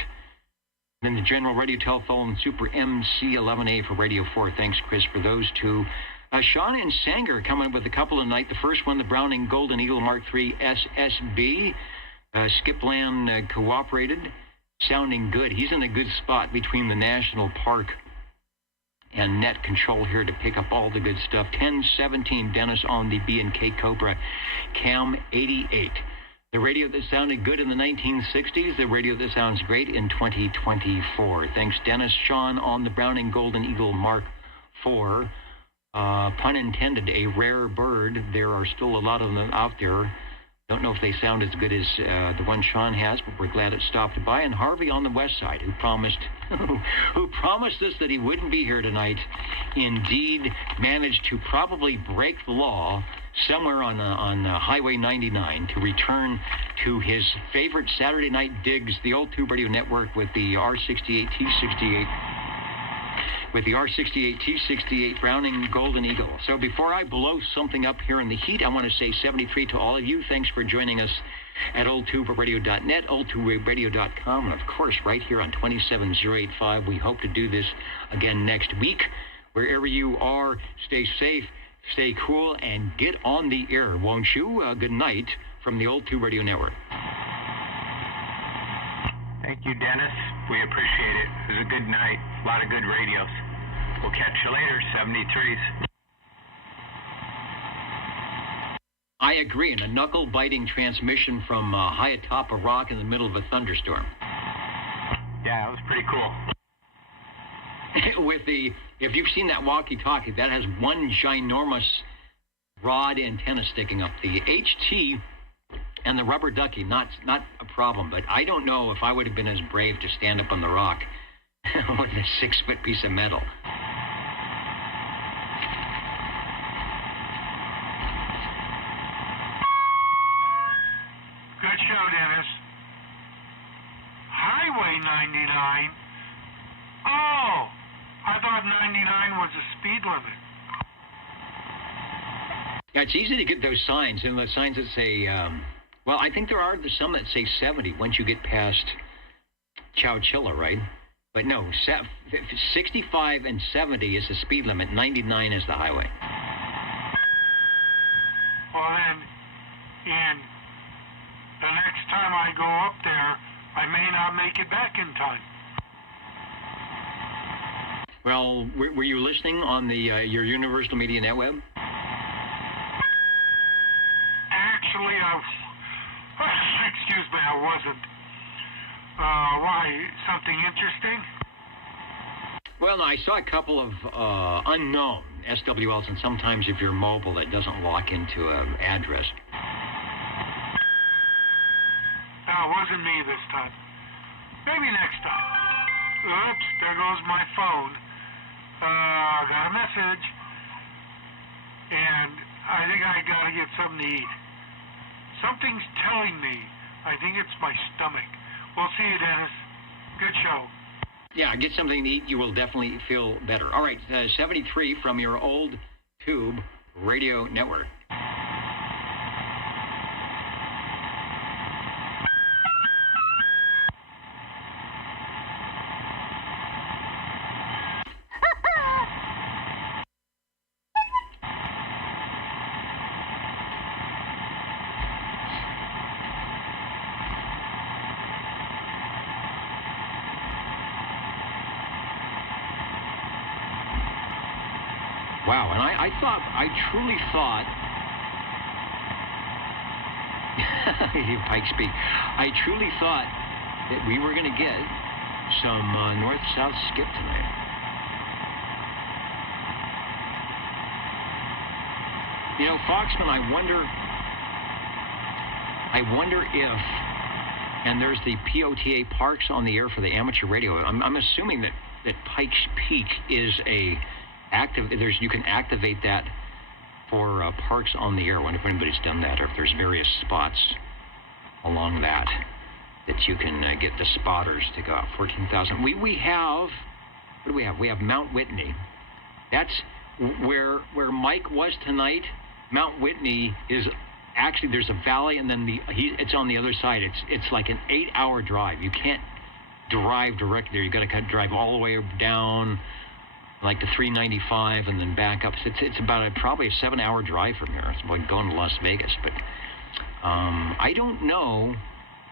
Then the General Radio Telephone Super MC11A for Radio 4. Thanks, Chris, for those 2. Sean and Sanger coming up with a couple tonight. The first one, the Browning Golden Eagle Mark III SSB. Skipland Cooperated. Sounding good. He's in a good spot between the National Park and Net Control here to pick up all the good stuff. 1017 Dennis on the B&K Cobra Cam 88. The radio that sounded good in the 1960s, the radio that sounds great in 2024. Thanks, Dennis. Sean on the Browning Golden Eagle Mark IV. Pun intended, a rare bird. There are still a lot of them out there. Don't know if they sound as good as the one Sean has, but we're glad it stopped by. And Harvey on the west side, who promised us that he wouldn't be here tonight, indeed managed to probably break the law somewhere on Highway 99 to return to his favorite Saturday night digs, the old Tube Radio Network, with the R68 T68. With the R68 T68 Browning Golden Eagle. So before I blow something up here in the heat, I want to say 73 to all of you. Thanks for joining us at oldtuberadio.net, oldtuberadio.com, and of course right here on 27085. We hope to do this again next week. Wherever you are, stay safe, stay cool, and get on the air, won't you? Good night from the Old Tube Radio Network. Thank you, Dennis. We appreciate it. It was a good night. A lot of good radios. We'll catch you later, 73s. I agree. And a knuckle-biting transmission from high atop a rock in the middle of a thunderstorm. Yeah, it was pretty cool. With the, if you've seen that walkie-talkie, that has one ginormous rod antenna sticking up. The HT and the rubber ducky, not a problem, but I don't know if I would have been as brave to stand up on the rock with a 6-foot piece of metal. Good show, Dennis. Highway 99? Oh, I thought 99 was the speed limit. Yeah, it's easy to get those signs, and the signs that say, well, I think there are some that say 70 once you get past Chowchilla, right? But no, 65 and 70 is the speed limit. 99 is the highway. Well, then, and the next time I go up there, I may not make it back in time. Well, were you listening on the your Universal Media Netweb? Actually, excuse me, I wasn't. Why, something interesting? Well, no, I saw a couple of unknown SWLs, and sometimes if you're mobile, that doesn't lock into an address. It wasn't me this time. Maybe next time. Oops, there goes my phone. I got a message. And I think I gotta get something to eat. Something's telling me. I think it's my stomach. We'll see you, Dennis. Good show. Yeah, get something to eat. You will definitely feel better. All right, 73 from your Old Tube Radio Network. Wow, and I truly thought, Pike speak, I truly thought that we were going to get some north-south skip tonight. You know, Foxman, I wonder if, and there's the POTA Parks on the air for the amateur radio. I'm assuming that Pike's Peak is a active. You can activate that for parks on the air. I wonder if anybody's done that, or if there's various spots along that you can get the spotters to go out. 14,000. We have, what do we have? We have Mount Whitney. That's where Mike was tonight. Mount Whitney is actually, there's a valley, and then it's on the other side. It's like an 8-hour drive. You can't drive directly there. You got to drive all the way down, like to 395, and then back up. So it's about probably a 7-hour drive from here. It's like going to Las Vegas. But I don't know.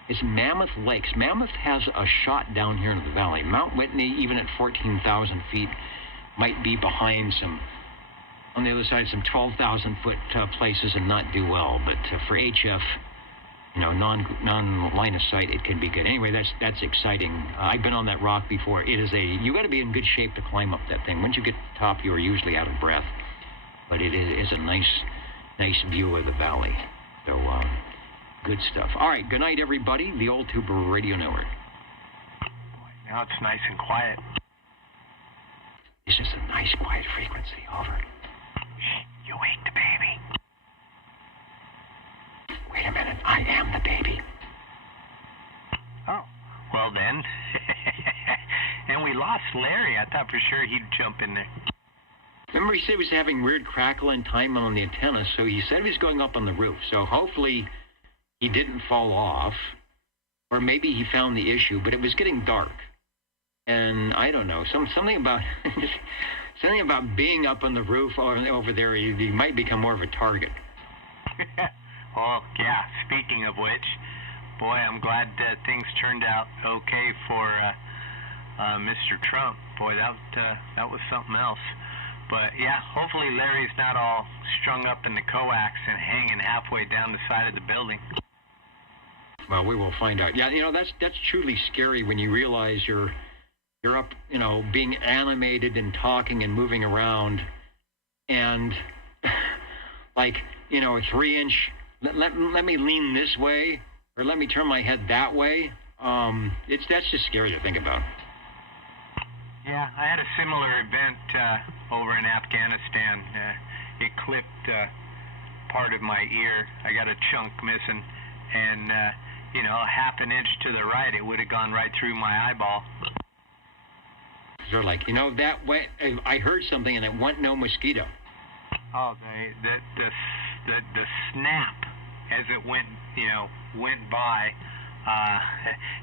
It's Mammoth Lakes. Mammoth has a shot down here in the valley. Mount Whitney, even at 14,000 feet, might be behind some, on the other side, some 12,000 foot places and not do well. But for HF, non-line of sight, it can be good. Anyway, that's exciting. I've been on that rock before. It is you got to be in good shape to climb up that thing. Once you get to the top, you are usually out of breath. But it is a nice view of the valley. So, good stuff. All right, good night, everybody. The Old Tuber Radio Network. Now it's nice and quiet. This is a nice, quiet frequency. Over. Shh, you wake the baby. Wait a minute. I am the baby. Oh, well then. And we lost Larry. I thought for sure he'd jump in there. Remember, he said he was having weird crackle and time on the antenna, so he said he was going up on the roof. So hopefully he didn't fall off, or maybe he found the issue, but it was getting dark. And I don't know, something about being up on the roof over there, you might become more of a target. Well, yeah, speaking of which, boy, I'm glad that things turned out okay for Mr. Trump. Boy, that was something else. But yeah, hopefully Larry's not all strung up in the coax and hanging halfway down the side of the building. Well, we will find out. Yeah, that's truly scary when you realize you're up, being animated and talking and moving around, and like, a 3-inch. Let me lean this way, or let me turn my head that way. That's just scary to think about. Yeah, I had a similar event over in Afghanistan. It clipped part of my ear. I got a chunk missing, and a half an inch to the right, it would have gone right through my eyeball. They're like, that went. I heard something, and it went no mosquito. Oh, the snap as it went by.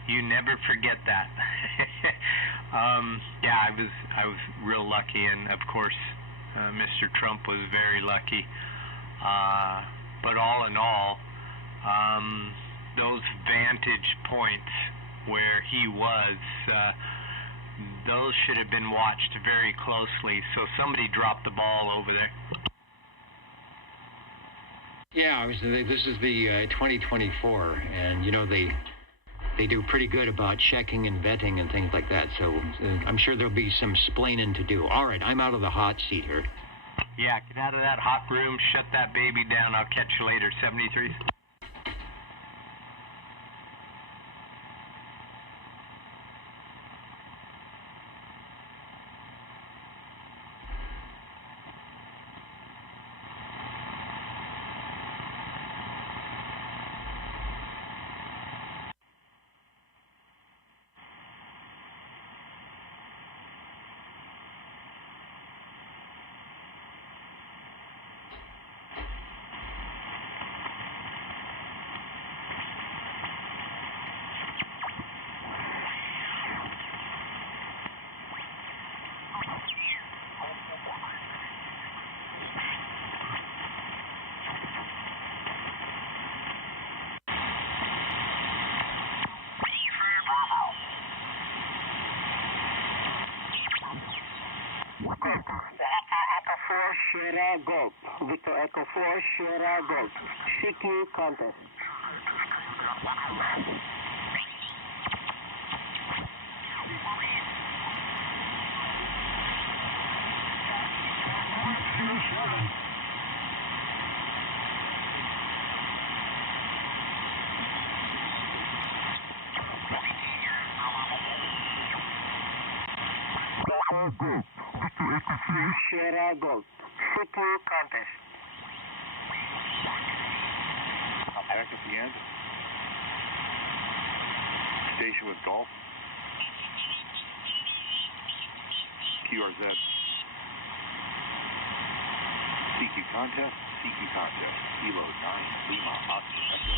You never forget that. Yeah, I was real lucky, and of course, Mr. Trump was very lucky. But all in all, those vantage points where he was, those should have been watched very closely. So somebody dropped the ball over there. Yeah, this is the 2024, and they do pretty good about checking and vetting and things like that. So I'm sure there'll be some splaining to do. All right, I'm out of the hot seat here. Yeah, get out of that hot room, shut that baby down. I'll catch you later, 73. Sierra Golf. Victor Echo 4, Sierra Golf. CQ contest. Sierra Golf. CQ contest. Back at the end. Station with golf. QRZ. CQ contest. CQ contest. Kilo 9 Lima Oscar Echo.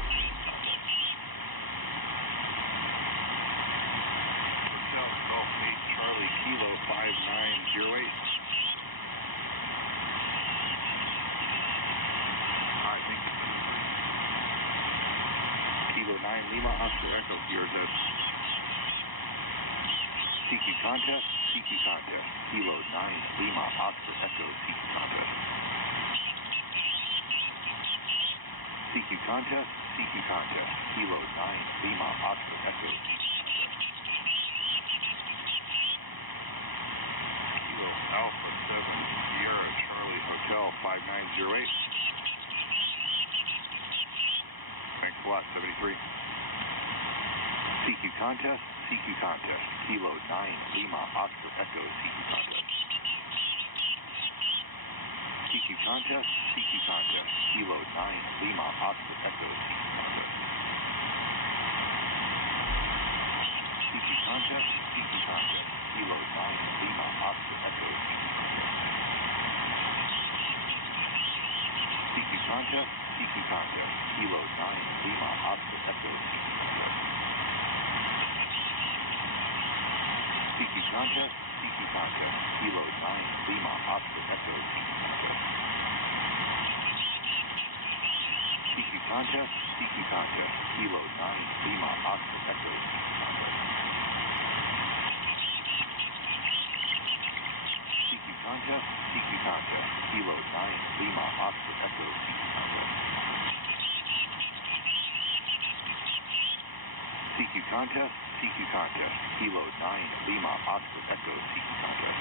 Hotel Golf 8 Charlie Kilo 5908. Kilo 9 Lima Oscar Echo QRZ. CQ contest, CQ contest. Kilo 9 Lima Oscar Echo CQ contest. CQ contest, CQ contest. Kilo 9, Lima, Oscar, Echo, CQ contest. Kilo Alpha 7, Sierra, Charlie, Hotel, 5908. Thanks a lot, 73. CQ contest, CQ contest. Kilo 9, Lima, Oscar, Echo, CQ contest. CQ contest, CQ contest. Kilo 9, Lima, Oscar, Echo, CQ contest. CQ contest, CQ contest. Kilo 9, Lima, Oscar, Echo, CQ contest. CQ contest, CQ contest. Kilo 9, Lima, Oscar, Echo, CQ contest. CQ contest, CQ contest. Kilo 9, Lima, Oscar, Echo, CQ contest. CQ contest, CQ contest. Kilo 9, Lima, Oscar, Echo, CQ contest. CQ contest, CQ contest. Kilo 9, Lima, Oscar, Echo, CQ contest. CQ contest, CQ contest. Kilo 9, Lima, Oscar, Echo, CQ contest.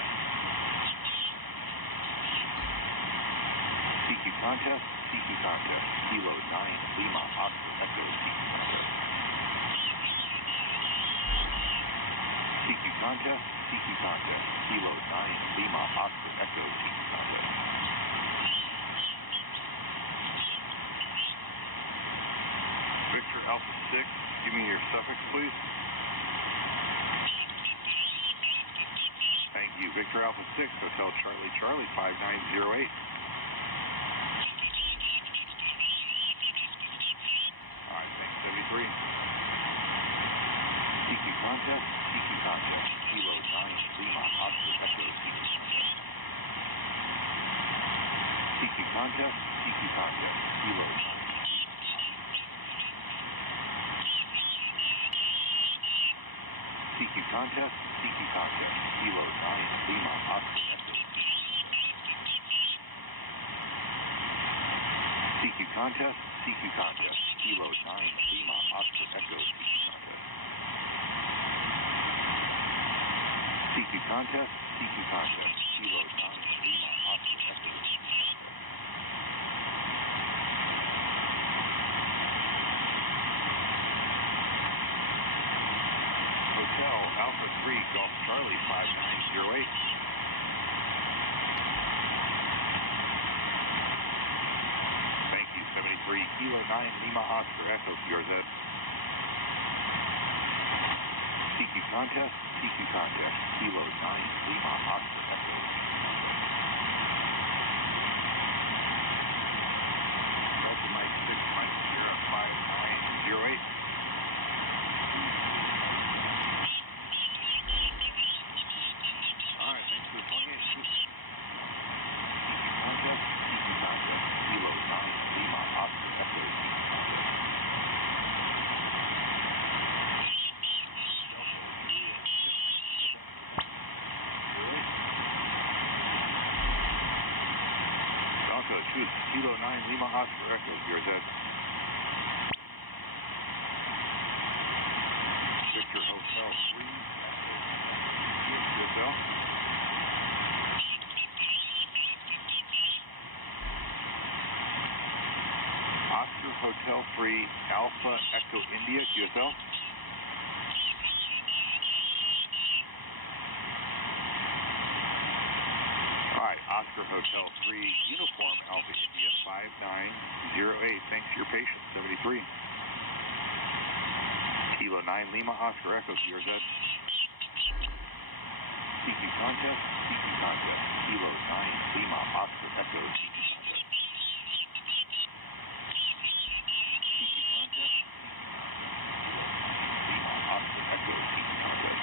CQ contest, CQ contest. Kilo 9, Lima, Oscar, Echo, CQ contest. CQ contest, CQ contest. Kilo 9, Lima, Oscar, Echo, CQ contest. Victor Alpha 6, give me your suffix, please. Thank you. Victor Alpha 6, Hotel Charlie, Charlie, 5908. All right, thanks, 73. CQ contest, CQ contest. Kilo 9, Lima, Oscar, Echo, CQ contest. CQ contest, CQ contest. Kilo 9. CQ contest, CQ contest. Kilo 9, Lima, Oscar, Echo. CQ contest, CQ contest. Kilo 9, Lima, Oscar, Echo, CQ contest. CQ contest, CQ contest. Kilo 9, Lima, Oscar, Echo, CQ contest. Hotel Alpha 3, Golf Charlie, 5908. Thank you, 73. Kilo 9, Lima, Oscar, Echo, PRZ. CQ contest, CQ contest. Kilo 9, Lima, Oscar, Echo, CQ contest. Delta Mike 6, Mike Sierra, 5908. All right, thanks for the 28. CQ contest, CQ contest. Kilo 9, Lima, Oscar, Echo, CQ contest. Bronco, choose Kilo 9, Lima, Oscar, Echo, PRZ. Victor Hotel 3, Hotel. Oscar Hotel 3, Alpha Echo India, QSL. Alright, Oscar Hotel 3, Uniform Alpha India 5908. Thanks for your patience, 73. Kilo 9, Lima, Oscar Echo, QRZ. CQ contest, CQ contest. Kilo 9, Lima, Oscar Echo, CQ contest. CQ contest, Lima, Oscar Echo, CQ contest.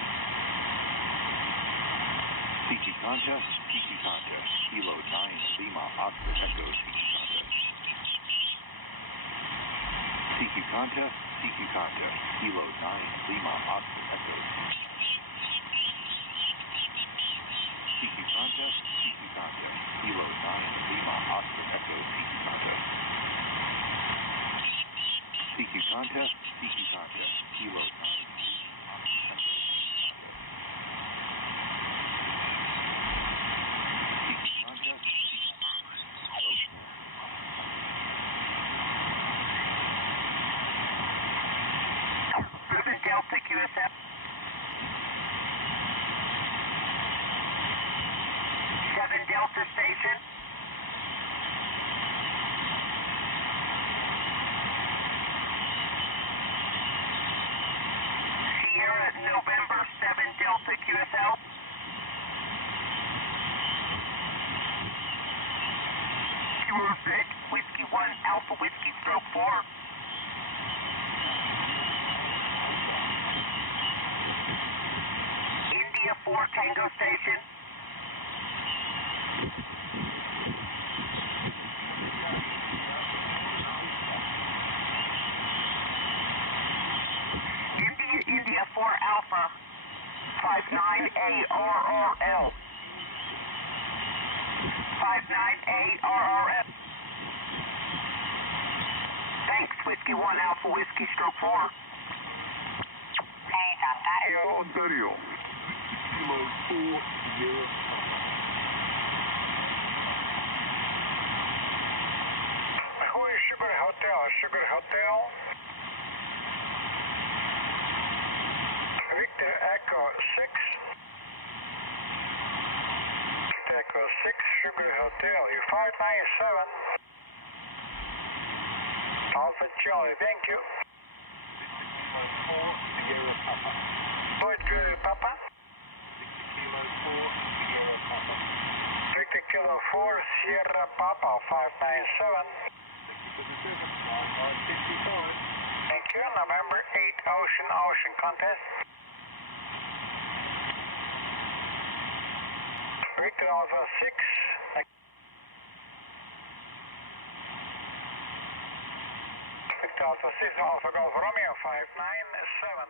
CQ contest, CQ contest. Kilo 9, Lima, Oscar Echo, CQ contest. CQ contest, CQ contest. Kilo 9, Lima, Oscar Echo, CQ contest. CQ contest, CQ contest. Kilo 9, Lima, Oscar Echo, CQ contest. contest, seeking contest, Kilo 9. Delta QSF. 7 Delta Station. Sierra November 7 Delta QSL. Perfect. Whiskey 1 Alpha Whiskey Stroke 4. India 4 Tango Station. India 4 Alpha 59ARRL. 59ARRL. Thanks, Whiskey 1 Alpha Whiskey Stroke 4. Hey, Santa. Ontario. Kilo 40. Ahoy, Sugar Hotel, Sugar Hotel. Victor Echo 6. Victor Echo 6, Sugar Hotel. You're 597. Alpha Charlie, thank you. Point Jerry Papa. Victor Kilo 4, Sierra Papa 597. Thank you. November 8 Ocean Contest. Victor Alpha 6. Victor Alpha 6, Alpha Golf Romeo 597.